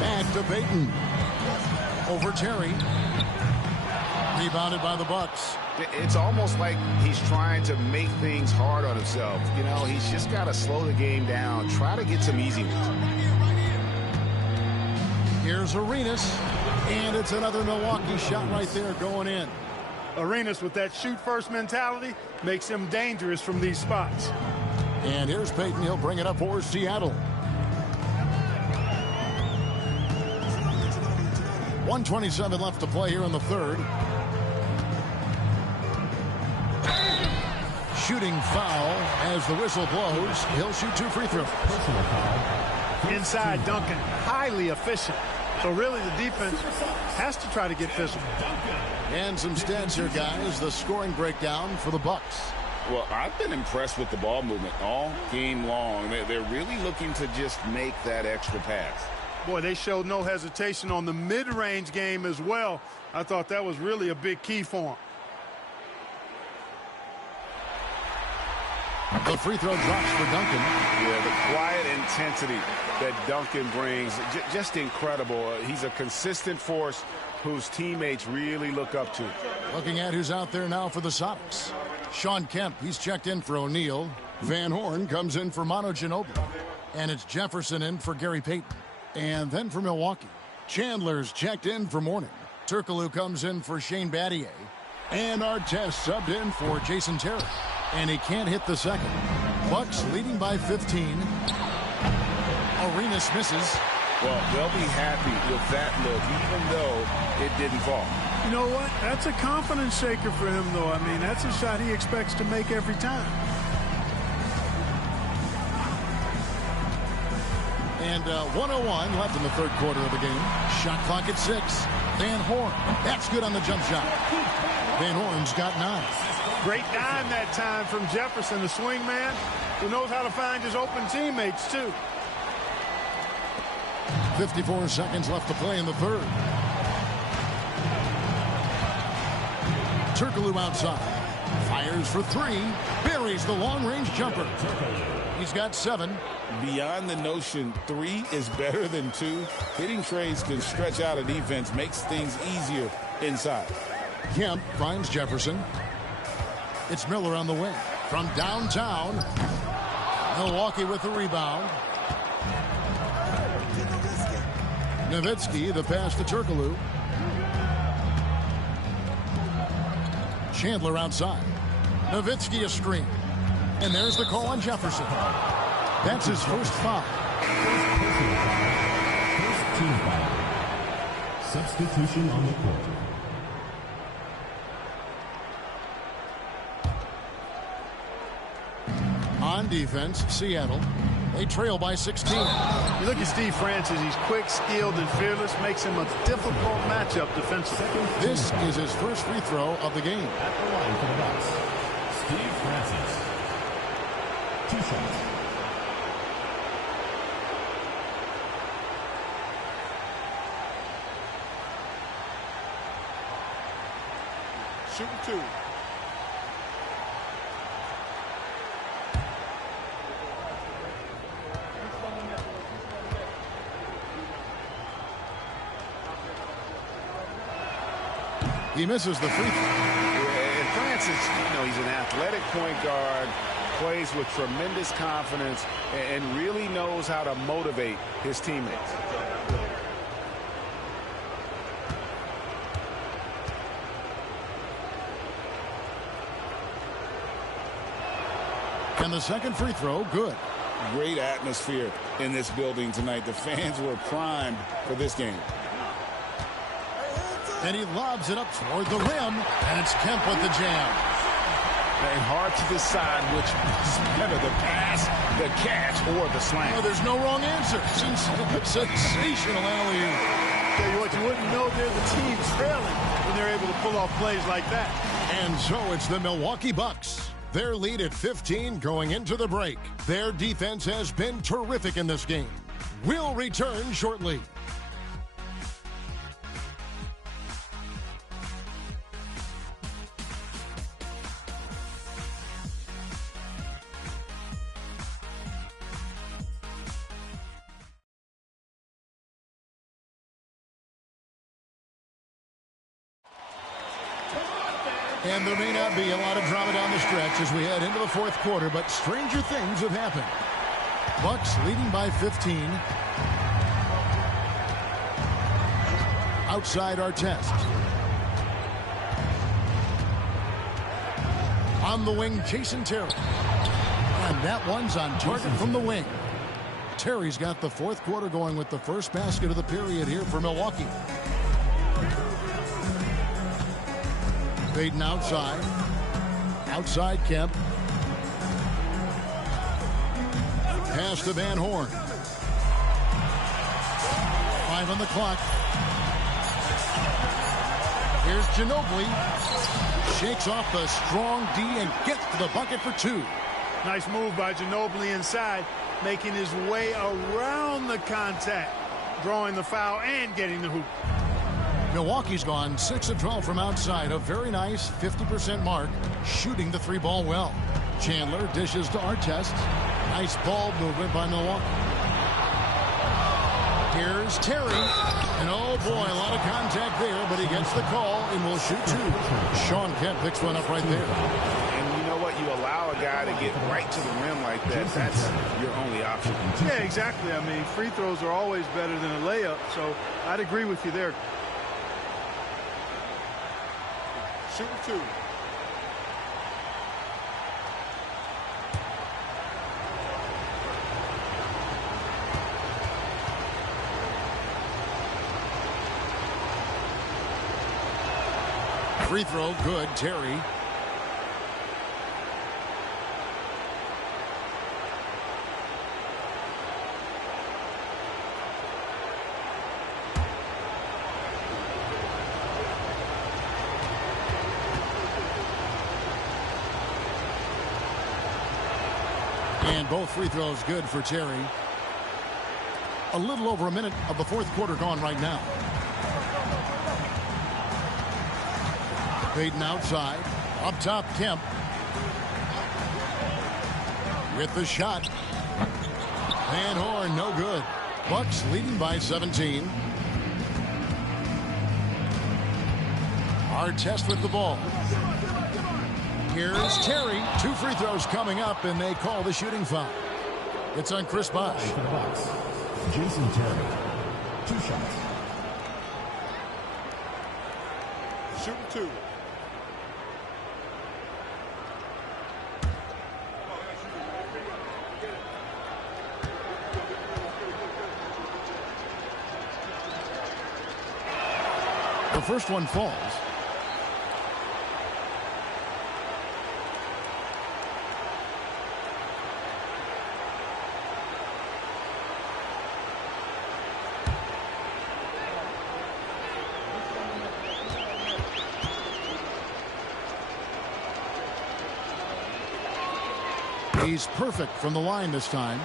Back to Payton. Over Terry. Rebounded by the Bucks. It's almost like he's trying to make things hard on himself. You know, he's just got to slow the game down. Try to get some easy ones. Here's Arenas. And it's another Milwaukee shot right there going in. Arenas with that shoot-first mentality makes him dangerous from these spots. And here's Payton. He'll bring it up for Seattle. 1:27 left to play here in the third. Shooting foul as the whistle blows. He'll shoot 2 free throws. Inside Duncan, highly efficient. So really the defense has to try to get physical. And some stats here, guys. The scoring breakdown for the Bucks. Well, I've been impressed with the ball movement all game long. They're really looking to just make that extra pass. Boy, they showed no hesitation on the mid-range game as well. I thought that was really a big key for them. The free throw drops for Duncan. Yeah, the quiet intensity that Duncan brings, just incredible. He's a consistent force whose teammates really look up to. Looking at who's out there now for the Sox. Sean Kemp, he's checked in for O'Neal. Van Horn comes in for Manu Ginobili. And it's Jefferson in for Gary Payton. And then for Milwaukee, Chandler's checked in for Mourning. Turkoglu comes in for Shane Battier. And Artest subbed in for Jason Terry. And he can't hit the second. Bucks leading by 15. Arenas misses. Well, they'll be happy with that look, even though it didn't fall. You know what? That's a confidence shaker for him, though. I mean, that's a shot he expects to make every time. And 1:01 left in the third quarter of the game. Shot clock at 6. Van Horn. That's good on the jump shot. Van Horn's got 9. Great dime that time from Jefferson, the swing man, who knows how to find his open teammates, too. 54 seconds left to play in the third. Turkoglu outside. Fires for three. Buries the long-range jumper. He's got 7. Beyond the notion 3 is better than 2, hitting trades can stretch out a defense, makes things easier inside. Kemp finds Jefferson. It's Miller on the wing. From downtown, Milwaukee with the rebound. Nowitzki, the pass to Turkoglu. Chandler outside. Nowitzki a screen. And there's the call on Jefferson. That's his first foul. First team foul. Substitution on the court. On defense, Seattle. They trail by 16. You look at Steve Francis. He's quick, skilled, and fearless. Makes him a difficult matchup defensively. This is his first free throw of the game. At the line for the Bucks, Steve Francis. 2 shots. Shooting 2. He misses the free throw. And Francis, he's an athletic point guard, plays with tremendous confidence, and really knows how to motivate his teammates. And the second free throw, good. Great atmosphere in this building tonight. The fans were primed for this game. And he lobs it up toward the rim, and it's Kemp with the jam. And hard to decide which is better, the pass, the catch, or the slam. Oh, there's no wrong answer. Sensational alley-oop. Tell you what, you wouldn't know they're the team trailing when they're able to pull off plays like that. And so it's the Milwaukee Bucks. Their lead at 15 going into the break. Their defense has been terrific in this game. We'll return shortly. And there may not be a lot of drama down the stretch as we head into the fourth quarter, but stranger things have happened. Bucks leading by 15. Outside Artest. On the wing, Jason Terry. And that one's on target from the wing. Terry's got the fourth quarter going with the first basket of the period here for Milwaukee. Baden outside. Outside Kemp. Pass to Van Horn. 5 on the clock. Here's Ginobili. Shakes off the strong D and gets to the bucket for 2. Nice move by Ginobili inside, making his way around the contact, drawing the foul and getting the hoop. Milwaukee's gone 6 of 12 from outside. A very nice 50% mark, shooting the 3-ball well. Chandler dishes to Artest. Nice ball movement by Milwaukee. Here's Terry. And oh boy, a lot of contact there, but he gets the call and will shoot 2. Sean Kemp picks one up right there. And you know what? You allow a guy to get right to the rim like that. That's your only option. Yeah, exactly. I mean, free throws are always better than a layup, so I'd agree with you there. Shooting 2. Free throw, good. Terry. And both free throws good for Terry. A little over a minute of the fourth quarter gone right now. Baden outside. Up top, Kemp. With the shot. Van Horn, no good. Bucks leading by 17. Artest with the ball. Here's Terry. 2 free throws coming up, and they call the shooting foul. It's on Chris Bosh. For the Bucks, Jason Terry. 2 shots. Shooting 2. The first one falls. He's perfect from the line this time.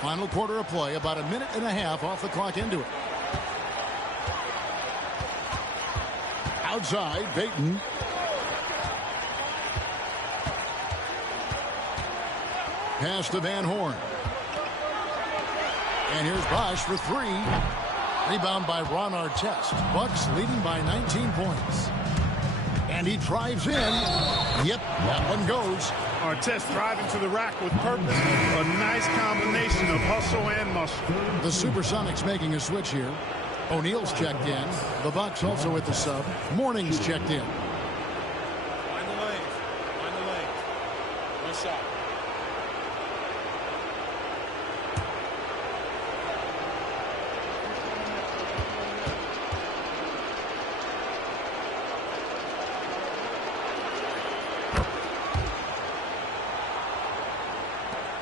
Final quarter of play, about a minute and a half off the clock into it. Outside, Payton. Pass to Van Horn. And here's Bosh for 3. Rebound by Ron Artest. Bucks leading by 19 points. And he drives in. Yep, that one goes. Artest driving to the rack with purpose. A nice combination of hustle and muscle. The Supersonics making a switch here. O'Neal's checked in. The Bucks also with the sub. Morning's checked in. Find the lane. Find the lane. One shot.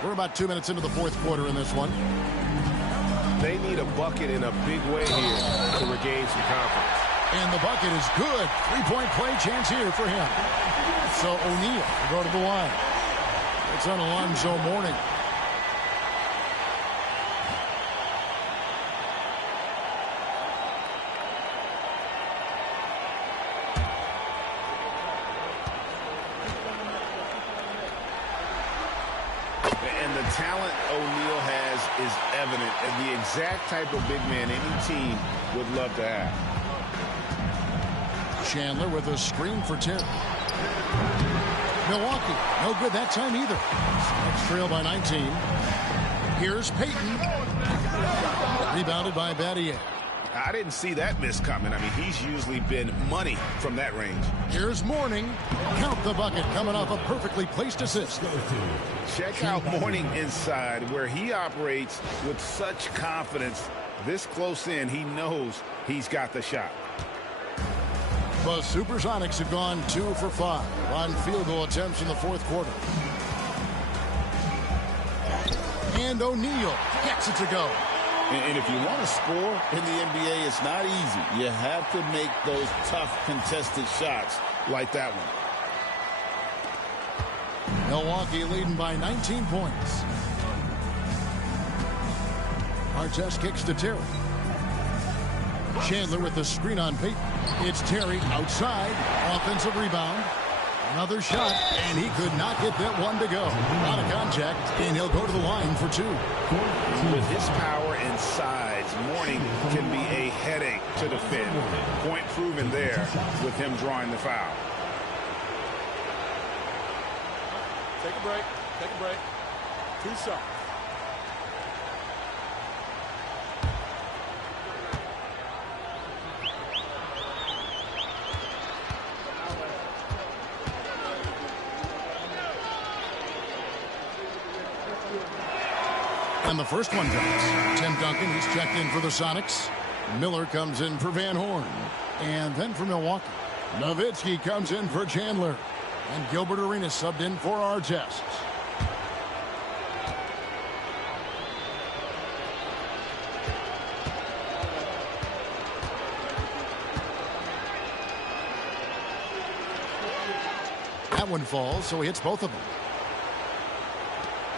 We're about 2 minutes into the fourth quarter in this one. They need a bucket in a big way here to regain some confidence. And the bucket is good. 3-point play chance here for him. So O'Neal will go to the line. It's on Alonzo Mourning. And the talent O'Neal has is evident, and the exact type of big man any team would love to have. Chandler with a screen for Terry. Milwaukee, no good that time either. Bucks trail by 19. Here's Payton. Rebounded by Battier. I didn't see that miss coming. I mean, he's usually been money from that range. Here's Mourning. Count the bucket coming off a perfectly placed assist. Check out Mourning inside, where he operates with such confidence. This close in, he knows he's got the shot. The Supersonics have gone 2 for 5 on field goal attempts in the fourth quarter. And O'Neal gets it to go. And if you want to score in the NBA, it's not easy. You have to make those tough contested shots like that one. Milwaukee leading by 19 points. Artest kicks to Terry. Chandler with the screen on Payton. It's Terry outside. Offensive rebound. Another shot, and he could not get that one to go. Out of contact, and he'll go to the line for 2. With his power and size, Mourning can be a headache to defend. Point proven there with him drawing the foul. Take a break. Take a break. 2 shots. And the first one drops. Tim Duncan, he's checked in for the Sonics. Miller comes in for Van Horn. And then for Milwaukee. Nowitzki comes in for Chandler. And Gilbert Arenas subbed in for Artest. That one falls, so he hits both of them.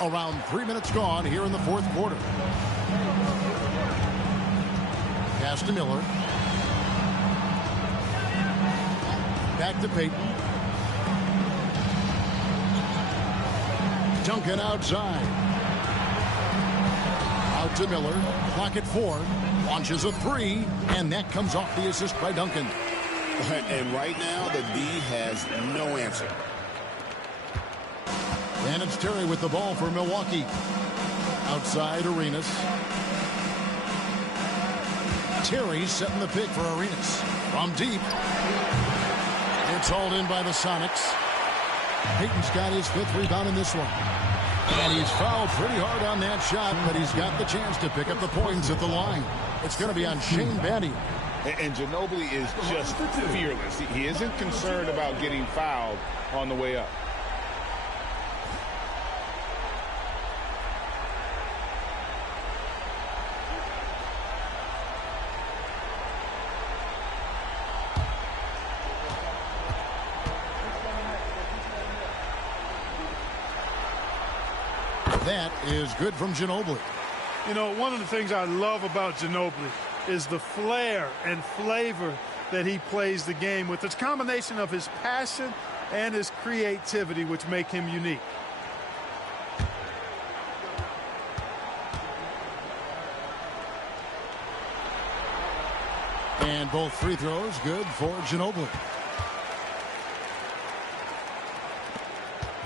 Around 3 minutes gone here in the fourth quarter. Pass to Miller. Back to Peyton. Duncan outside. Out to Miller. Clock at 4. Launches a 3. And that comes off the assist by Duncan. And right now, the D has no answer. And it's Terry with the ball for Milwaukee. Outside Arenas. Terry setting the pick for Arenas. From deep. It's hauled in by the Sonics. Peyton's got his 5th rebound in this one. And he's fouled pretty hard on that shot, but he's got the chance to pick up the points at the line. It's going to be on Shane Battier. And Ginobili is just fearless. He isn't concerned about getting fouled on the way up. That is good from Ginobili. You know, one of the things I love about Ginobili is the flair and flavor that he plays the game with. It's a combination of his passion and his creativity, which make him unique. And both free throws good for Ginobili.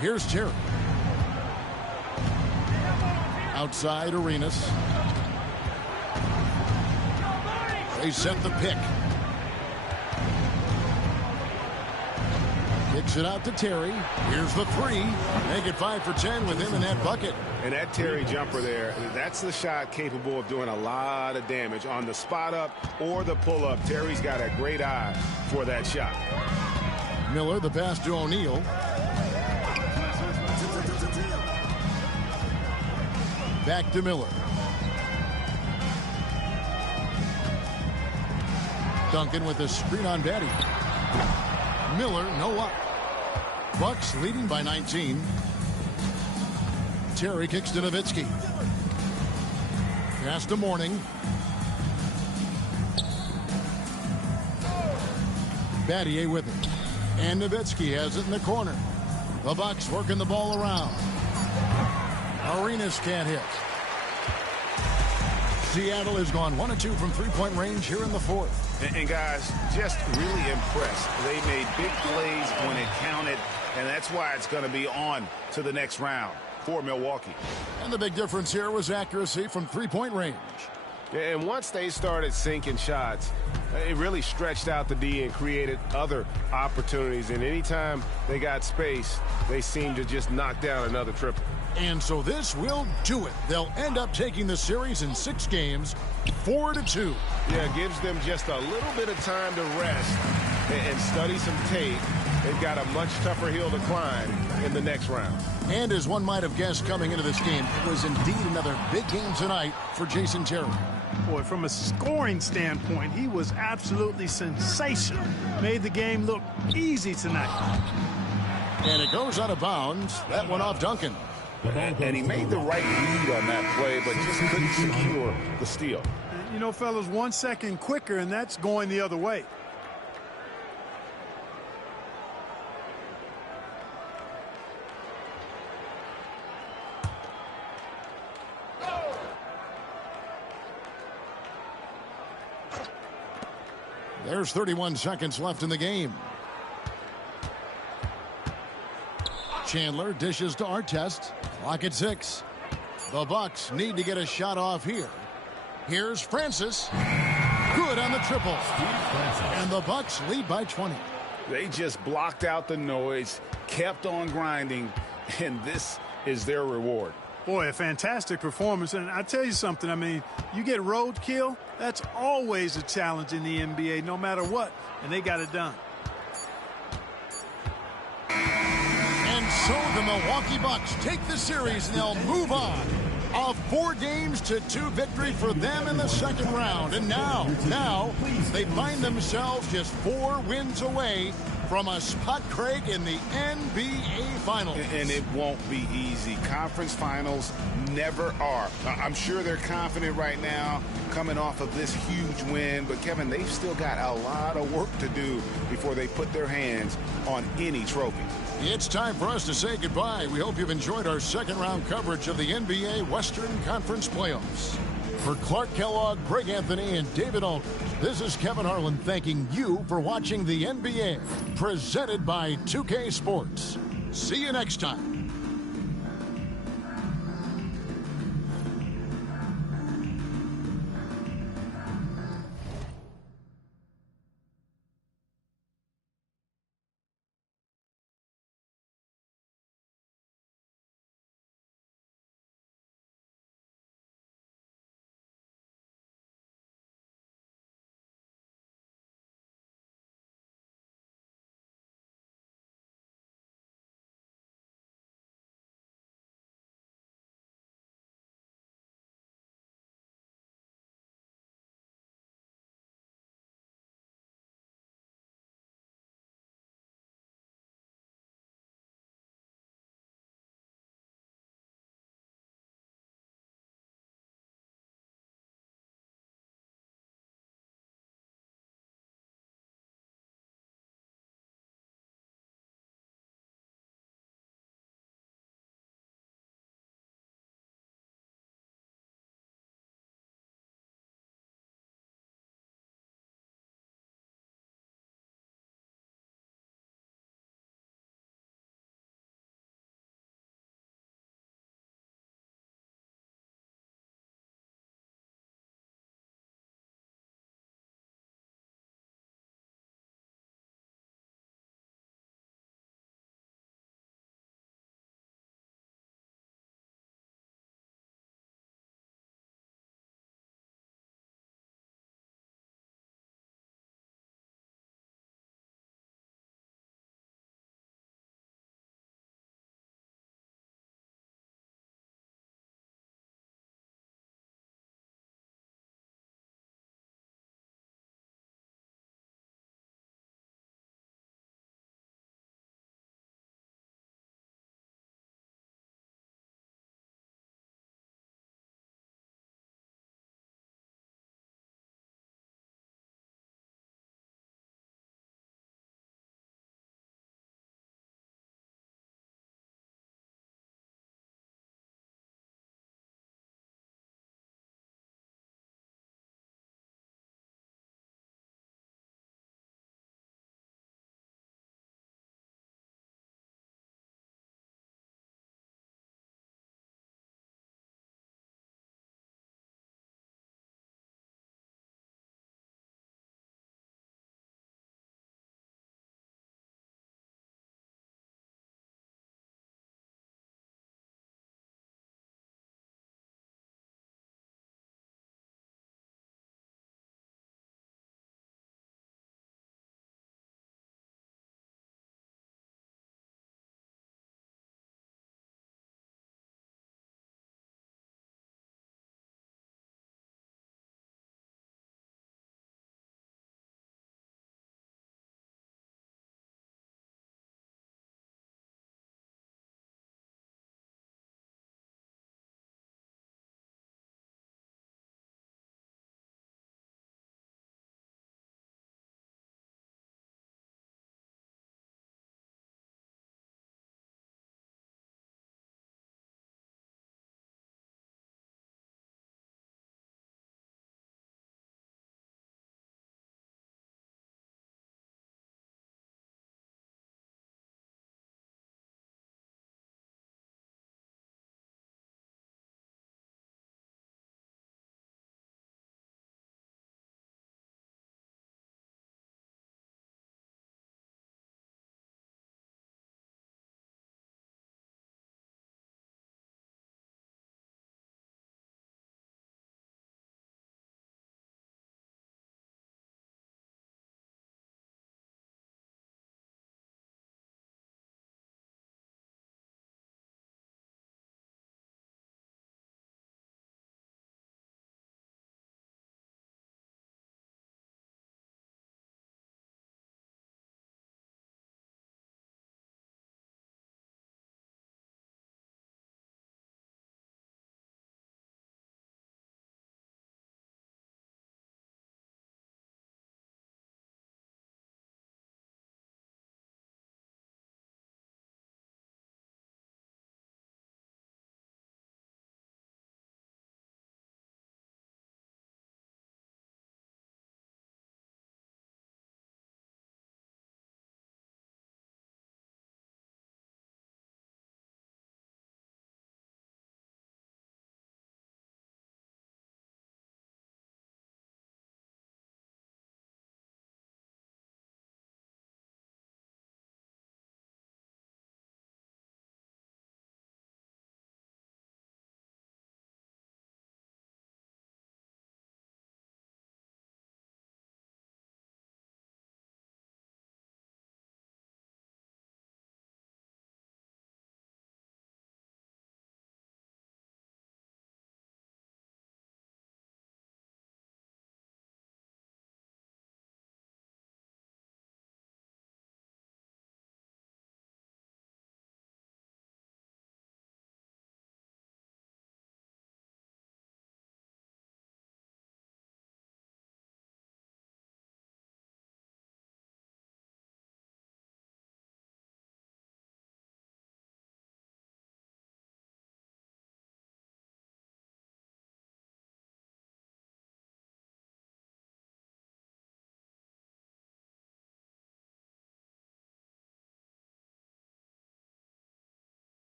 Here's Terry. Outside Arenas. They set the pick. Kicks it out to Terry. Here's the 3. Make it 5 for 10 with him in that bucket. And that Terry jumper there, that's the shot capable of doing a lot of damage on the spot up or the pull up. Terry's got a great eye for that shot. Miller, the pass to O'Neal. Back to Miller. Duncan with a screen on Battier. Miller, no up. Bucks leading by 19. Terry kicks to Nowitzki. Pass to Mourning. Battier with it. And Nowitzki has it in the corner. The Bucks working the ball around. Arenas can't hit. Seattle has gone 1 of 2 from three-point range here in the 4th. And guys, just really impressed. They made big plays when it counted, and that's why it's going to be on to the next round for Milwaukee. And the big difference here was accuracy from three-point range. And once they started sinking shots, it really stretched out the D and created other opportunities. And anytime they got space, they seemed to just knock down another triple. And so this will do it. They'll end up taking the series in 6 games, 4-2. Yeah, it gives them just a little bit of time to rest and study some tape. They've got a much tougher hill to climb in the next round. And as one might have guessed coming into this game, it was indeed another big game tonight for Jason Terry. Boy, from a scoring standpoint, he was absolutely sensational. Made the game look easy tonight. And it goes out of bounds. That went off Duncan. And he made the right read on that play, but just couldn't secure the steal. You know, fellas, 1 second quicker, and that's going the other way. There's 31 seconds left in the game. Chandler dishes to Artest. Clock at 6. The Bucks need to get a shot off here. Here's Francis. Good on the triple. And the Bucks lead by 20. They just blocked out the noise, kept on grinding, and this is their reward. Boy, a fantastic performance. And I tell you something, I mean, you get roadkill, that's always a challenge in the NBA, no matter what. And they got it done. And so the Milwaukee Bucks take the series and they'll move on. A 4-2 victory for them in the second round. And now they find themselves just 4 wins away from a spot, Craig, in the NBA Finals. And it won't be easy. Conference finals never are. I'm sure they're confident right now coming off of this huge win. But, Kevin, they've still got a lot of work to do before they put their hands on any trophy. It's time for us to say goodbye. We hope you've enjoyed our second-round coverage of the NBA Western Conference Playoffs. For Clark Kellogg, Greg Anthony, and David Aldridge, this is Kevin Harlan thanking you for watching the NBA, presented by 2K Sports. See you next time.